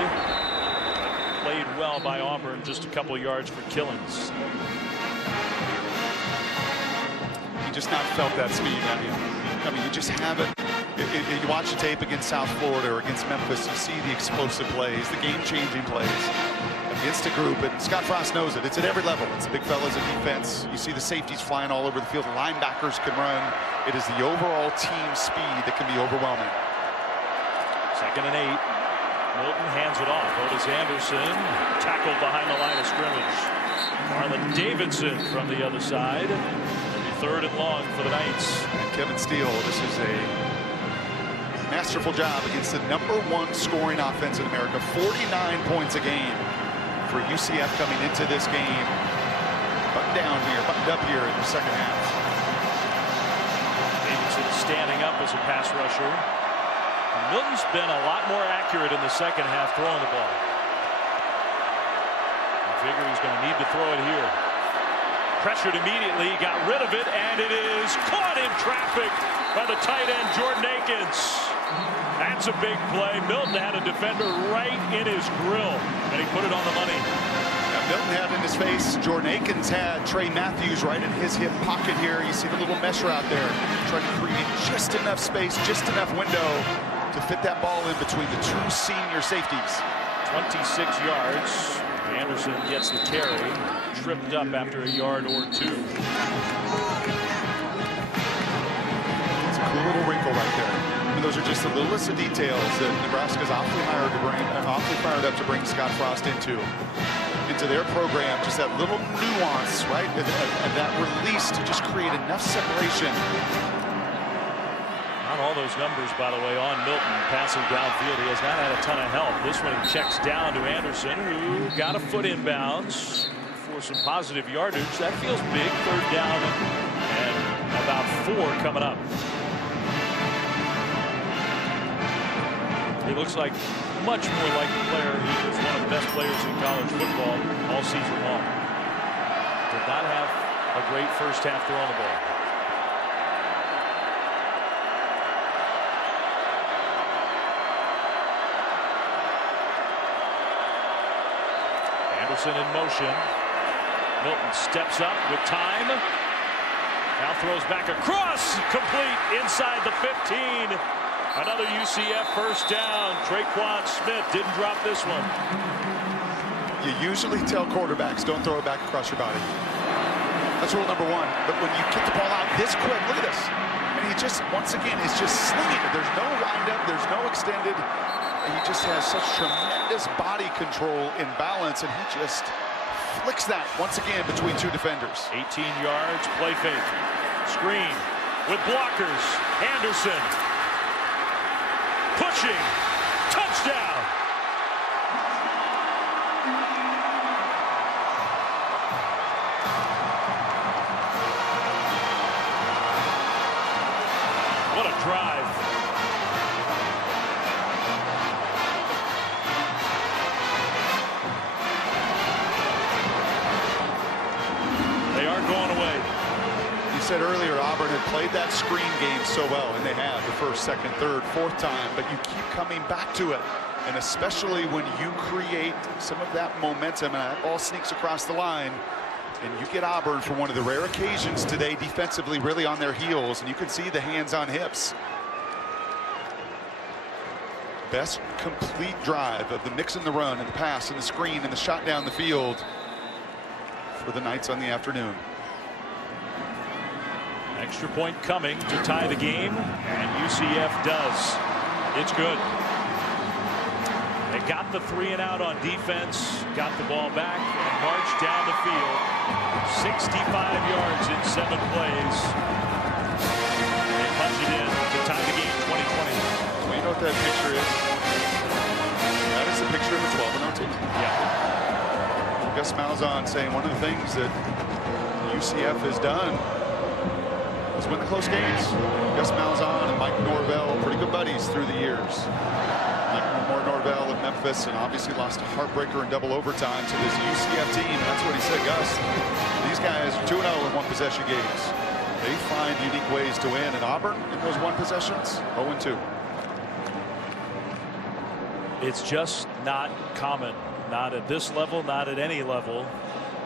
played well by Auburn, just a couple yards for Killins. You just not felt that speed, have you? I mean, you just haven't. You watch the tape against South Florida or against Memphis, you see the explosive plays, the game-changing plays against a group, and Scott Frost knows it. It's at every level. It's the big fellas in defense. You see the safeties flying all over the field. The linebackers can run. It is the overall team speed that can be overwhelming. 2nd and 8. Milton hands it off. Otis Anderson tackled behind the line of scrimmage. Marlon Davidson from the other side. 3rd and long for the Knights. And Kevin Steele, this is a masterful job against the #1 scoring offense in America. 49 points a game for UCF coming into this game. Buttoned up here in the second half. Davidson standing up as a pass rusher. And Milton's been a lot more accurate in the second half throwing the ball. I figure he's going to need to throw it here. Pressured immediately, got rid of it, and it is caught in traffic by the tight end, Jordan Akins. That's a big play. Milton had a defender right in his grill, and he put it on the money. Now, Milton had in his face. Jordan Akins had Trey Matthews right in his hip pocket here. You see the little mesh route there. Trying to create just enough space, just enough window to fit that ball in between the two senior safeties. 26 yards. Anderson gets the carry, tripped up after a yard or two. It's a cool little wrinkle right there. And those are just the littlest of details that Nebraska's awfully fired up to bring Scott Frost into their program. Just that little nuance, right? And that release to just create enough separation. Not all those numbers, by the way, on Milton passing downfield. He has not had a ton of help. This one he checks down to Anderson, who got a foot in bounds for some positive yardage. That feels big. 3rd down and about 4 coming up. He looks like much more like the player who was one of the best players in college football all season long. Did not have a great first half throwing the ball. Anderson in motion. Milton steps up with time. Now throws back across. Complete inside the 15. Another UCF first down. Traquan Smith didn't drop this one. You usually tell quarterbacks don't throw it back across your body. That's rule number 1. But when you kick the ball out this quick, look at this. And he just, once again, is just slinging it. There's no windup. There's no extended. He just has such tremendous body control and balance, and he just flicks that once again between 2 defenders. 18 yards, play fake. Screen with blockers. Anderson pushing. Touchdown. What a drive. Going away. You said earlier Auburn had played that screen game so well, and they have the 1st, 2nd, 3rd, 4th time, but you keep coming back to it, and especially when you create some of that momentum and that ball sneaks across the line, and you get Auburn for one of the rare occasions today defensively really on their heels, and you can see the hands on hips. best complete drive of the mix and the run and the pass and the screen and the shot down the field for the Knights on the afternoon. Extra point coming to tie the game, and UCF does. It's good. They got the 3 and out on defense, got the ball back, and marched down the field. 65 yards in 7 plays. They punch it in to tie the game 2020. Well, you know what that picture is? That is a picture of a 12-0 team. Yeah. Gus Malzahn saying one of the things that UCF has done is win the close games. Gus Malzahn and Mike Norvell, pretty good buddies through the years. Mike Norvell at Memphis, and obviously lost a heartbreaker in double overtime to this UCF team. That's what he said, Gus. These guys are 2-0 in one-possession games. They find unique ways to win. And Auburn, in those one possessions, 0-2. It's just not common. Not at this level, not at any level.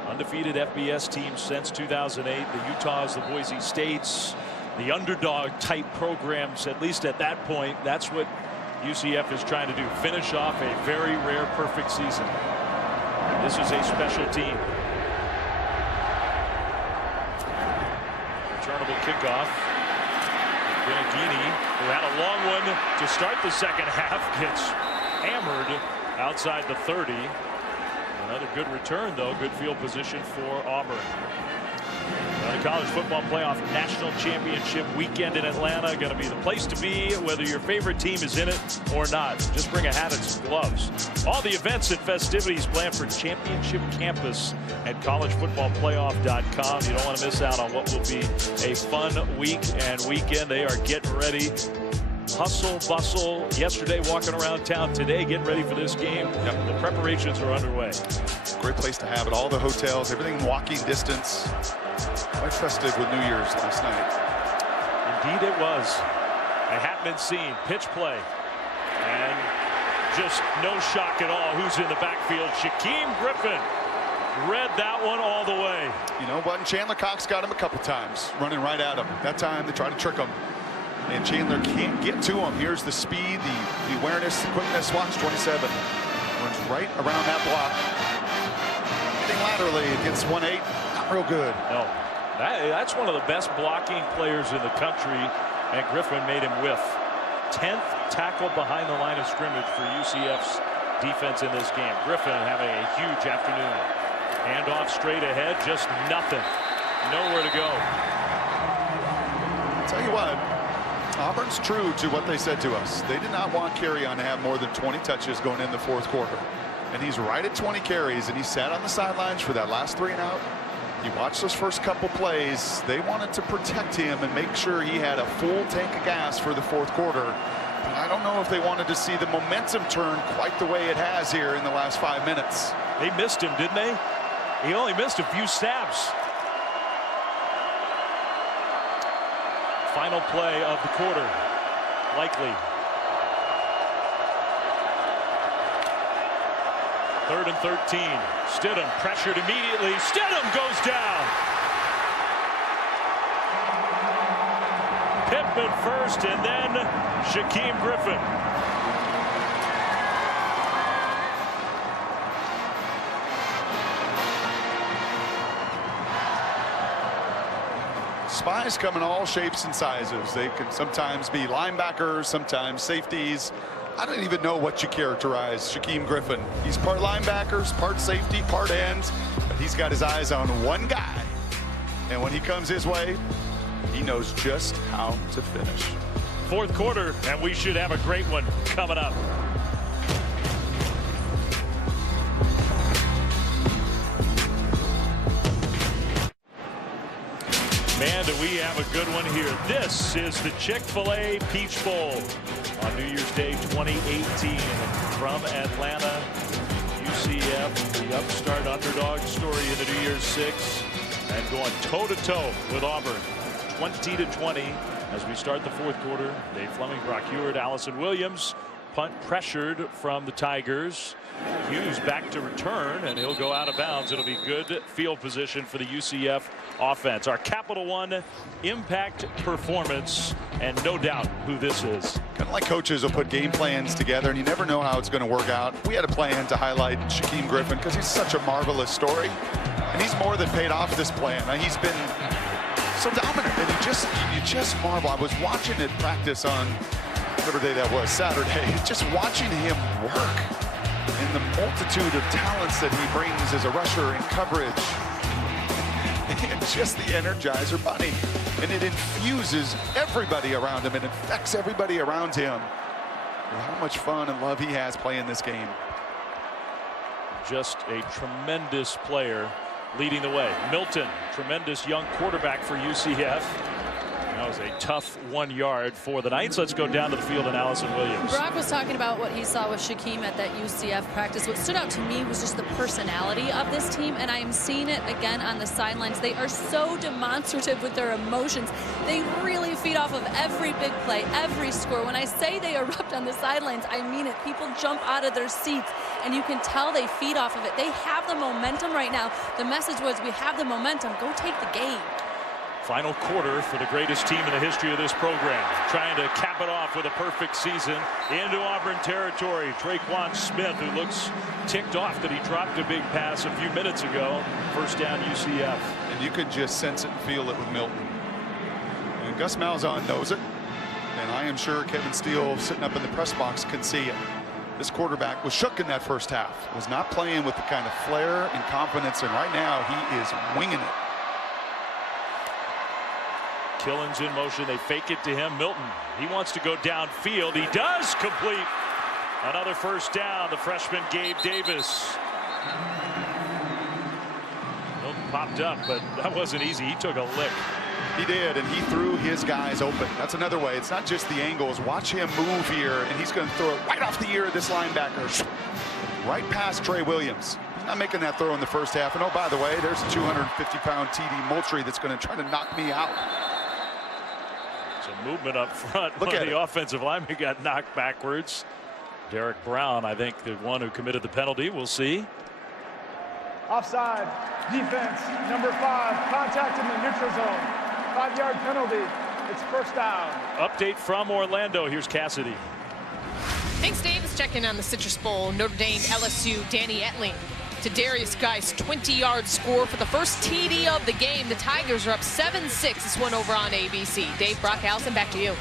Undefeated FBS teams since 2008. The Utahs, the Boise States, the underdog type programs, at least at that point, that's what UCF is trying to do. Finish off a very rare perfect season. This is a special team. Returnable kickoff. Benigini, who had a long one to start the second half, gets hammered outside the 30. Another good return, though. Good field position for Auburn. The College Football Playoff National Championship weekend in Atlanta. Going to be the place to be, whether your favorite team is in it or not. Just bring a hat and some gloves. All the events and festivities planned for Championship Campus at collegefootballplayoff.com. You don't want to miss out on what will be a fun week and weekend. They are getting ready. Hustle, bustle. Yesterday, walking around town. Today, getting ready for this game. Yep. The preparations are underway. Great place to have it. All the hotels, everything walking distance. Quite festive with New Year's last night. Indeed it was. A hadn't been seen. Pitch play. And just no shock at all. Who's in the backfield? Shaquem Griffin read that one all the way. You know what? Chandler Cox got him a couple times, running right at him. That time they tried to trick him. And Chandler can't get to him. Here's the speed, the awareness, the quickness. Watch 27. Runs right around that block. Hitting laterally against 1-8. Not real good. No. That's one of the best blocking players in the country, and Griffin made him whiff. 10th tackle behind the line of scrimmage for UCF's defense in this game. Griffin having a huge afternoon. Handoff straight ahead, just nothing. Nowhere to go. I'll tell you what, Auburn's true to what they said to us. They did not want Carrion to have more than 20 touches going in the fourth quarter. And he's right at 20 carries, and he sat on the sidelines for that last 3 and out. You watch those first couple plays. They wanted to protect him and make sure he had a full tank of gas for the fourth quarter. And I don't know if they wanted to see the momentum turn quite the way it has here in the last 5 minutes. They missed him, didn't they? He only missed a few snaps. Final play of the quarter, likely. 3rd and 13. Stidham pressured immediately. Stidham goes down. Pittman first, and then Shaquem Griffin. Spies come in all shapes and sizes. They can sometimes be linebackers, sometimes safeties. I don't even know what you characterize Shaquem Griffin. He's part linebackers, part safety, part ends, but he's got his eyes on one guy. And when he comes his way, he knows just how to finish. Fourth quarter, and we should have a great one coming up. Man, do we have a good one here. This is the Chick-fil-A Peach Bowl on New Year's Day 2018 from Atlanta. UCF, the upstart underdog story in the New Year's Six, and going toe-to-toe with Auburn. 20-20 as we start the fourth quarter. Dave Fleming, Brock Heward, Allison Williams. Punt pressured from the Tigers. Hughes back to return, and he'll go out of bounds. It'll be good field position for the UCF offense. Our Capital One Impact Performance and no doubt who this is. Kind of like coaches will put game plans together, and you never know how it's going to work out. We had a plan to highlight Shaquem Griffin because he's such a marvelous story, and he's more than paid off this plan. He's been so dominant, and you just marvel. I was watching it practice on whatever day that was, Saturday, just watching him work and the multitude of talents that he brings as a rusher in coverage. And just the Energizer Bunny. And it infuses everybody around him. It infects everybody around him with how much fun and love he has playing this game. Just a tremendous player leading the way. Milton, tremendous young quarterback for UCF. That was a tough 1 yard for the Knights. Let's go down to the field and Allison Williams. Brock was talking about what he saw with Shaquem at that UCF practice. What stood out to me was just the personality of this team, and I am seeing it again on the sidelines. They are so demonstrative with their emotions. They really feed off of every big play, every score. When I say they erupt on the sidelines, I mean it. People jump out of their seats, and you can tell they feed off of it. They have the momentum right now. The message was, we have the momentum. Go take the game. Final quarter for the greatest team in the history of this program. Trying to cap it off with a perfect season into Auburn territory. Traquan Smith, who looks ticked off that he dropped a big pass a few minutes ago. First down UCF. And you could just sense it and feel it with Milton. And Gus Malzahn knows it. And I am sure Kevin Steele, sitting up in the press box, can see it. This quarterback was shook in that first half. Was not playing with the kind of flair and confidence. And right now he is winging it. Killen's in motion. They fake it to him. Milton, he wants to go downfield. He does complete another first down. The freshman Gabe Davis. Milton popped up, but that wasn't easy. He took a lick. He did, and he threw his guys open. That's another way. It's not just the angles. Watch him move here, and he's going to throw it right off the ear of this linebacker. Right past Trey Williams. He's not making that throw in the first half. And oh, by the way, there's a 250-pound TD Moultrie that's going to try to knock me out. Some movement up front. Look at the offensive lineman got knocked backwards. Derek Brown, I think, the one who committed the penalty. We'll see. Offside, defense, number 5, contact in the neutral zone. 5-yard penalty. It's first down. Update from Orlando. Here's Cassidy. Thanks, Davis. Checking on the Citrus Bowl. Notre Dame, LSU, Danny Etling to Darius Geis, 20-yard score for the first TD of the game. The Tigers are up 7-6. This one over on ABC. Dave, Brock, Allison, back to you.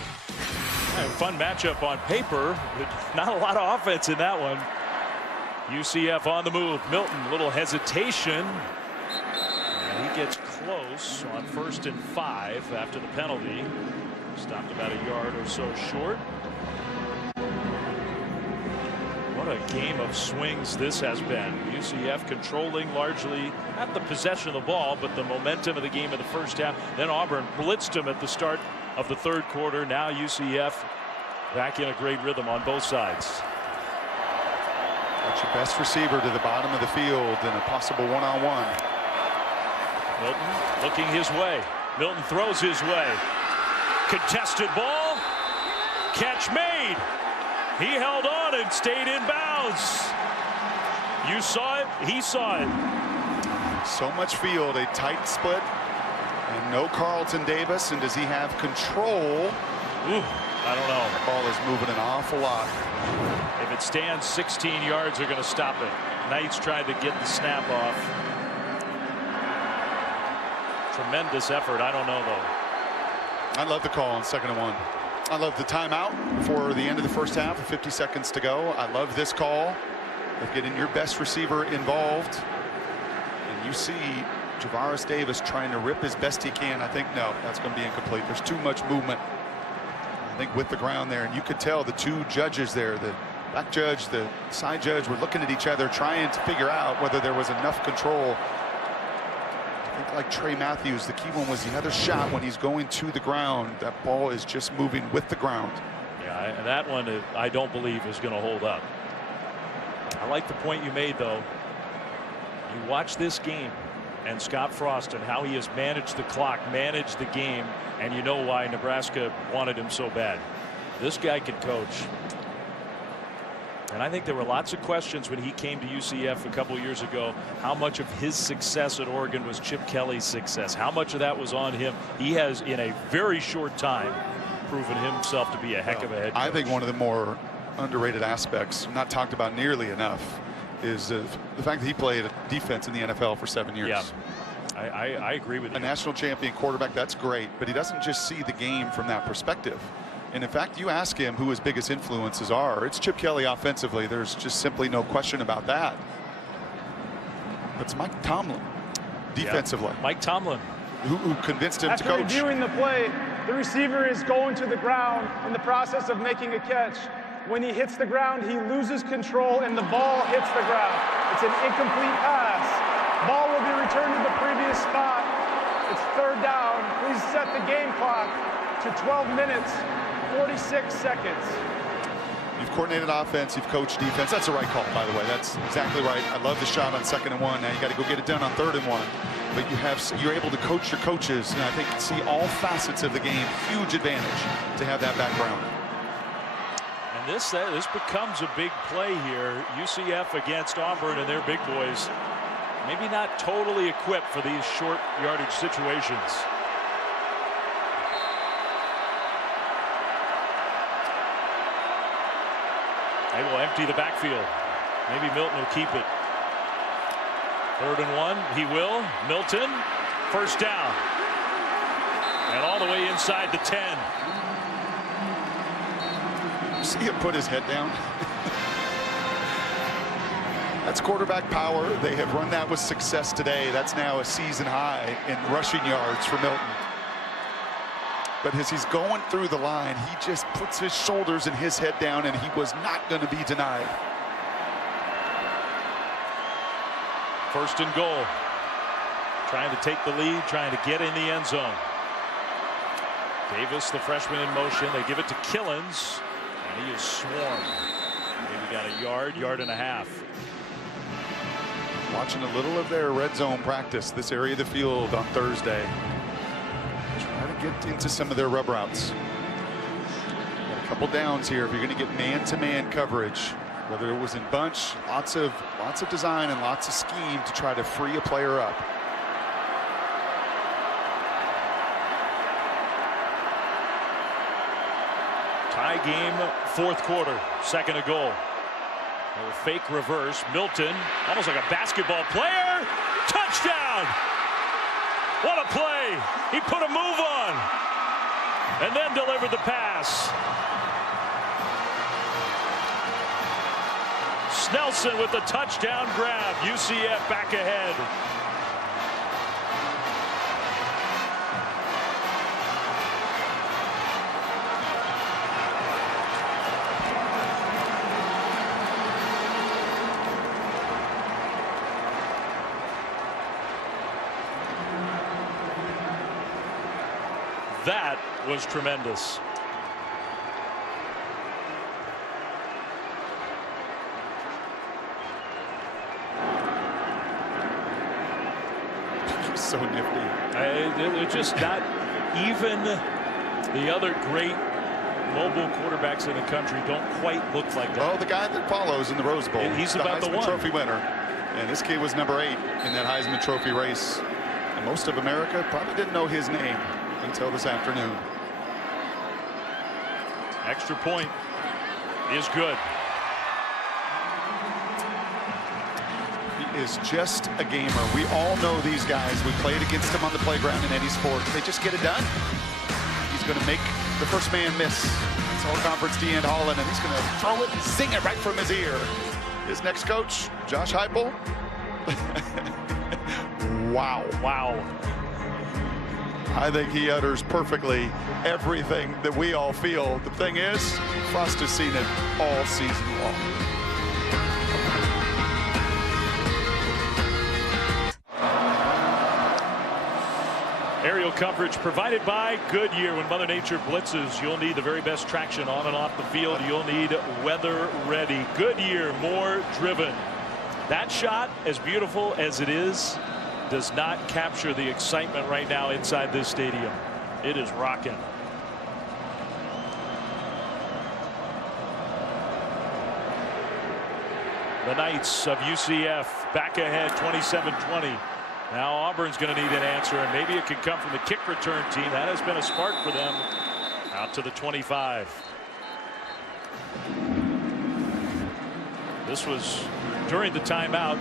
Fun matchup on paper, but not a lot of offense in that one. UCF on the move. Milton, a little hesitation. And he gets close on 1st and 5 after the penalty. Stopped about a yard or so short. What a game of swings this has been. UCF controlling largely not the possession of the ball, but the momentum of the game of the first half. Then Auburn blitzed them at the start of the third quarter. Now UCF back in a great rhythm on both sides. That's your best receiver to the bottom of the field in a possible one-on-one. Milton looking his way. Milton throws his way. Contested ball. Catch made. He held on and stayed in bounds. You saw it. He saw it. So much field, a tight split, and no Carlton Davis. And does he have control? Ooh, I don't know. The ball is moving an awful lot. If it stands 16 yards, they're going to stop it. Knights tried to get the snap off. Tremendous effort. I don't know, though. I love the call on 2nd and 1. I love the timeout for the end of the first half with 50 seconds to go. I love this call of getting your best receiver involved. And you see Javaris Davis trying to rip as best he can. I think, no, that's going to be incomplete. There's too much movement, I think, with the ground there. And you could tell the two judges there, the back judge, the side judge, were looking at each other trying to figure out whether there was enough control. I think like Trey Matthews, the key one was the other shot when he's going to the ground. That ball is just moving with the ground. Yeah, and that one I don't believe is going to hold up. I like the point you made, though. You watch this game and Scott Frost and how he has managed the clock, managed the game, and you know why Nebraska wanted him so bad. This guy can coach. And I think there were lots of questions when he came to UCF a couple years ago. How much of his success at Oregon was Chip Kelly's success? How much of that was on him? He has, in a very short time, proven himself to be a heck of a head coach. I think one of the more underrated aspects, not talked about nearly enough, is the fact that he played defense in the NFL for 7 years. Yeah, I agree with you. A national champion quarterback, that's great, but he doesn't just see the game from that perspective. And in fact, you ask him who his biggest influences are, it's Chip Kelly offensively. There's just simply no question about that. It's Mike Tomlin defensively. Yeah. Mike Tomlin. Who convinced him to coach. After reviewing the play, the receiver is going to the ground in the process of making a catch. When he hits the ground, he loses control and the ball hits the ground. It's an incomplete pass. Ball will be returned to the previous spot. It's 3rd down. Please set the game clock to 12 minutes, 46 seconds. You've coordinated offense, you've coached defense. That's the right call, by the way. That's exactly right. I love the shot on 2nd and 1. Now you got to go get it done on 3rd and 1. But you're able to coach your coaches, and I think see all facets of the game. Huge advantage to have that background. And this becomes a big play here. UCF against Auburn and their big boys. Maybe not totally equipped for these short yardage situations. They will empty the backfield. Maybe Milton will keep it. 3rd and 1. He will. Milton. 1st down. And all the way inside the 10. See him put his head down. That's quarterback power. They have run that with success today. That's now a season high in rushing yards for Milton. But as he's going through the line, he just puts his shoulders and his head down, and he was not going to be denied. 1st and goal. Trying to take the lead, trying to get in the end zone. Davis, the freshman, in motion. They give it to Killens, and he is swarmed. Maybe got a yard and a half. Watching a little of their red zone practice, this area of the field on Thursday. Try to get into some of their rub routes. Got a couple downs here. If you're going to get man-to-man coverage, whether it was in bunch, lots of design and lots of scheme to try to free a player up. Tie game, 4th quarter, 2nd and goal. A fake reverse. Milton, almost like a basketball player. Touchdown! What a play! He put a move on and then delivered the pass. Snelson with the touchdown grab. UCF back ahead. That was tremendous. So nifty. They're just not even the other great mobile quarterbacks in the country don't quite look like that. Well, the guy that follows in the Rose Bowl, he's about the Heisman Trophy winner. And this kid was number 8 in that Heisman Trophy race. And most of America probably didn't know his name until this afternoon. Extra point is good. He is just a gamer. We all know these guys. We played against him on the playground in any sport. They just get it done. He's going to make the first man miss. It's all conference DeAnd Holland, and he's going to throw it and sing it right from his ear. His next coach, Josh Heupel. Wow. I think he utters perfectly everything that we all feel. The thing is, Frost has seen it all season long. Aerial coverage provided by Goodyear. When Mother Nature blitzes, you'll need the very best traction on and off the field. You'll need weather ready. Goodyear, more driven. That shot, as beautiful as it is, does not capture the excitement right now inside this stadium. It is rocking. The Knights of UCF back ahead 27-20. Now Auburn's going to need an answer, and maybe it could come from the kick return team. That has been a spark for them. Out to the 25. This was during the timeout.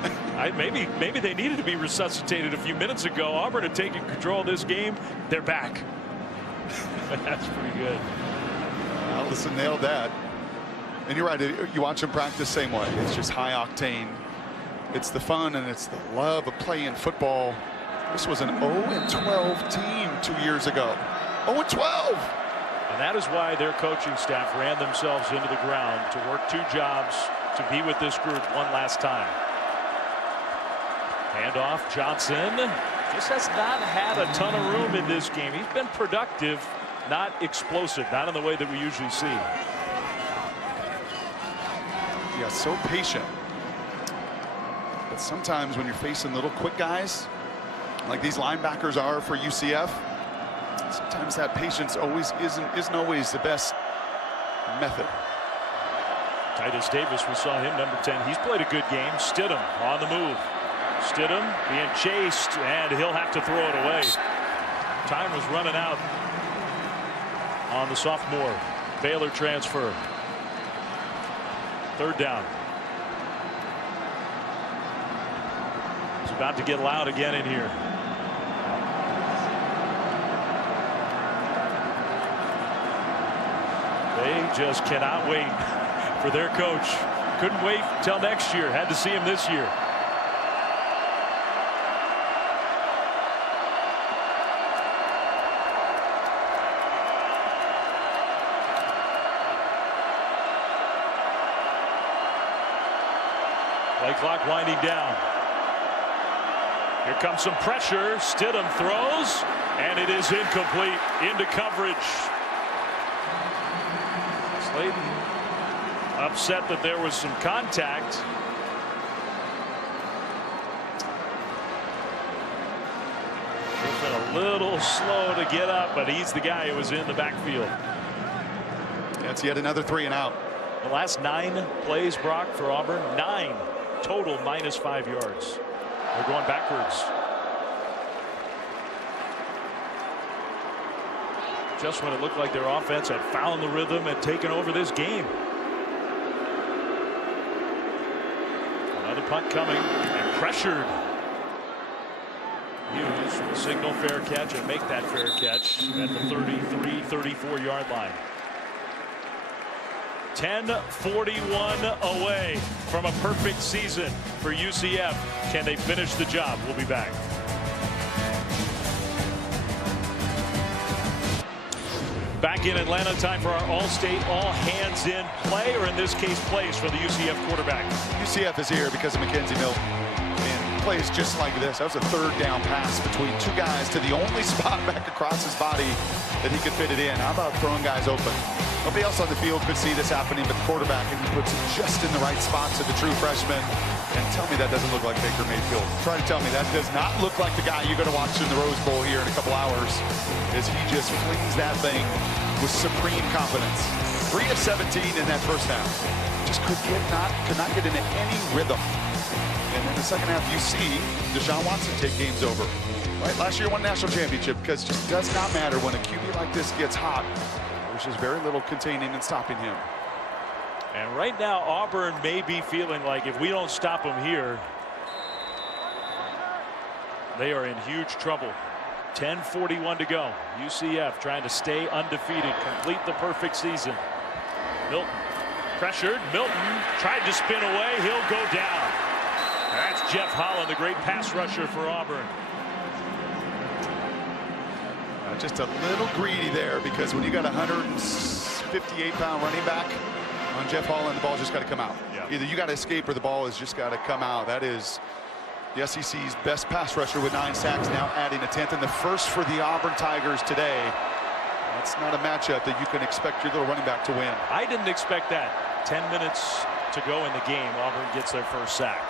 Maybe they needed to be resuscitated a few minutes ago. Auburn had taken control of this game. They're back. That's pretty good. Allison nailed that. And you're right. You watch them practice same way. It's just high octane. It's the fun and it's the love of playing football. This was an 0-12 team 2 years ago. 0-12. And that is why their coaching staff ran themselves into the ground to work 2 jobs to be with this group one last time. Handoff, Johnson just has not had a ton of room in this game. He's been productive, not explosive, not in the way that we usually see. Yeah, so patient. But sometimes when you're facing little quick guys, like these linebackers are for UCF, sometimes that patience isn't always the best method. Titus Davis, we saw him, number 10. He's played a good game. Stidham on the move. Stidham being chased, and he'll have to throw it away. Time was running out on the sophomore Baylor transfer. 3rd down. It's about to get loud again in here. They just cannot wait for their coach. Couldn't wait till next year. Had to see him this year. Play clock winding down. Here comes some pressure. Stidham throws, and it is incomplete. Into coverage. Slayton upset that there was some contact. Griffin a little slow to get up, but he's the guy who was in the backfield. That's yet another 3 and out. The last 9 plays, Brock, for Auburn, 9 total -5 yards. They're going backwards. Just when it looked like their offense had found the rhythm and taken over this game. Another punt coming and pressured. Hughes signal fair catch and make that fair catch at the 33-34 yard line. 10:41 away from a perfect season for UCF. Can they finish the job? We'll be back. Back in Atlanta, time for our all-state, all-hands-in play, or in this case, plays for the UCF quarterback. UCF is here because of Mackenzie Milton. And plays just like this. That was a 3rd down pass between 2 guys to the only spot back across his body that he could fit it in. How about throwing guys open? Nobody else on the field could see this happening but the quarterback, and he puts it just in the right spots to the true freshman. And tell me that doesn't look like Baker Mayfield. Try to tell me that does not look like the guy you're going to watch in the Rose Bowl here in a couple hours, as he just flings that thing with supreme confidence. 3 of 17 in that first half. Just could not get into any rhythm. And in the second half, you see Deshaun Watson take games over. Right, last year won national championship because it just does not matter when a QB like this gets hot. There's just very little containing and stopping him. And right now, Auburn may be feeling like if we don't stop them here, they are in huge trouble. 10:41 to go. UCF trying to stay undefeated, complete the perfect season. Milton pressured. Milton tried to spin away. He'll go down. That's Jeff Holland, the great pass rusher for Auburn. Just a little greedy there, because when you got a 158-pound running back on Jeff Holland, the ball's just got to come out. Yeah. Either you got to escape or the ball has just got to come out. That is the SEC's best pass rusher with 9 sacks, now adding a 10th, and the first for the Auburn Tigers today. That's not a matchup that you can expect your little running back to win. I didn't expect that. 10 minutes to go in the game. Auburn gets their first sack.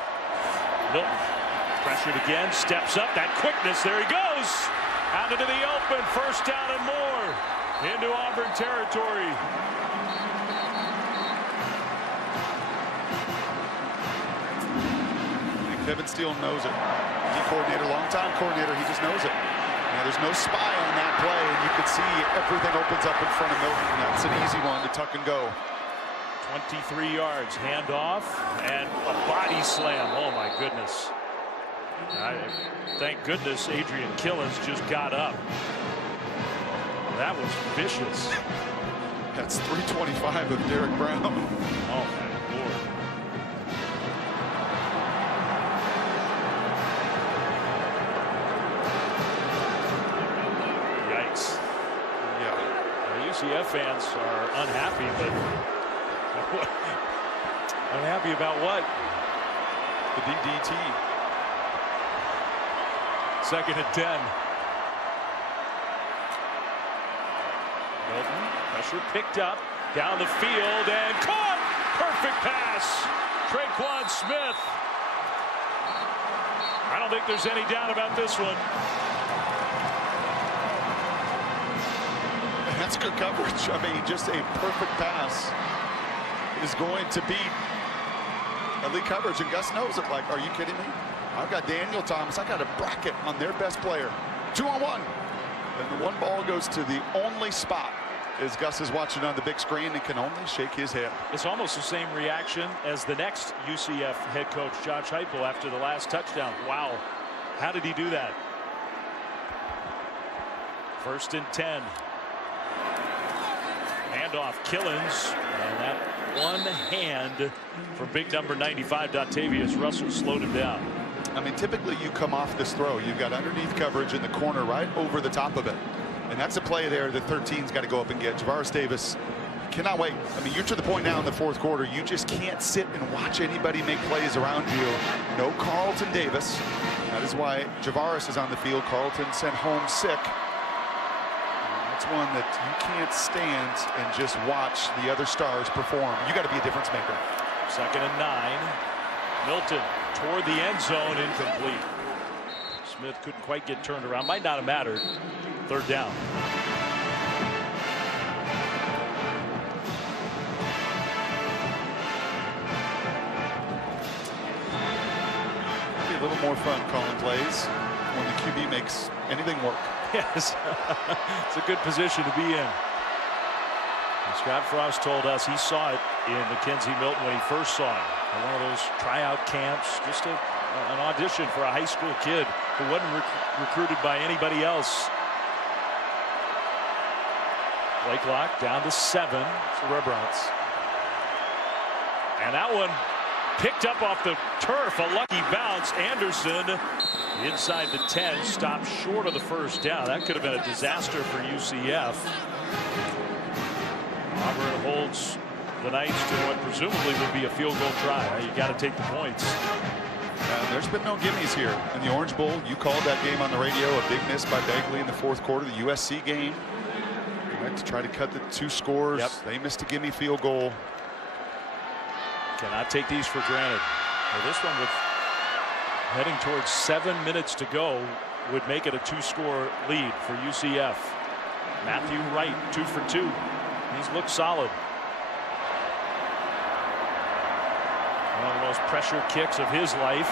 Milton pressured again, steps up. That quickness, there he goes. Out into the open, 1st down and more into Auburn territory. And Kevin Steele knows it. He coordinator, longtime coordinator, he just knows it. Now there's no spy on that play, and you can see everything opens up in front of Milton. That's an easy one to tuck and go. 23 yards, handoff, and a body slam. Oh my goodness. Thank goodness Adrian Killens just got up. That was vicious. That's 325 of Derek Brown. Oh my Lord. Yikes. Yeah. The UCF fans are unhappy, but unhappy about what? The DDT. 2nd and 10. Milton, pressure picked up, down the field, and caught! Perfect pass! Traquan Smith. I don't think there's any doubt about this one. That's good coverage. I mean, just a perfect pass is going to beat elite coverage, and Gus knows it. Like, are you kidding me? I've got Daniel Thomas. I got a bracket on their best player. 2-on-1. And the one ball goes to the only spot as Gus is watching on the big screen and can only shake his head. It's almost the same reaction as the next UCF head coach, Josh Heupel, after the last touchdown. Wow. How did he do that? 1st and 10. Handoff, Killens, and that one hand for big number 95, Dontavius Russell, slowed him down. I mean, typically you come off this throw, you've got underneath coverage in the corner right over the top of it. And that's a play there that 13's got to go up and get. Javaris Davis cannot wait. I mean, you're to the point now in the 4th quarter, you just can't sit and watch anybody make plays around you. No Carlton Davis. That is why Javaris is on the field. Carlton sent home sick. That's one that you can't stand and just watch the other stars perform. You got to be a difference maker. 2nd and 9. Milton toward the end zone, incomplete. Smith couldn't quite get turned around. Might not have mattered. 3rd down. Be a little more fun calling plays when the QB makes anything work. Yes, it's a good position to be in. And Scott Frost told us he saw it in Mackenzie Milton when he first saw him at one of those tryout camps, just an audition for a high school kid who wasn't recruited by anybody else. Play clock down to 7. It's the Red Browns. And that one picked up off the turf, a lucky bounce. Anderson inside the 10, stopped short of the 1st down. That could have been a disaster for UCF. Auburn holds the Knights to what presumably will be a field goal try. You got to take the points. There's been no gimmies here in the Orange Bowl. You called that game on the radio, a big miss by Begley in the 4th quarter. The USC game, they went to try to cut the 2 scores. Yep. They missed a gimme field goal. Cannot take these for granted. Well, this one, with heading towards 7 minutes to go, would make it a 2-score lead for UCF. Matthew Wright, 2 for 2. He's looked solid. One of the most pressure kicks of his life,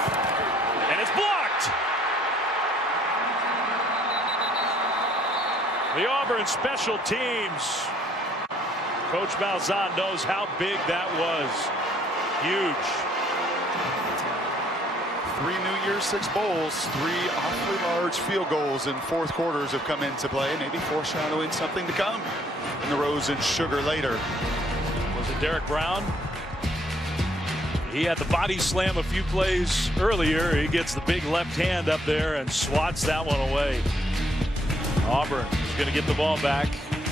and it's blocked. The Auburn special teams. Coach Malzahn knows how big that was. Huge. 3 New Year's 6 bowls, 3 awfully large field goals in 4th quarters have come into play, maybe foreshadowing something to come in the Rose and Sugar later. Was it Derek Brown? He had the body slam a few plays earlier. He gets the big left hand up there and swats that one away. Auburn is going to get the ball back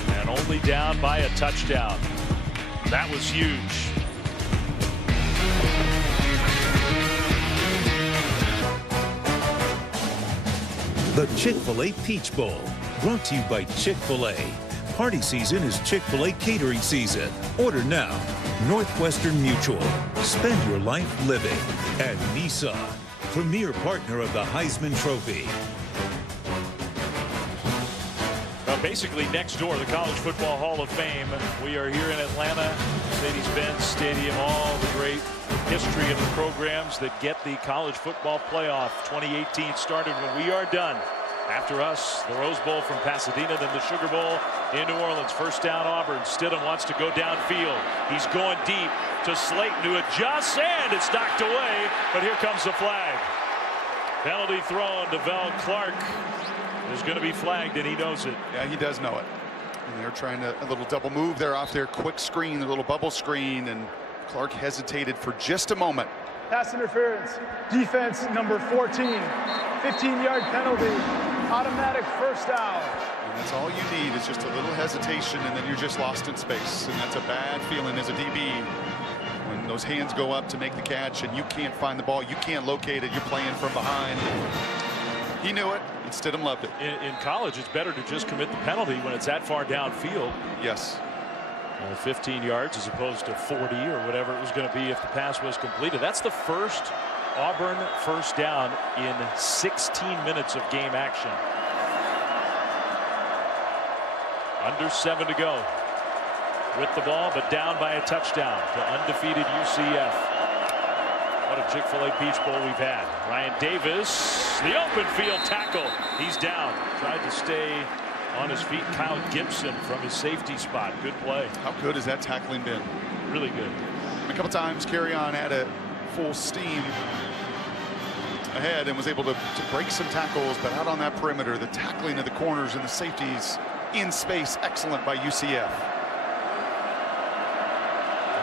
and only down by a touchdown. That was huge. The Chick-fil-A Peach Bowl, brought to you by Chick-fil-A. Party season is Chick-fil-A catering season. Order now. Northwestern Mutual. Spend your life living. And Nissan, premier partner of the Heisman Trophy. Basically next door, the College Football Hall of Fame. We are here in Atlanta, Mercedes-Benz Stadium, all the great history of the programs that get the College Football Playoff 2018 started when we are done. After us, the Rose Bowl from Pasadena, then the Sugar Bowl in New Orleans. First down, Auburn. Stidham wants to go downfield. He's going deep to Slayton, who adjusts, and it's knocked away. But here comes the flag. Penalty thrown to Vel Clark. Is going to be flagged, and he knows it. Yeah, he does know it. And they're trying a little double move there off their quick screen, the little bubble screen, and Clark hesitated for just a moment. Pass interference, defense number 14, 15-yard penalty, automatic first down. And that's all you need is just a little hesitation, and then you're just lost in space. And that's a bad feeling as a DB. When those hands go up to make the catch and you can't find the ball, you can't locate it, you're playing from behind. He knew it, and Stidham loved it. In college, it's better to just commit the penalty when it's that far downfield. Yes. 15 yards as opposed to 40 or whatever it was going to be if the pass was completed. That's the first Auburn first down in 16 minutes of game action. Under 7 to go with the ball, but down by a touchdown to undefeated UCF. What a Chick-fil-A Peach Bowl we've had. Ryan Davis, the open field tackle. He's down. Tried to stay on his feet. Kyle Gibson from his safety spot. Good play. How good has that tackling been? Really good. A couple times Carry On had a full steam ahead and was able to break some tackles, but out on that perimeter, the tackling of the corners and the safeties in space, excellent by UCF.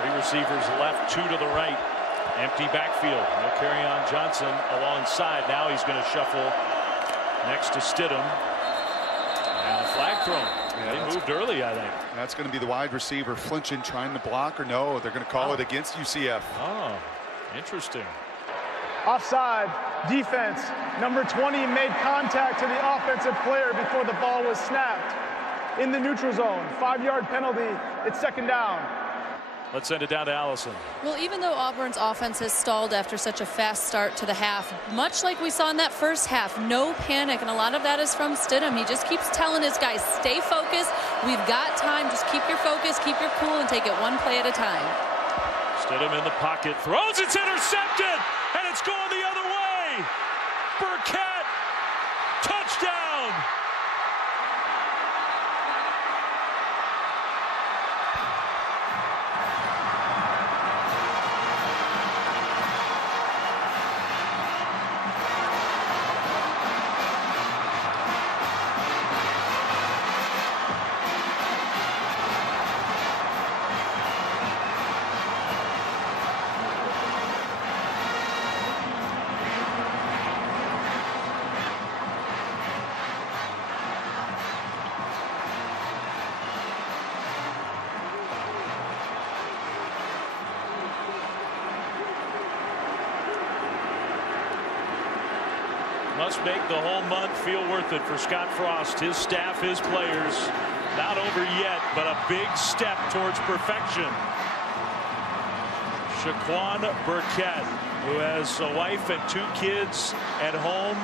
3 receivers left, 2 to the right. Empty backfield. No Carry On Johnson alongside. Now he's going to shuffle next to Stidham. And a flag thrown. Yeah, they moved early, I think. That's going to be the wide receiver flinching, trying to block, or no, they're going to call it against UCF. Oh, interesting. Offside, defense, number 20 made contact to the offensive player before the ball was snapped. In the neutral zone, 5-yard penalty, it's second down. Let's send it down to Allison. Well, even though Auburn's offense has stalled after such a fast start to the half, much like we saw in that first half, no panic, and a lot of that is from Stidham. He just keeps telling his guys, stay focused, we've got time, just keep your focus, keep your cool, and take it one play at a time. Stidham in the pocket, throws, it's intercepted, and it's going the other way. Burkett, touchdown. Must make the whole month feel worth it for Scott Frost, his staff, his players. Not over yet, but a big step towards perfection. Shaquan Burkett, who has a wife and 2 kids at home,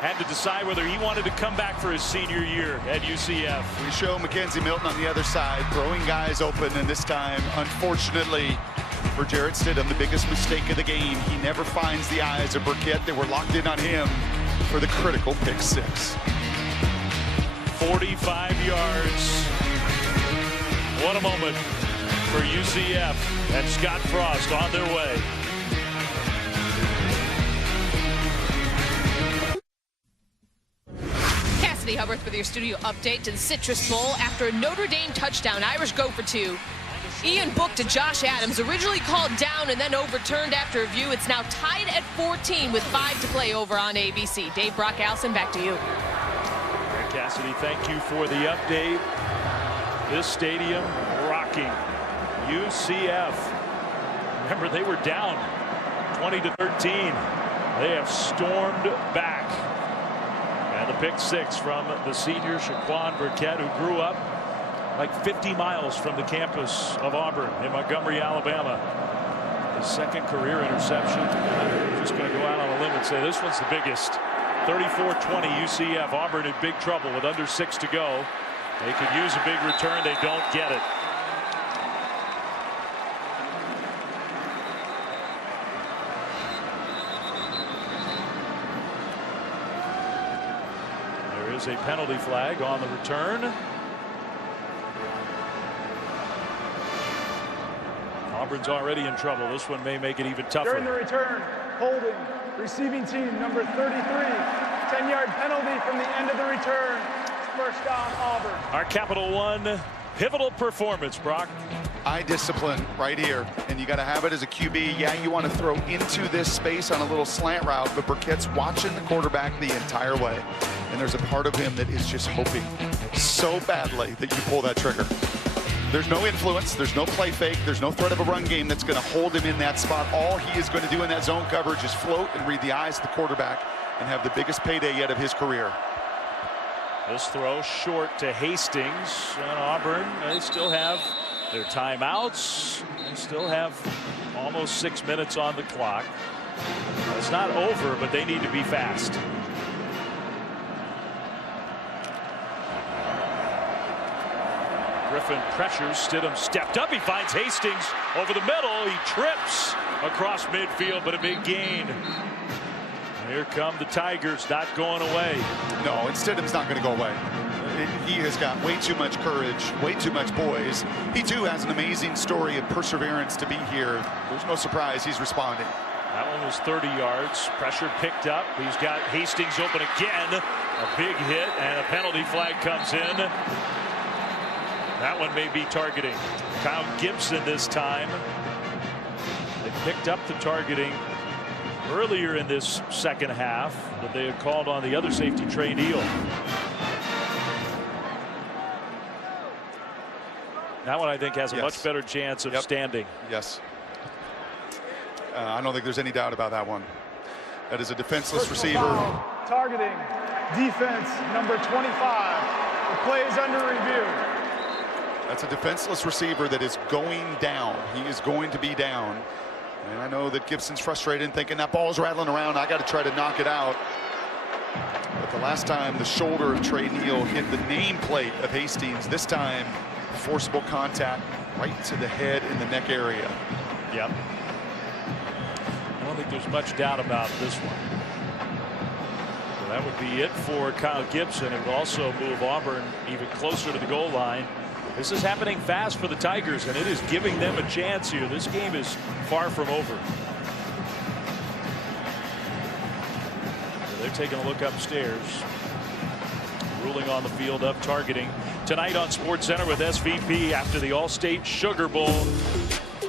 had to decide whether he wanted to come back for his senior year at UCF. We show Mackenzie Milton on the other side, throwing guys open, and this time, unfortunately, for Jarrett Stidham, the biggest mistake of the game. He never finds the eyes of Burkett. They were locked in on him for the critical pick 6. 45 yards. What a moment for UCF and Scott Frost on their way. Cassidy Hubbard with your studio update to the Citrus Bowl. After a Notre Dame touchdown, Irish go for 2. Ian Book to Josh Adams, originally called down and then overturned after review. It's now tied at 14 with 5 to play over on ABC. Dave Brock, Allison, back to you. Greg Cassidy, thank you for the update. This stadium rocking. UCF. Remember, they were down 20-13. They have stormed back. And the pick 6 from the senior Shaquan Burkett, who grew up like 50 miles from the campus of Auburn in Montgomery, Alabama. His 2nd career interception. I'm just going to go out on a limb and say this one's the biggest. 34-20 UCF. Auburn in big trouble with under 6 to go. They could use a big return. They don't get it. There's a penalty flag on the return. Auburn's already in trouble. This one may make it even tougher. During the return, holding, receiving team number 33. 10-yard penalty from the end of the return. First down, Auburn. Our Capital One pivotal performance, Brock. Eye discipline right here, and you got to have it as a QB. Yeah, you want to throw into this space on a little slant route, but Burkett's watching the quarterback the entire way, and there's a part of him that is just hoping so badly that you pull that trigger. There's no influence, there's no play fake, there's no threat of a run game that's going to hold him in that spot. All he is going to do in that zone coverage is float and read the eyes of the quarterback and have the biggest payday yet of his career. This throw short to Hastings, and Auburn, they still have their timeouts. They still have almost 6 minutes on the clock. It's not over, but they need to be fast. Griffin pressures. Stidham stepped up. He finds Hastings over the middle. He trips across midfield, but a big gain. Here come the Tigers, not going away. No, and Stidham's not going to go away. He has got way too much courage, way too much poise. He too has an amazing story of perseverance to be here. There's no surprise he's responding. That one was 30 yards. Pressure picked up. He's got Hastings open again. A big hit, and a penalty flag comes in. That one may be targeting. Kyle Gibson this time. They picked up the targeting earlier in this second half, but they had called on the other safety, Trey Neal. That one, I think, has a much better chance of standing. Yes. I don't think there's any doubt about that one. That is a defenseless receiver. Targeting defense number 25. The play is under review. That's a defenseless receiver that is going down. He is going to be down. And I know that Gibson's frustrated and thinking that ball's rattling around. I got to try to knock it out. But the last time the shoulder of Trey Neal hit the nameplate of Hastings, this time forcible contact right to the head and the neck area. Yep. I don't think there's much doubt about this one. So that would be it for Kyle Gibson. It would also move Auburn even closer to the goal line. This is happening fast for the Tigers, and it is giving them a chance here. This game is far from over. So they're taking a look upstairs. Ruling on the field of targeting. Tonight on SportsCenter with SVP after the All-State Sugar Bowl.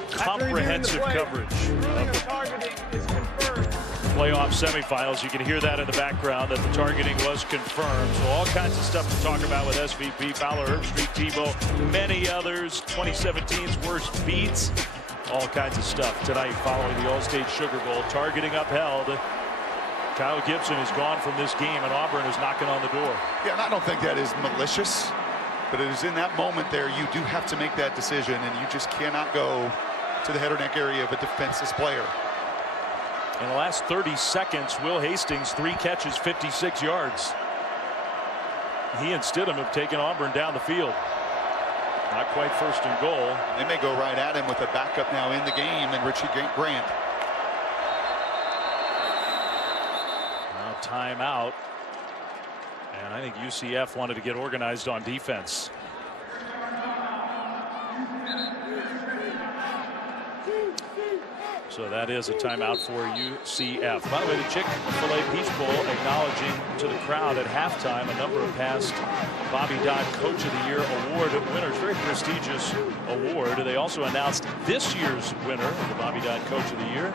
Comprehensive coverage of the targeting is confirmed. Playoff semifinals. You can hear that in the background that the targeting was confirmed. So all kinds of stuff to talk about with SVP, Fowler, Herbstreit, Tebow, many others. 2017's worst beats. All kinds of stuff tonight following the All-State Sugar Bowl. Targeting upheld. Kyle Gibson is gone from this game, and Auburn is knocking on the door. Yeah, and I don't think that is malicious, but it is in that moment there you do have to make that decision, and you just cannot go to the head or neck area of a defenseless player. In the last 30 seconds, Will Hastings, 3 catches, 56 yards. He and Stidham have taken Auburn down the field. Not quite first and goal. They may go right at him with a backup now in the game, and Richie Grant. Now timeout. And I think UCF wanted to get organized on defense. So that is a timeout for UCF. By the way, the Chick-fil-A Peach Bowl acknowledging to the crowd at halftime a number of past Bobby Dodd Coach of the Year award winners. Very prestigious award. They also announced this year's winner of the Bobby Dodd Coach of the Year.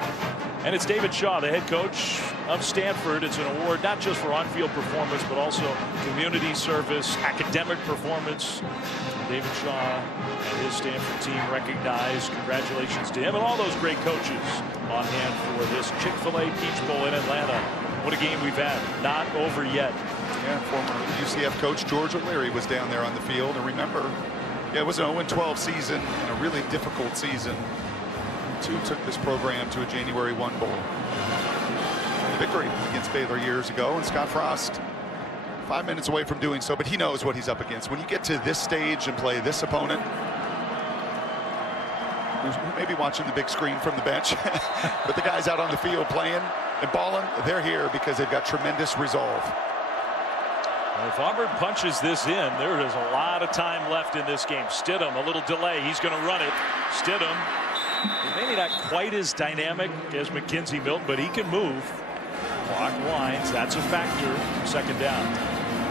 And it's David Shaw, the head coach of Stanford. It's an award not just for on-field performance, but also community service, academic performance. David Shaw and his Stanford team recognized. Congratulations to him and all those great coaches on hand for this Chick-fil-A Peach Bowl in Atlanta. What a game we've had. Not over yet. Yeah, former UCF coach George O'Leary was down there on the field. And remember, yeah, it was an 0-12 season and a really difficult season. Two took this program to a January 1 bowl. Victory against Baylor years ago, and Scott Frost 5 minutes away from doing so, but he knows what he's up against. When you get to this stage and play this opponent, who's maybe watching the big screen from the bench, but the guys out on the field playing and balling, they're here because they've got tremendous resolve. If Auburn punches this in, there is a lot of time left in this game. Stidham, a little delay. He's going to run it. Stidham, maybe not quite as dynamic as McKenzie Milton, but he can move. Clock winds. That's a factor. Second down.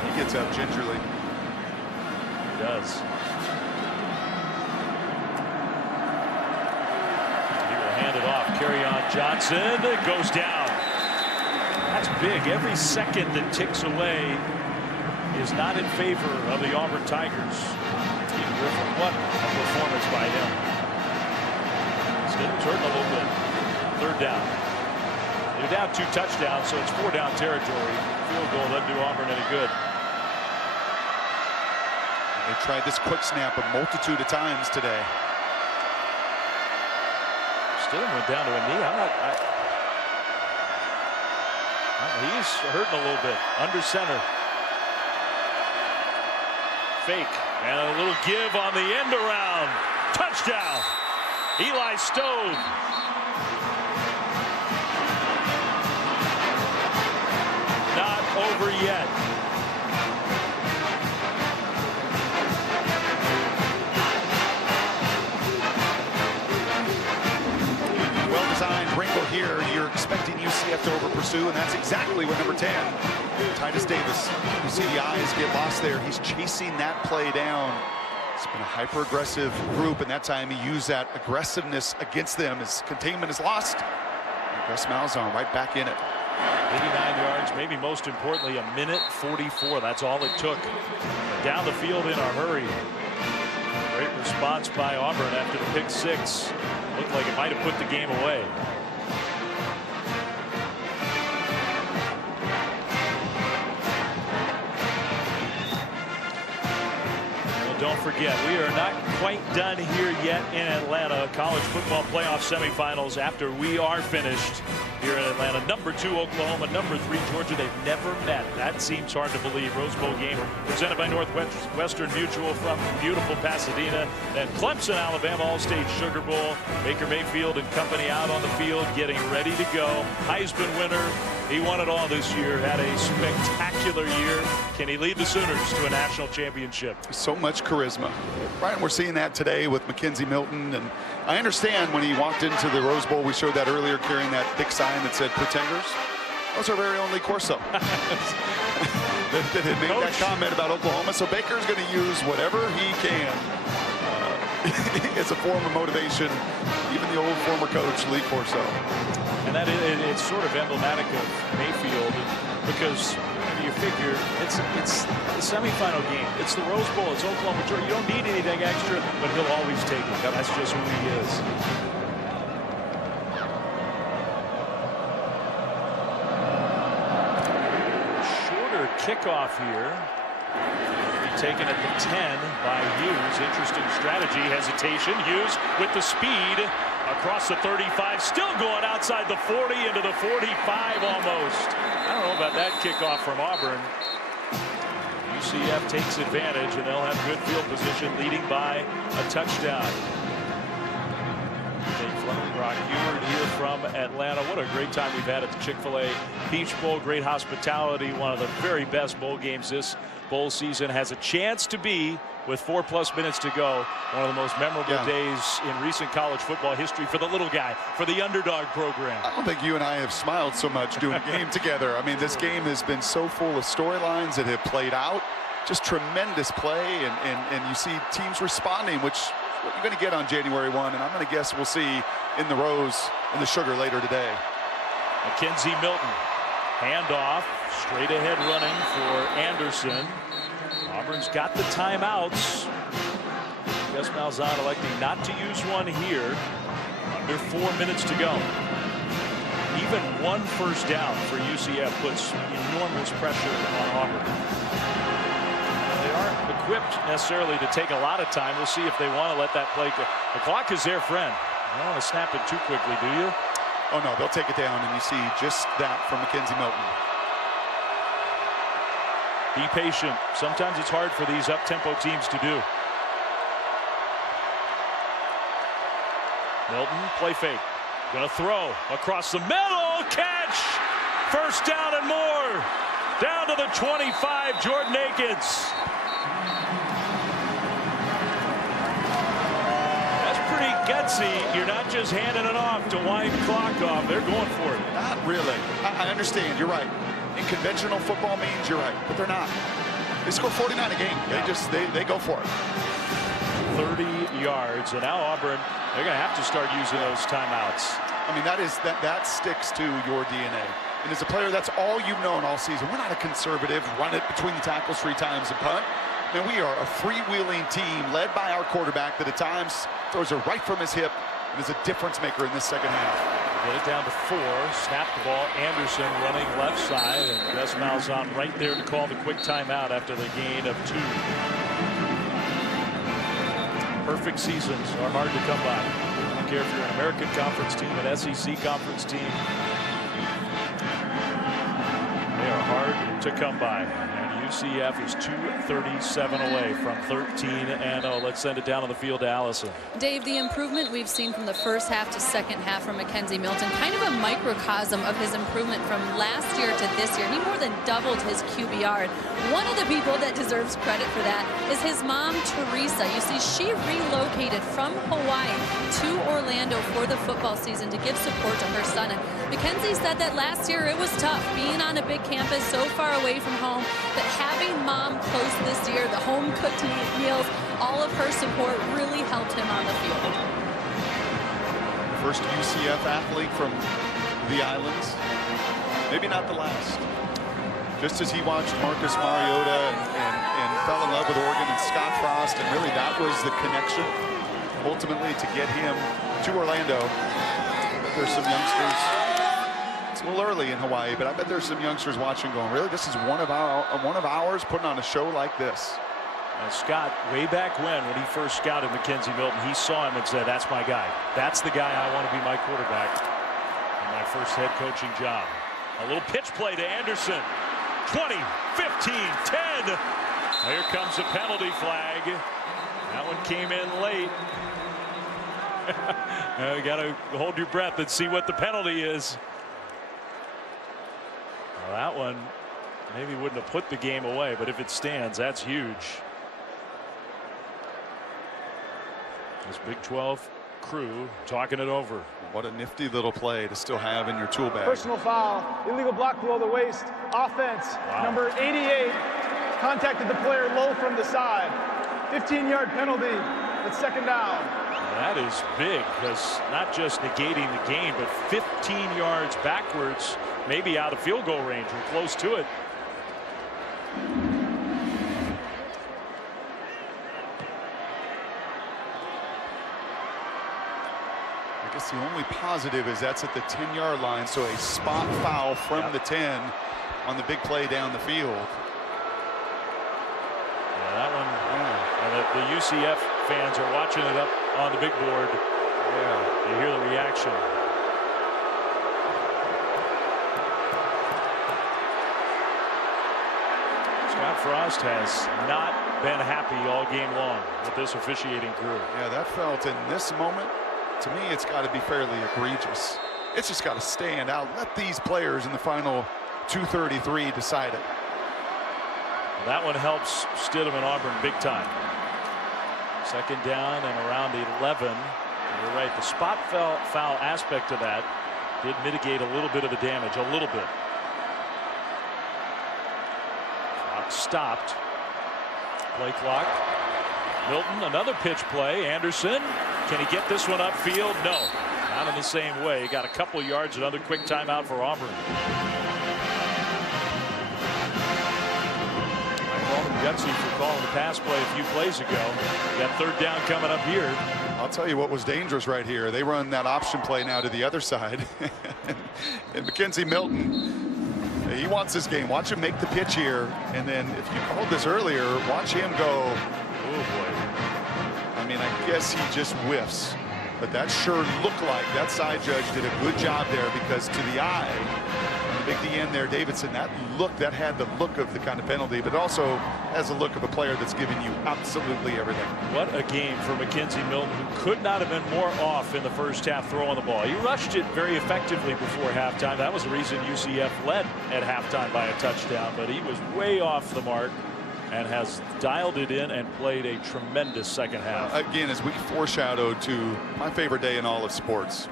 He gets up gingerly. He does. He will hand it off. Carry on Johnson. It goes down. That's big. Every second that ticks away is not in favor of the Auburn Tigers. Steve Griffin, what a performance by him. Stidham's hurting a little bit. Third down. They're down 2 touchdowns, so it's 4 down territory. Field goal doesn't do Auburn any good. They tried this quick snap a multitude of times today. Stidham went down to a knee. He's hurting a little bit. Under center. Fake. And a little give on the end around. Touchdown. Eli Stove. Not over yet. Well-designed wrinkle here. You're expecting UCF to over pursue, and that's exactly what number 10, Titus Davis. You see the eyes get lost there. He's chasing that play down. It's been a hyper-aggressive group, and that time he used that aggressiveness against them as containment is lost. Gus Malzahn right back in it. 89 yards, maybe most importantly, a minute 44. That's all it took. Down the field in a hurry. Great response by Auburn after the pick 6. Looked like it might have put the game away. Don't forget, we are not quite done here yet in Atlanta. College football playoff semifinals after we are finished here in Atlanta. Number 2 Oklahoma, number 3 Georgia. They've never met. That seems hard to believe. Rose Bowl game presented by Northwestern Mutual from beautiful Pasadena. Then Clemson, Alabama, All-State Sugar Bowl. Baker Mayfield and company out on the field getting ready to go. Heisman winner. He won it all this year. Had a spectacular year. Can he lead the Sooners to a national championship? So much charisma. Right, we're seeing that today with McKenzie Milton. And I understand when he walked into the Rose Bowl, we showed that earlier, carrying that big sign that said Pretenders. That was our very only Corso. that had made that comment about Oklahoma. So Baker's going to use whatever he can as a form of motivation. Even the old former coach, Lee Corso. And that it's sort of emblematic of Mayfield because you figure it's the semifinal game. It's the Rose Bowl. It's Oklahoma, Georgia. You don't need anything extra, but he'll always take it. That's just who he is. Shorter kickoff here. Taken at the 10 by Hughes. Interesting strategy. Hesitation. Hughes with the speed across the 35. Still going outside the 40 into the 45 almost. I don't know about that kickoff from Auburn. UCF takes advantage, and they'll have good field position, leading by a touchdown. Brock Ewert here from Atlanta. What a great time we've had at the Chick-fil-A Peach Bowl. Great hospitality. One of the very best bowl games this bowl season. Has a chance to be, with 4+ minutes to go, one of the most memorable days in recent college football history for the little guy, for the underdog program. I don't think you and I have smiled so much doing a game together. I mean, this game has been so full of storylines that have played out. Just tremendous play, and you see teams responding, which what you're going to get on January 1, and I'm going to guess we'll see in the Rose and the Sugar later today. McKenzie Milton, handoff, straight ahead running for Anderson. Auburn's got the timeouts. Gus Malzahn electing not to use one here. Under 4 minutes to go. Even one first down for UCF puts enormous pressure on Auburn. They aren't equipped necessarily to take a lot of time. We'll see if they want to let that play go. The clock is their friend. You don't want to snap it too quickly, do you? Oh, no, they'll take it down, and you see just that from McKenzie Milton. Be patient. Sometimes it's hard for these up-tempo teams to do. Milton, play fake. Gonna throw across the middle. Catch! First down and more. Down to the 25, Jordan Akins. That's pretty gutsy. You're not just handing it off to wind the clock off. They're going for it. Not really. I understand. You're right. In conventional football means you're right, but they're not. They score 49 a game. Yeah. They go for it. 30 yards, and now Auburn, they're going to have to start using those timeouts. I mean, that sticks to your DNA. And as a player, that's all you've known all season. We're not a conservative, run it between the tackles 3 times and punt. Man, we are a freewheeling team led by our quarterback that at times throws it right from his hip and is a difference maker in this second half. Get it down to 4. Snap the ball. Anderson running left side, and Gus Malzahn right there to call the quick timeout after the gain of 2. Perfect seasons are hard to come by. I don't care if you're an American Conference team, an SEC Conference team. They are hard to come by. And UCF is 237 away from 13-0. Let's send it down on the field to Allison. Dave, the improvement we've seen from the first half to second half from Mackenzie Milton, kind of a microcosm of his improvement from last year to this year. He more than doubled his QBR. One of the people that deserves credit for that is his mom, Teresa. You see, she relocated from Hawaii to Orlando for the football season to give support to her son. And Mackenzie said that last year it was tough being on a big campus so far away from home, but having mom close this year, the home cooked meals, all of her support really helped him on the field. First UCF athlete from the islands. Maybe not the last. Just as he watched Marcus Mariota and fell in love with Oregon and Scott Frost, and really that was the connection ultimately to get him to Orlando. But there's some youngsters. It's a little early in Hawaii, but I bet there's some youngsters watching going, really, this is one of ours putting on a show like this. And Scott, way back when he first scouted Mackenzie Milton, he saw him and said, that's my guy. That's the guy I want to be my quarterback in my first head coaching job. A little pitch play to Anderson. 20, 15, 10. Here comes a penalty flag. That one came in late. You got to hold your breath and see what the penalty is. Well, that one maybe wouldn't have put the game away, but if it stands, that's huge. This Big 12 crew talking it over. What a nifty little play to still have in your tool bag. Personal foul, illegal block below the waist, offense. Wow. Number 88 contacted the player low from the side. 15-yard penalty. It's second down. That is big, because not just negating the game, but 15 yards backwards, maybe out of field goal range or close to it. I guess the only positive is that's at the 10-yard line, so a spot foul from the 10 on the big play down the field. Yeah, that one. And the UCF fans are watching it up on the big board. Yeah, you hear the reaction. Scott Frost has not been happy all game long with this officiating crew. Yeah, that felt in this moment, to me, it's got to be fairly egregious. It's just got to stand out. Let these players in the final 2:33 decide it. That one helps Stidham and Auburn big time. Second down and around 11. You're right. The spot foul aspect of that did mitigate a little bit of the damage, a little bit. Clock stopped. Play clock. Milton, another pitch play. Anderson, can he get this one upfield? No, not in the same way. He got a couple yards. Another quick timeout for Auburn. Gutsy for calling the pass play a few plays ago. Got third down coming up here. I'll tell you what was dangerous right here. They run that option play now to the other side. And Mackenzie Milton, he wants this game. Watch him make the pitch here. And then if you called this earlier, watch him go. Oh, boy. I mean, I guess he just whiffs. But that sure looked like that side judge did a good job there, because to the eye, the Big D in there, Davidson. That had the look of the kind of penalty, but also has the look of a player that's giving you absolutely everything. What a game for Mackenzie Milton, who could not have been more off in the first half throwing the ball. He rushed it very effectively before halftime. That was the reason UCF led at halftime by a touchdown, but he was way off the mark and has dialed it in and played a tremendous second half. Again, as we foreshadowed to my favorite day in all of sports,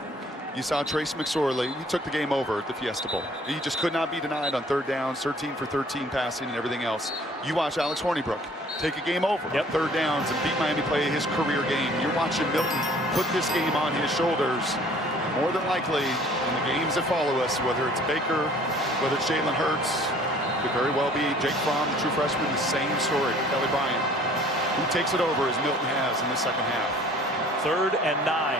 you saw Trace McSorley. He took the game over at the Fiesta Bowl. He just could not be denied on third downs, 13 for 13 passing and everything else. You watch Alex Hornibrook take a game over on third downs and beat Miami, play his career game. You're watching Milton put this game on his shoulders. More than likely, in the games that follow us, whether it's Baker, whether it's Jalen Hurts, could very well be Jake Fromm, the true freshman, the same story. Kelly Bryant, who takes it over as Milton has in the second half. 3rd and 9.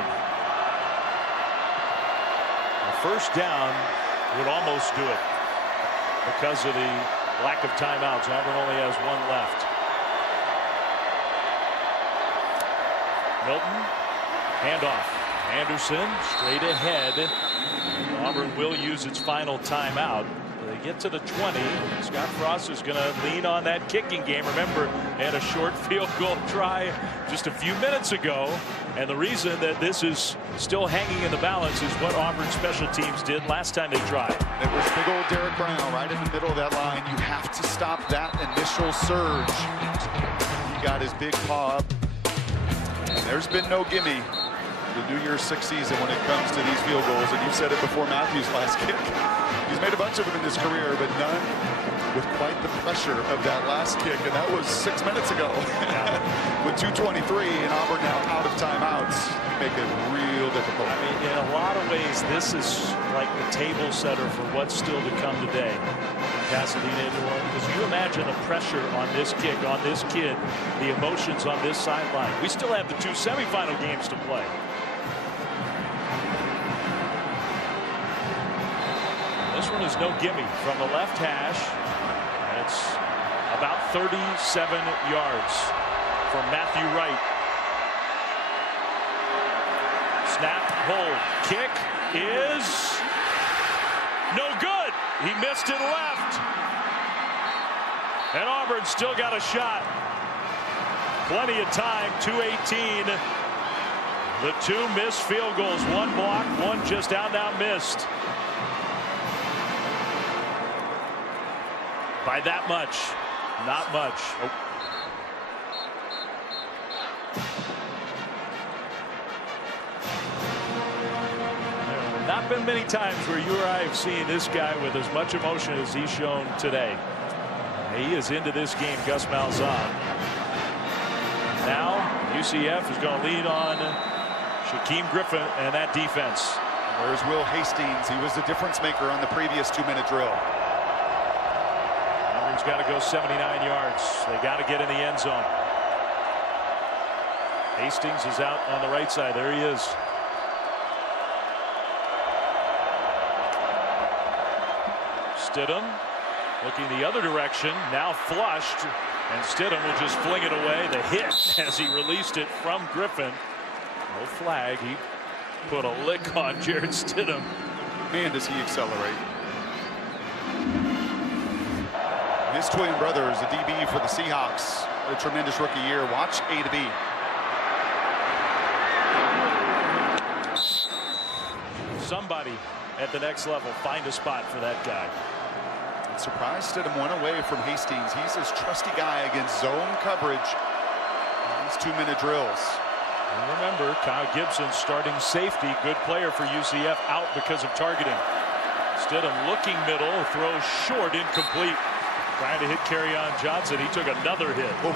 First down would almost do it because of the lack of timeouts. Auburn only has one left. Milton, handoff. Anderson straight ahead. Auburn will use its final timeout. They get to the 20. Scott Frost is going to lean on that kicking game. Remember, they had a short field goal try just a few minutes ago. And the reason that this is still hanging in the balance is what Auburn special teams did last time they tried. It was big old Derek Brown right in the middle of that line. You have to stop that initial surge. He got his big paw up. And there's been no gimme the New Year's Six season when it comes to these field goals. And you said it before Matthew's last kick. He's made a bunch of them in his career, but none with quite the pressure of that last kick, and that was 6 minutes ago. With 2:23 and Auburn now out of timeouts, make it real difficult. I mean, in a lot of ways, this is like the table setter for what's still to come today in Pasadena, Illinois. Because you imagine the pressure on this kick, on this kid, the emotions on this sideline. We still have the 2 semifinal games to play. This one is no gimme from the left hash. And it's about 37 yards from Matthew Wright. Snap, hold, kick is no good. He missed it left. And Auburn still got a shot. Plenty of time, 2:18. The 2 missed field goals, 1 blocked, 1 just out now missed. By that much, not much. Oh. There have not been many times where you or I have seen this guy with as much emotion as he's shown today. He is into this game, Gus Malzahn. Now UCF is going to lead on Shaquem Griffin and that defense. Where's Will Hastings? He was the difference maker on the previous 2-minute drill. Auburn's got to go 79 yards. They got to get in the end zone. Hastings is out on the right side. There he is. Stidham looking the other direction, now flushed, and Stidham will just fling it away. The hit as he released it from Griffin. No flag. He put a lick on Jared Stidham. Man, does he accelerate. His twin brother is a DB for the Seahawks. A tremendous rookie year. Watch A to B. Somebody at the next level find a spot for that guy. I'm surprised Stidham went away from Hastings. He's his trusty guy against zone coverage. These 2-minute drills. And remember, Kyle Gibson, starting safety, good player for UCF, out because of targeting. Stidham looking middle, throws short, incomplete. Trying to hit Kerryon Johnson. He took another hit. Oh.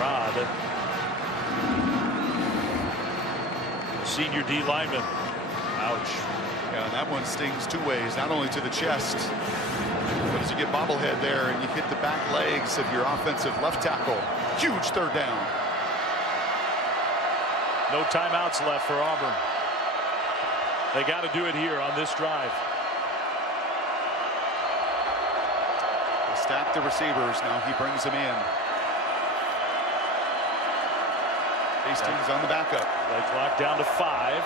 Rod. Senior D lineman. Ouch. Yeah, and that one stings 2 ways, not only to the chest, but as you get bobblehead there and you hit the back legs of your offensive left tackle. Huge third down. No timeouts left for Auburn. They got to do it here on this drive. They stack the receivers. Now he brings them in. Hastings on the backup. Play clock down to 5.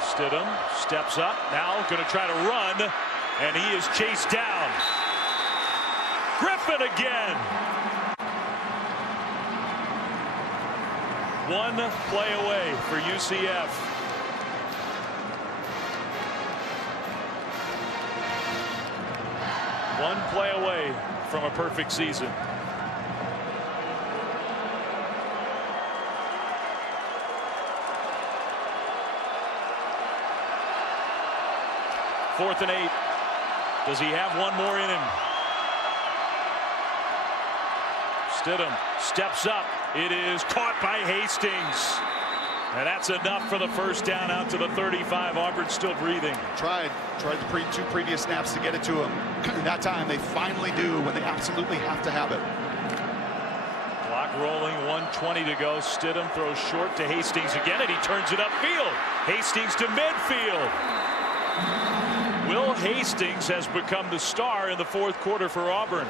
Stidham steps up, now going to try to run, and he is chased down. Griffin again. One play away for UCF. One play away from a perfect season. Fourth and 8. Does he have one more in him? Stidham steps up. It is caught by Hastings. And that's enough for the first down out to the 35. Auburn still breathing. Tried the two previous snaps to get it to him. That time they finally do when they absolutely have to have it. Clock rolling, 1:20 to go. Stidham throws short to Hastings again, and he turns it upfield. Hastings to midfield. Will Hastings has become the star in the fourth quarter for Auburn.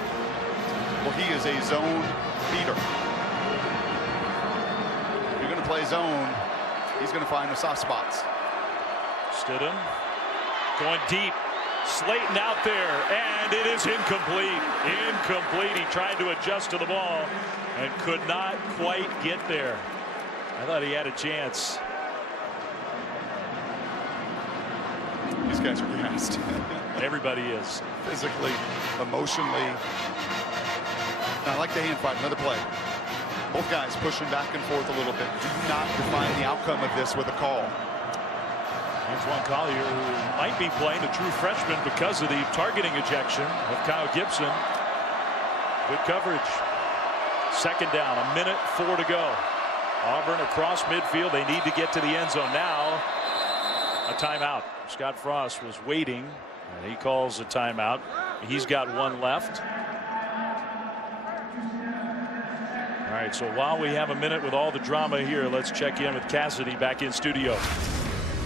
Well, he is a zone beater. If you're going to play zone, he's going to find the soft spots. Stidham going deep. Slayton out there, and it is incomplete. Incomplete. He tried to adjust to the ball and could not quite get there. I thought he had a chance. These guys are gassed. Everybody is. Physically, emotionally. And I like the hand fight. Another play. Both guys pushing back and forth a little bit. Do not define the outcome of this with a call. Antoine Collier, who might be playing a true freshman because of the targeting ejection of Kyle Gibson. Good coverage. Second down, 1:04 to go. Auburn across midfield. They need to get to the end zone now. A timeout. Scott Frost was waiting, and he calls a timeout. He's got one left. All right, so while we have a minute with all the drama here, let's check in with Cassidy back in studio.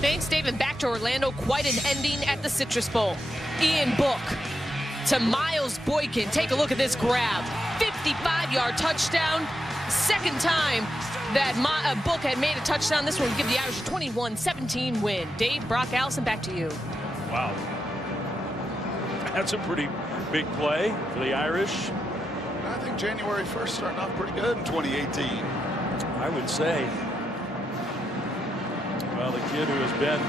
Thanks, Dave. And back to Orlando. Quite an ending at the Citrus Bowl. Ian Book to Miles Boykin. Take a look at this grab. 55-yard touchdown. Second time that Book had made a touchdown. This one would give the Irish a 21-17 win. Dave, Brock, Allison, back to you. Wow. That's a pretty big play for the Irish. I think January 1st starting off pretty good in 2018. I would say. Well, the kid who has been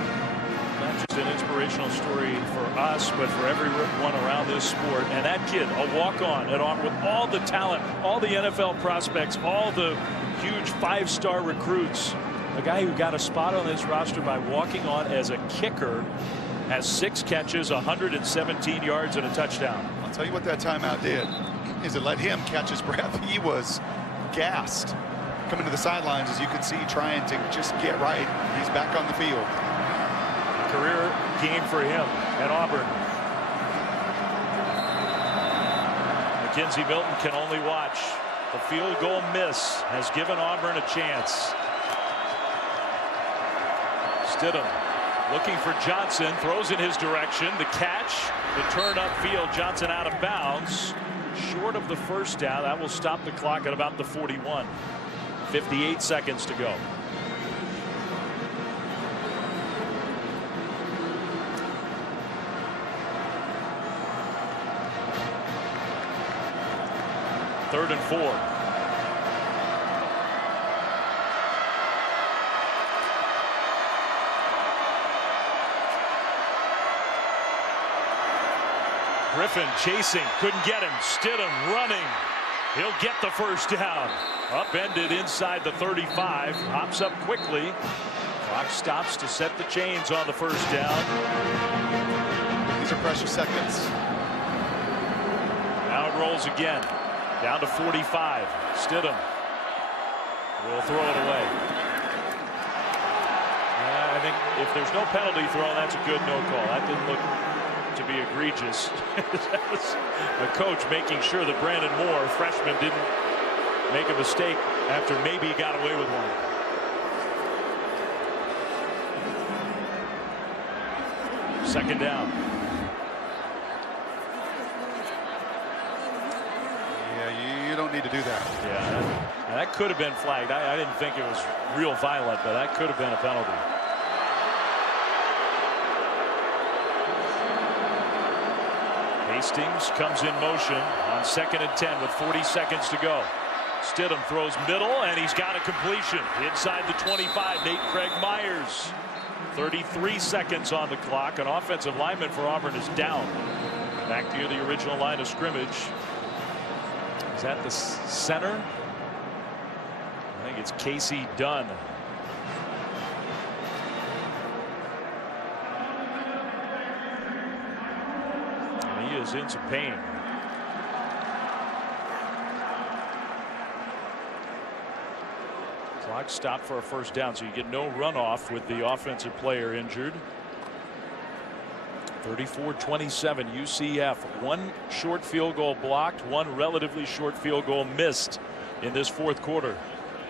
not just an inspirational story for us, but for everyone around this sport. And that kid, a walk-on at Auburn with all the talent, all the NFL prospects, all the huge five-star recruits. A guy who got a spot on this roster by walking on as a kicker, has 6 catches, 117 yards, and a touchdown. I'll tell you what that timeout did, is it let him catch his breath. He was gassed coming to the sidelines, as you can see, trying to just get right. He's back on the field. Career game for him at Auburn. McKenzie Milton can only watch. The field goal miss has given Auburn a chance. Stidham looking for Johnson, throws in his direction. The catch, the turn upfield, Johnson out of bounds. Short of the first down. That will stop the clock at about the 41. 58 seconds to go. Third and 4. Griffin chasing, couldn't get him. Stidham running. He'll get the first down. Upended inside the 35. Hops up quickly. Clock stops to set the chains on the first down. These are precious seconds. Now it rolls again. Down to 45. Stidham will throw it away. I think if there's no penalty throw, that's a good no call. That didn't look to be egregious. That was a coach making sure that Brandon Moore, freshman, didn't make a mistake after maybe he got away with one. Second down. Yeah, you don't need to do that. Yeah, that could have been flagged. I didn't think it was real violent, but that could have been a penalty. Hastings comes in motion on 2nd and 10 with 40 seconds to go. Stidham throws middle, and he's got a completion inside the 25. Nate Craig Myers. 33 seconds on the clock. An offensive lineman for Auburn is down. Back near the original line of scrimmage. Is that the center? I think it's Casey Dunn. And he is in some pain. Clock stopped for a first down, so you get no runoff with the offensive player injured. 34-27 UCF. One short field goal blocked, one relatively short field goal missed in this fourth quarter.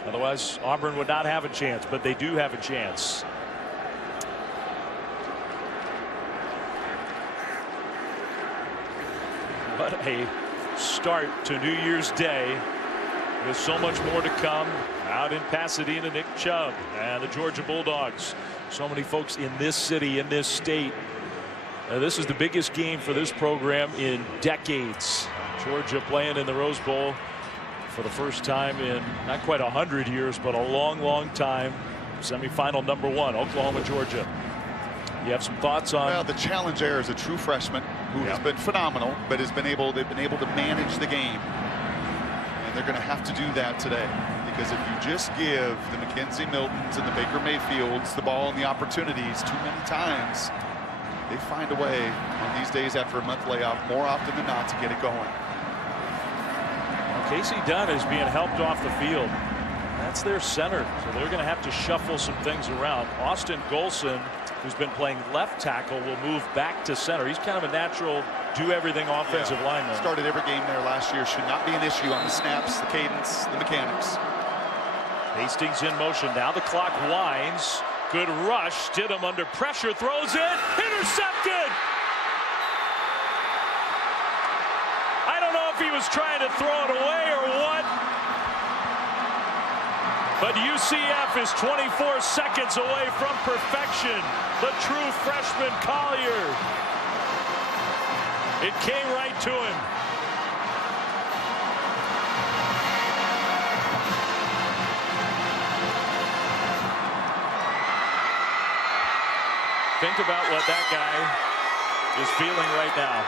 Otherwise Auburn would not have a chance, but they do have a chance. What a start to New Year's Day, with so much more to come out in Pasadena. Nick Chubb and the Georgia Bulldogs. So many folks in this city, in this state. This is the biggest game for this program in decades. Georgia playing in the Rose Bowl for the first time in not quite 100 years, but a long time. Semifinal number 1, Oklahoma, Georgia. You have some thoughts on? Well, the challenge there is a true freshman who has been phenomenal, but they've been able to manage the game. And they're going to have to do that today, because if you just give the Mackenzie Miltons and the Baker Mayfields the ball and the opportunities too many times, they find a way on these days after a month layoff more often than not to get it going. Well, Casey Dunn is being helped off the field. That's their center, so they're going to have to shuffle some things around. Austin Golson, who's been playing left tackle, will move back to center. He's kind of a natural do-everything offensive lineman. Started every game there last year. Should not be an issue on the snaps, the cadence, the mechanics. Hastings in motion. Now the clock winds. Good rush. Stidham under pressure. Throws it. Intercepted. I don't know if he was trying to throw it away or what. But UCF is 24 seconds away from perfection. The true freshman Collier. It came right to him. Think about what that guy is feeling right now.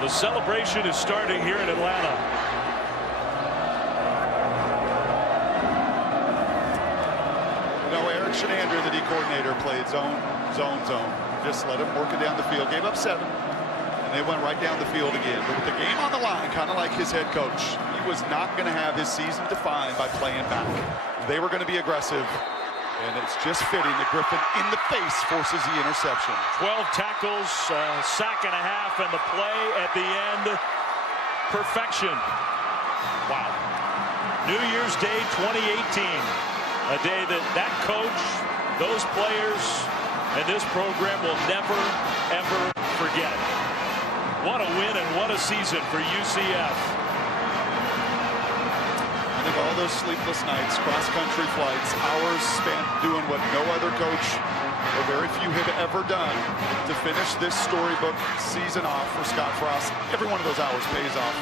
The celebration is starting here in Atlanta. No, Eric Shenander, the D coordinator, played zone. Just let him work it down the field. Gave up 7, and they went right down the field again. But with the game on the line, kind of like his head coach, he was not going to have his season defined by playing back. They were going to be aggressive, and it's just fitting that Griffin in the face forces the interception. 12 tackles, sack and a half, and the play at the end, perfection. Wow. New Year's Day 2018. A day that coach, those players, and this program will never, ever forget. What a win and what a season for UCF. I think all those sleepless nights, cross-country flights, hours spent doing what no other coach or very few have ever done to finish this storybook season off for Scott Frost. Every one of those hours pays off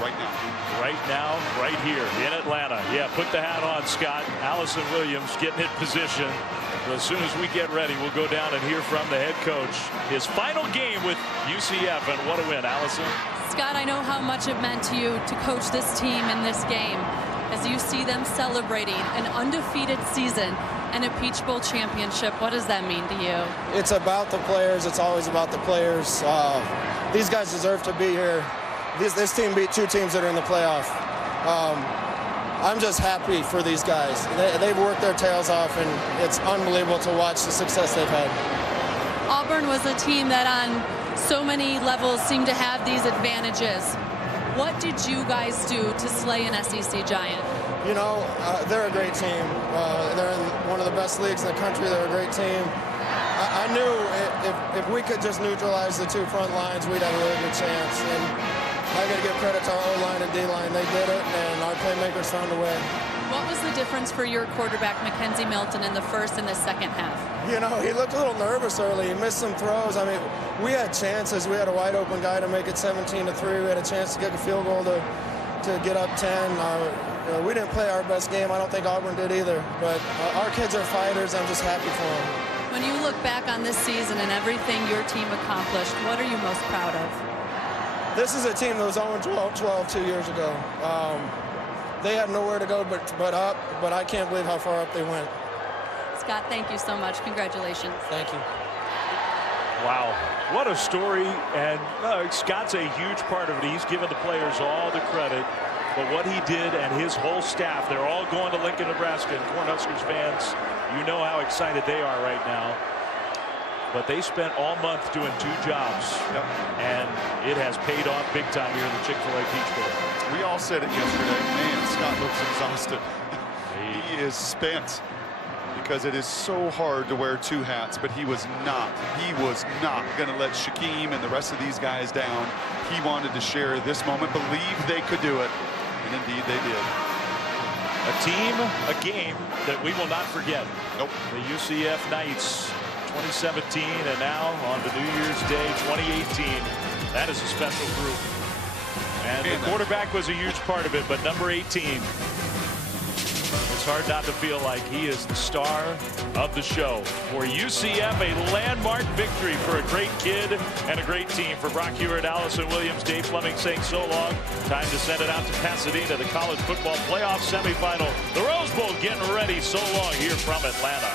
right now. Right now, right here in Atlanta. Yeah, put the hat on, Scott. Allison Williams getting in position. So as soon as we get ready, we'll go down and hear from the head coach. His final game with UCF, and what a win, Allison. Scott, I know how much it meant to you to coach this team in this game. As you see them celebrating an undefeated season and a Peach Bowl championship, what does that mean to you? It's about the players. It's always about the players. These guys deserve to be here. This team beat 2 teams that are in the playoff. I'm just happy for these guys. They've worked their tails off, and it's unbelievable to watch the success they've had. Auburn was a team that on so many levels seemed to have these advantages. What did you guys do to slay an SEC giant? You know, they're a great team. They're in one of the best leagues in the country. They're a great team. I knew if we could just neutralize the two front lines, we'd have a really good chance. And I got to give credit to our O-line and D-line. They did it, and our playmakers found a way. What was the difference for your quarterback, Mackenzie Milton, in the first and the second half? You know, he looked a little nervous early. He missed some throws. I mean, we had chances. We had a wide open guy to make it 17-3. We had a chance to get a field goal to get up 10. We didn't play our best game. I don't think Auburn did either. But our kids are fighters. I'm just happy for them. When you look back on this season and everything your team accomplished, what are you most proud of? This is a team that was 0-12 2 years ago. They had nowhere to go but up, but I can't believe how far up they went. Scott, thank you so much. Congratulations. Thank you. Wow, what a story. And Scott's a huge part of it. He's given the players all the credit. But what he did and his whole staff, they're all going to Lincoln, Nebraska. And Cornhuskers fans, you know how excited they are right now. But they spent all month doing 2 jobs. Yep. And it has paid off big time here in the Chick-fil-A Peach Bowl. We all said it yesterday. Man, Scott looks exhausted. He is spent because it is so hard to wear 2 hats, but he was not. He was not going to let Shaquem and the rest of these guys down. He wanted to share this moment, believed they could do it, and indeed they did. A team, a game that we will not forget. Nope. The UCF Knights 2017, and now on to New Year's Day 2018. That is a special group. And the quarterback was a huge part of it, but number 18, it's hard not to feel like he is the star of the show. For UCF, a landmark victory for a great kid and a great team. For Brock Hewitt, Allison Williams, Dave Fleming saying so long. Time to send it out to Pasadena, the college football playoff semifinal. The Rose Bowl getting ready. So long here from Atlanta.